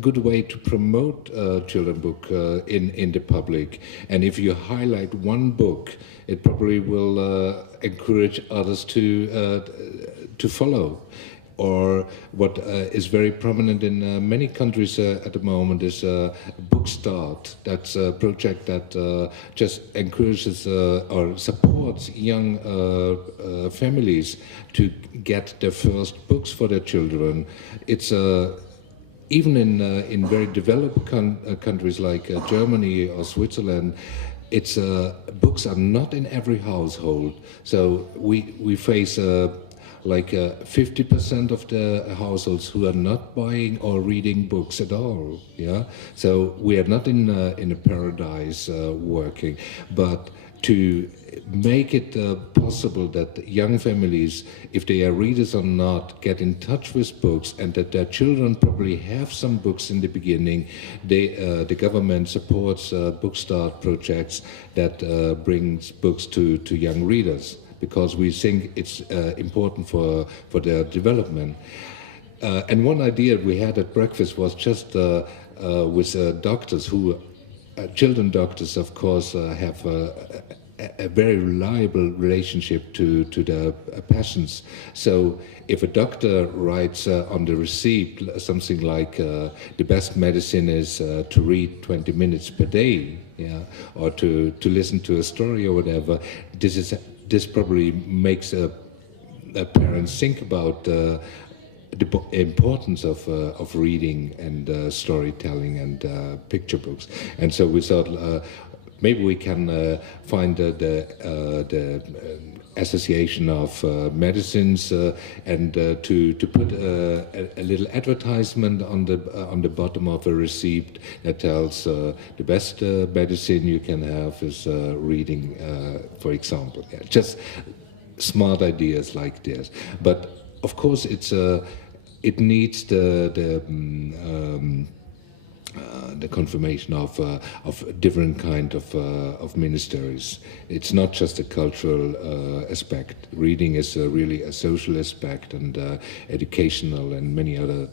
good way to promote children's book in the public. And if you highlight one book, it probably will encourage others to follow. Or what is very prominent in many countries at the moment is Book Start. That's a project that just encourages or supports young families to get their first books for their children. It's even in very developed countries like Germany or Switzerland, books are not in every household. So we face like 50% of the households who are not buying or reading books at all. Yeah, so we are not in a paradise working, but to make it possible that young families, if they are readers or not, get in touch with books, and that their children probably have some books in the beginning. The government supports Book Start projects that brings books to young readers, because we think it's important for their development. And one idea we had at breakfast was just with doctors who, children doctors, of course, have a very reliable relationship to their patients. So if a doctor writes on the receipt something like the best medicine is to read 20 minutes per day, yeah, or to listen to a story or whatever, this probably makes a parents think about importance of reading and storytelling and picture books. And so we thought maybe we can find the Association of Medicines and to put a little advertisement on the bottom of a receipt that tells the best medicine you can have is reading, for example. Yeah, just smart ideas like this. But of course, it needs the confirmation of different kind of ministries. It's not just a cultural aspect. Reading is really a social aspect and educational, and many other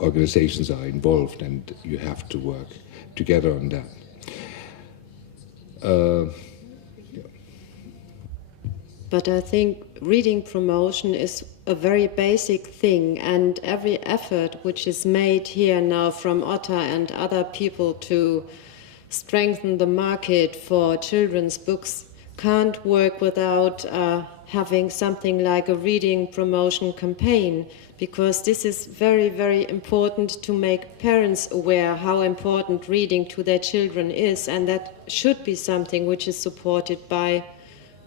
organizations are involved, and you have to work together on that. But I think reading promotion is a very basic thing, and every effort which is made here now from Otta and other people to strengthen the market for children's books can't work without having something like a reading promotion campaign, because this is very, very important to make parents aware how important reading to their children is, and that should be something which is supported by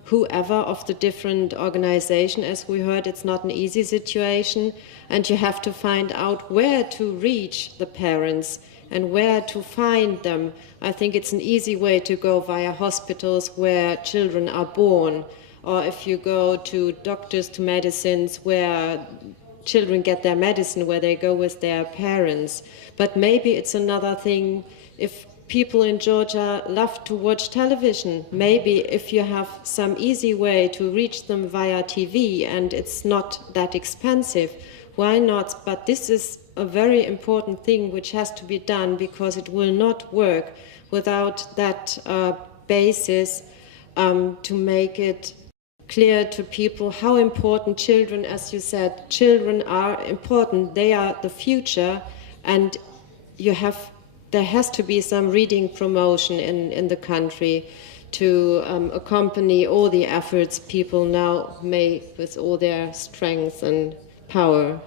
whoever of the different organization. As we heard, it's not an easy situation, and you have to find out where to reach the parents and where to find them. I think it's an easy way to go via hospitals where children are born, or if you go to doctors, to medicines where children get their medicine, where they go with their parents. But maybe it's another thing if people in Georgia love to watch television. Maybe if you have some easy way to reach them via TV and it's not that expensive, why not? But this is a very important thing which has to be done, because it will not work without that basis to make it clear to people how important children, as you said, children are important. They are the future, and there has to be some reading promotion in the country to accompany all the efforts people now make with all their strength and power.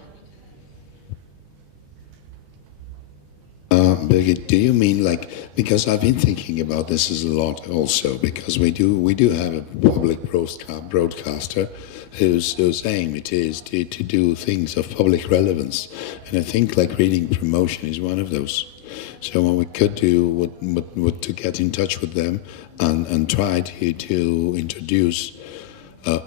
Birgit, do you mean because I've been thinking about this a lot also, because we do have a public broadcaster whose aim it is to do things of public relevance, and I think reading promotion is one of those. So what we could do would to get in touch with them and try to introduce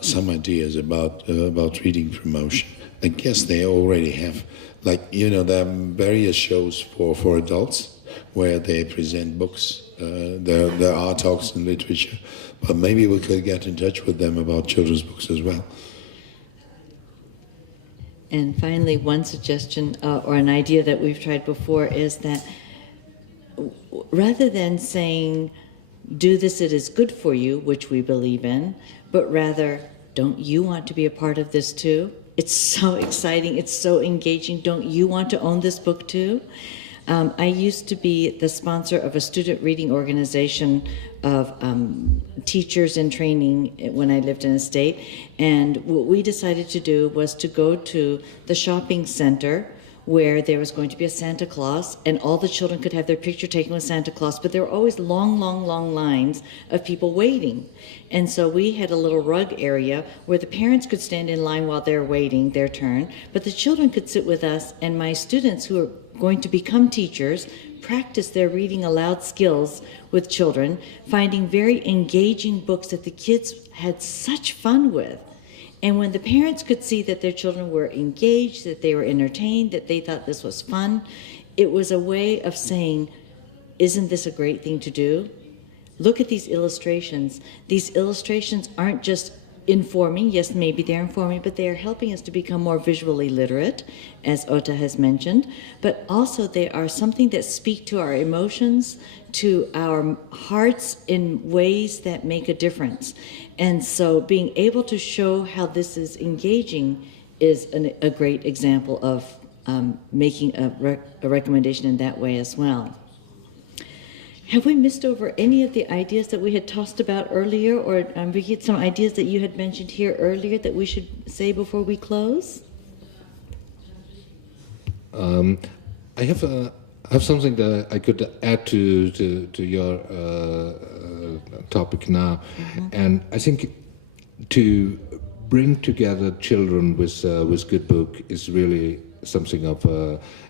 some ideas about reading promotion. I guess they already have, there are various shows for adults where they present books. There are talks and literature, but maybe we could get in touch with them about children's books as well. And finally, one suggestion or an idea that we've tried before is that rather than saying, do this, it is good for you, which we believe in, but rather, don't you want to be a part of this too? It's so exciting, it's so engaging. Don't you want to own this book too? I used to be the sponsor of a student reading organization of teachers in training when I lived in a state, and what we decided to do was to go to the shopping center where there was going to be a Santa Claus, and all the children could have their picture taken with Santa Claus, but there were always long, long, long lines of people waiting. And so we had a little rug area where the parents could stand in line while they're waiting their turn, but the children could sit with us, and my students who are going to become teachers practice their reading aloud skills with children, finding very engaging books that the kids had such fun with. And when the parents could see that their children were engaged, that they were entertained, that they thought this was fun, it was a way of saying, isn't this a great thing to do? Look at these illustrations. These illustrations aren't just informing. Yes, maybe they're informing, but they are helping us to become more visually literate, as Otta has mentioned. But also they are something that speak to our emotions, to our hearts in ways that make a difference. And so being able to show how this is engaging is a great example of making a recommendation in that way as well. Have we missed over any of the ideas that we had tossed about earlier, or Birgit, some ideas that you had mentioned here earlier that we should say before we close? I have something that I could add to your topic now, and I think to bring together children with good book is really something of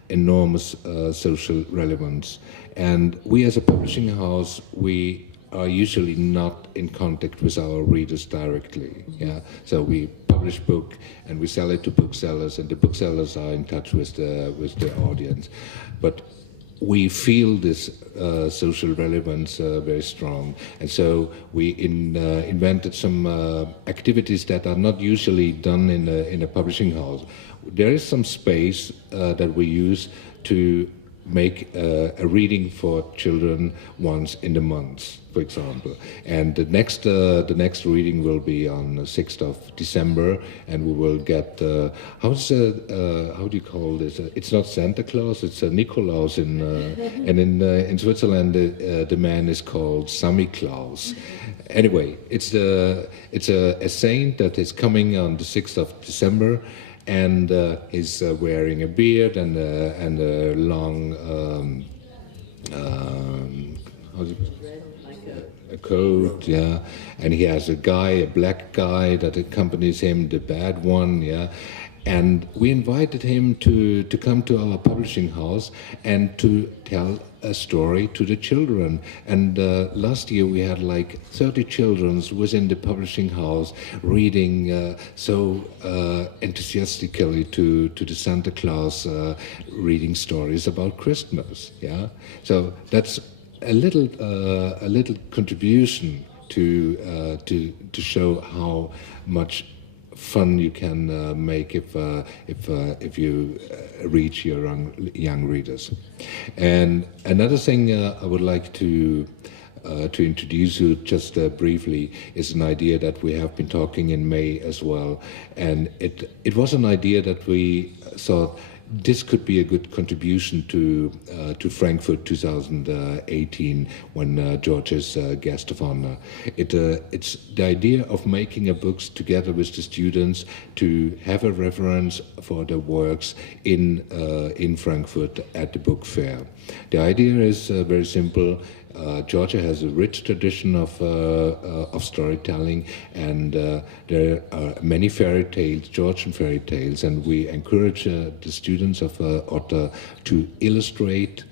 enormous social relevance. And we as a publishing house, we are usually not in contact with our readers directly. Yeah, so we publish book and we sell it to booksellers, and the booksellers are in touch with the audience. But we feel this social relevance very strong, and so we invented some activities that are not usually done in a publishing house. There is some space that we use to make a reading for children once in the month, for example. And the next reading will be on the 6th of December, and we will get how do you call this? It's not Santa Claus, it's Nikolaus and in Switzerland the man is called Sammy Claus. Anyway, it's a saint that is coming on the 6th of December. And he's wearing a beard and a long a coat, yeah. And he has a black guy that accompanies him, the bad one, yeah. And we invited him to come to our publishing house and to tell a story to the children. And last year we had like 30 children within the publishing house reading so enthusiastically to the Santa Claus, reading stories about Christmas. Yeah, so that's a little contribution to show how much fun you can make if you reach your young readers. And another thing I would like to introduce you just briefly is an idea that we have been talking in May as well, and it was an idea that we thought this could be a good contribution to Frankfurt 2018 when George is guest of honor. It's the idea of making a books together with the students to have a reference for the works in Frankfurt at the book fair. The idea is very simple. Georgia has a rich tradition of storytelling, and there are many fairy tales, Georgian fairy tales, and we encourage the students of Otta to illustrate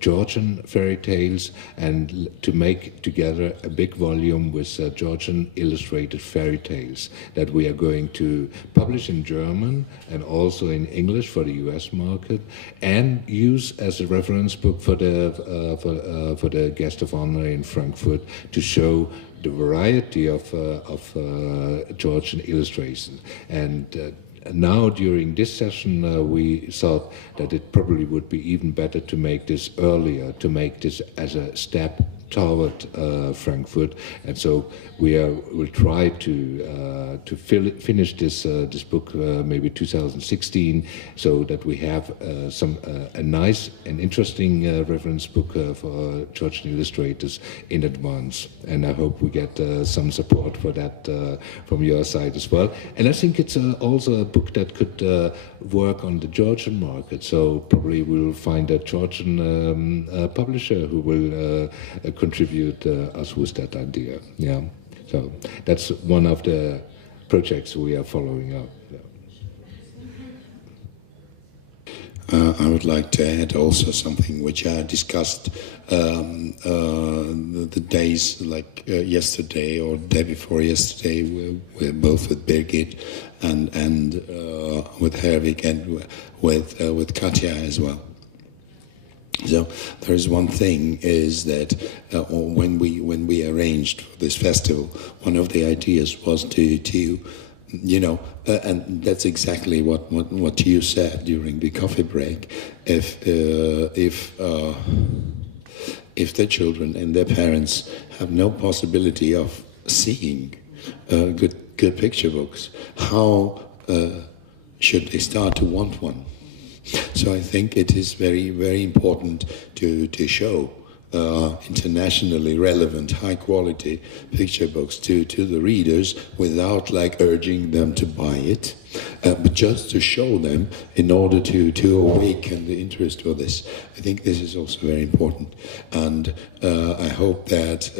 Georgian fairy tales and to make together a big volume with Georgian illustrated fairy tales that we are going to publish in German and also in English for the US market, and use as a reference book for the guest of honor in Frankfurt to show the variety of Georgian illustrations. And now during this session we thought that it probably would be even better to make this earlier, to make this as a step toward Frankfurt, and so we'll try to finish this book maybe 2016, so that we have a nice and interesting reference book for Georgian illustrators in advance. And I hope we get some support for that from your side as well. And I think it's also a book that could work on the Georgian market. So probably we'll find a Georgian publisher who will contribute us with that idea. Yeah, so that's one of the projects we are following up. I would like to add also something which I discussed the days like yesterday or the day before yesterday, we're both with Birgit and with Hervik and with Katja as well. So there is one thing is that when we arranged this festival, one of the ideas was to and that's exactly what you said during the coffee break. If the children and their parents have no possibility of seeing good picture books, how should they start to want one? So I think it is very, very important to show internationally relevant, high-quality picture books to the readers without like urging them to buy it, but just to show them in order to awaken the interest for this. I think this is also very important, and I hope that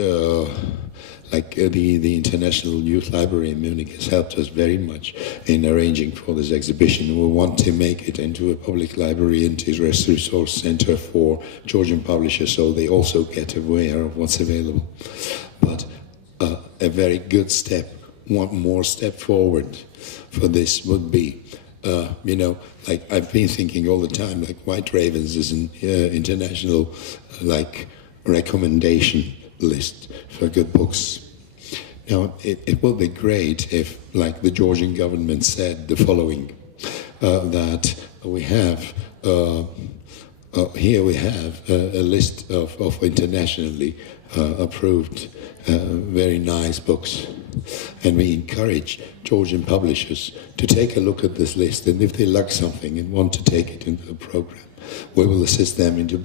the International Youth Library in Munich has helped us very much in arranging for this exhibition. We want to make it into a public library and a resource center for Georgian publishers, so they also get aware of what's available. But a very good step, one more step forward for this would be, I've been thinking all the time, like White Ravens is an international, recommendation list for good books. Now, it will be great if, like the Georgian government said, the following, that we have, here we have a list of internationally approved very nice books, and we encourage Georgian publishers to take a look at this list, and if they like something and want to take it into the program, we will assist them into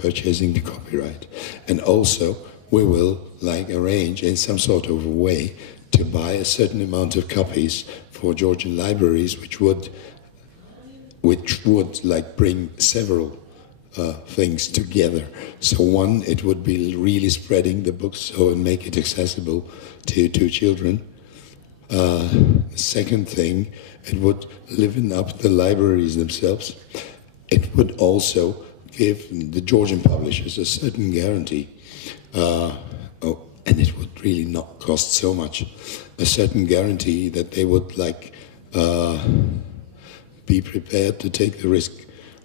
purchasing the copyright, and also we will arrange in some sort of a way to buy a certain amount of copies for Georgian libraries, which would bring several things together. So one, it would be really spreading the books and make it accessible to children. Second thing, it would liven up the libraries themselves. It would also give the Georgian publishers a certain guarantee, and it would really not cost so much, a certain guarantee that they would be prepared to take the risk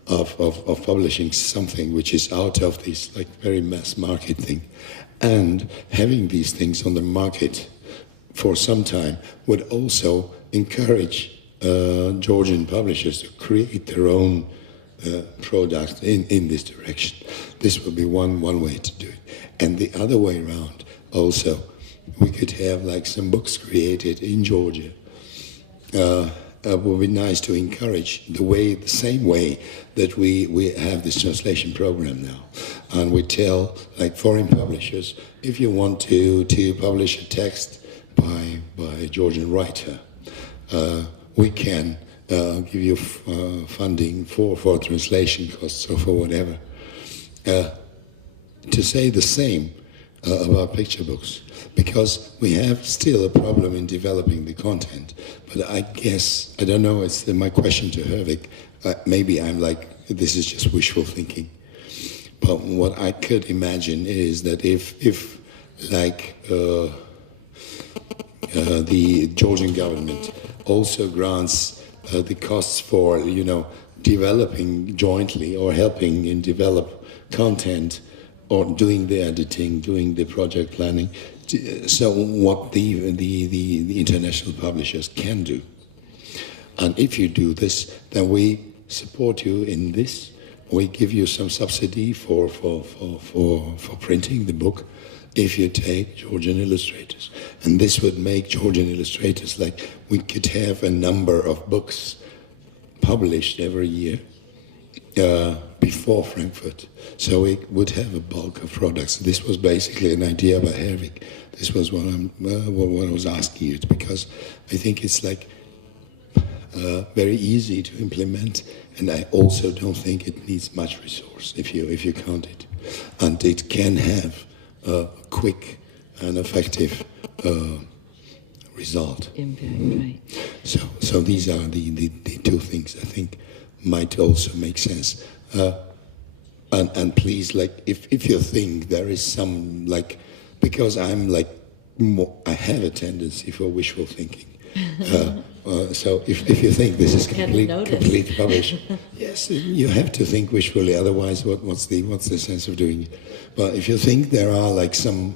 of publishing something which is out of this very mass market thing. And having these things on the market for some time would also encourage Georgian publishers to create their own product in this direction. This would be one way to do it. And the other way around also, we could have some books created in Georgia. It would be nice to encourage the same way that we have this translation program now. And we tell foreign publishers, if you want to publish a text by a Georgian writer, we can give you funding for translation costs or for whatever. To say the same about picture books, because we have still a problem in developing the content. But I guess, I don't know, it's my question to Hervik. Maybe I'm this is just wishful thinking. But what I could imagine is that if the Georgian government also grants the costs for, developing jointly or helping in develop content, or doing the editing, doing the project planning, so what the international publishers can do. And if you do this, then we support you in this. We give you some subsidy for printing the book if you take Georgian illustrators. And this would make Georgian illustrators we could have a number of books published every year before Frankfurt. So we would have a bulk of products. This was basically an idea by Hervik. This was what I was asking you, because I think it's very easy to implement, and I also don't think it needs much resource if you count it, and it can have a quick and effective result. Impact, right. So these are the two things I think might also make sense. And please, if you think there is some, because I'm I have a tendency for wishful thinking. So if you think this is complete rubbish, yes, you have to think wishfully. Otherwise, what's the sense of doing it? But if you think there are some,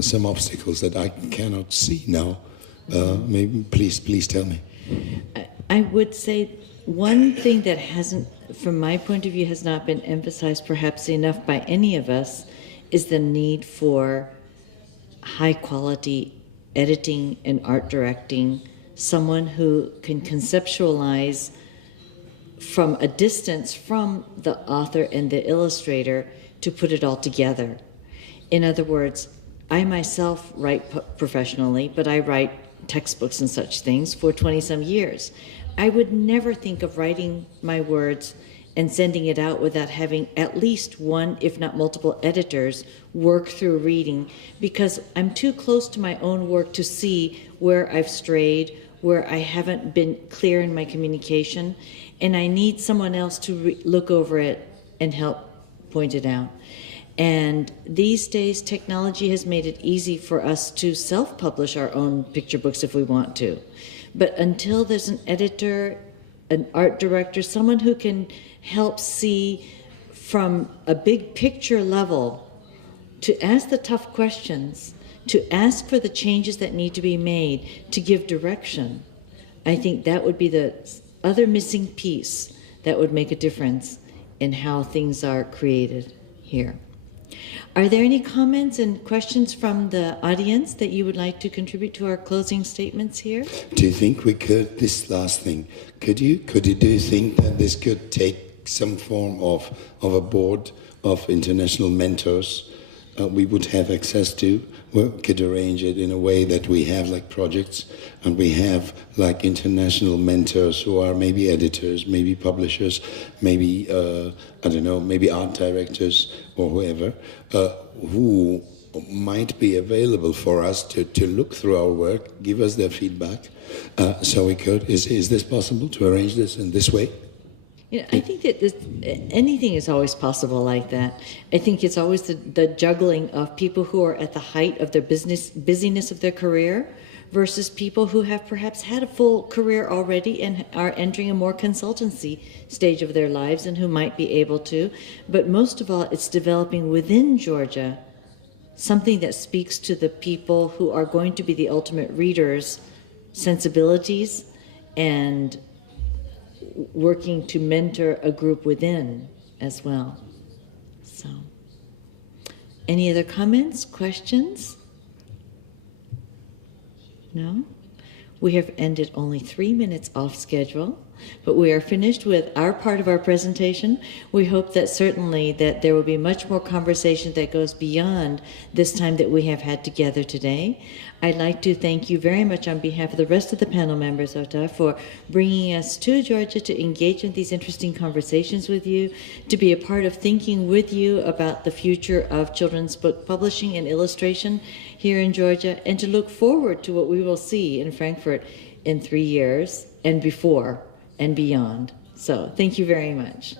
some obstacles that I cannot see now, maybe please tell me. I would say one thing that hasn't, from my point of view, has not been emphasized perhaps enough by any of us is the need for high quality editing and art directing, someone who can conceptualize from a distance from the author and the illustrator to put it all together. In other words, I myself write professionally, but I write textbooks and such things for 20-some years. I would never think of writing my words and sending it out without having at least one, if not multiple editors work through reading, because I'm too close to my own work to see where I've strayed, where I haven't been clear in my communication, and I need someone else to look over it and help point it out. And these days, technology has made it easy for us to self-publish our own picture books if we want to. But until there's an editor, an art director, someone who can help see from a big picture level, to ask the tough questions, to ask for the changes that need to be made, to give direction, I think that would be the other missing piece that would make a difference in how things are created here. Are there any comments and questions from the audience that you would like to contribute to our closing statements here? Do you think we could, this last thing, do you think that this could take some form of a board of international mentors we would have access to? We could arrange it in a way that we have like projects and we have like international mentors who are maybe editors, maybe publishers, maybe, I don't know, maybe art directors or whoever, who might be available for us to look through our work, give us their feedback. So we could, is this possible to arrange this in this way? You know, I think that anything is always possible like that. I think it's always the juggling of people who are at the height of their busyness of their career versus people who have perhaps had a full career already and are entering a more consultancy stage of their lives and who might be able to. But most of all, it's developing within Georgia something that speaks to the people who are going to be the ultimate readers' sensibilities and working to mentor a group within as well. So, any other comments, questions? No? We have ended only 3 minutes off schedule, but we are finished with our part of our presentation. We hope that certainly that there will be much more conversation that goes beyond this time that we have had together today. I'd like to thank you very much on behalf of the rest of the panel members, Ota, for bringing us to Georgia to engage in these interesting conversations with you, to be a part of thinking with you about the future of children's book publishing and illustration here in Georgia, and to look forward to what we will see in Frankfurt in 3 years and before and beyond. So thank you very much.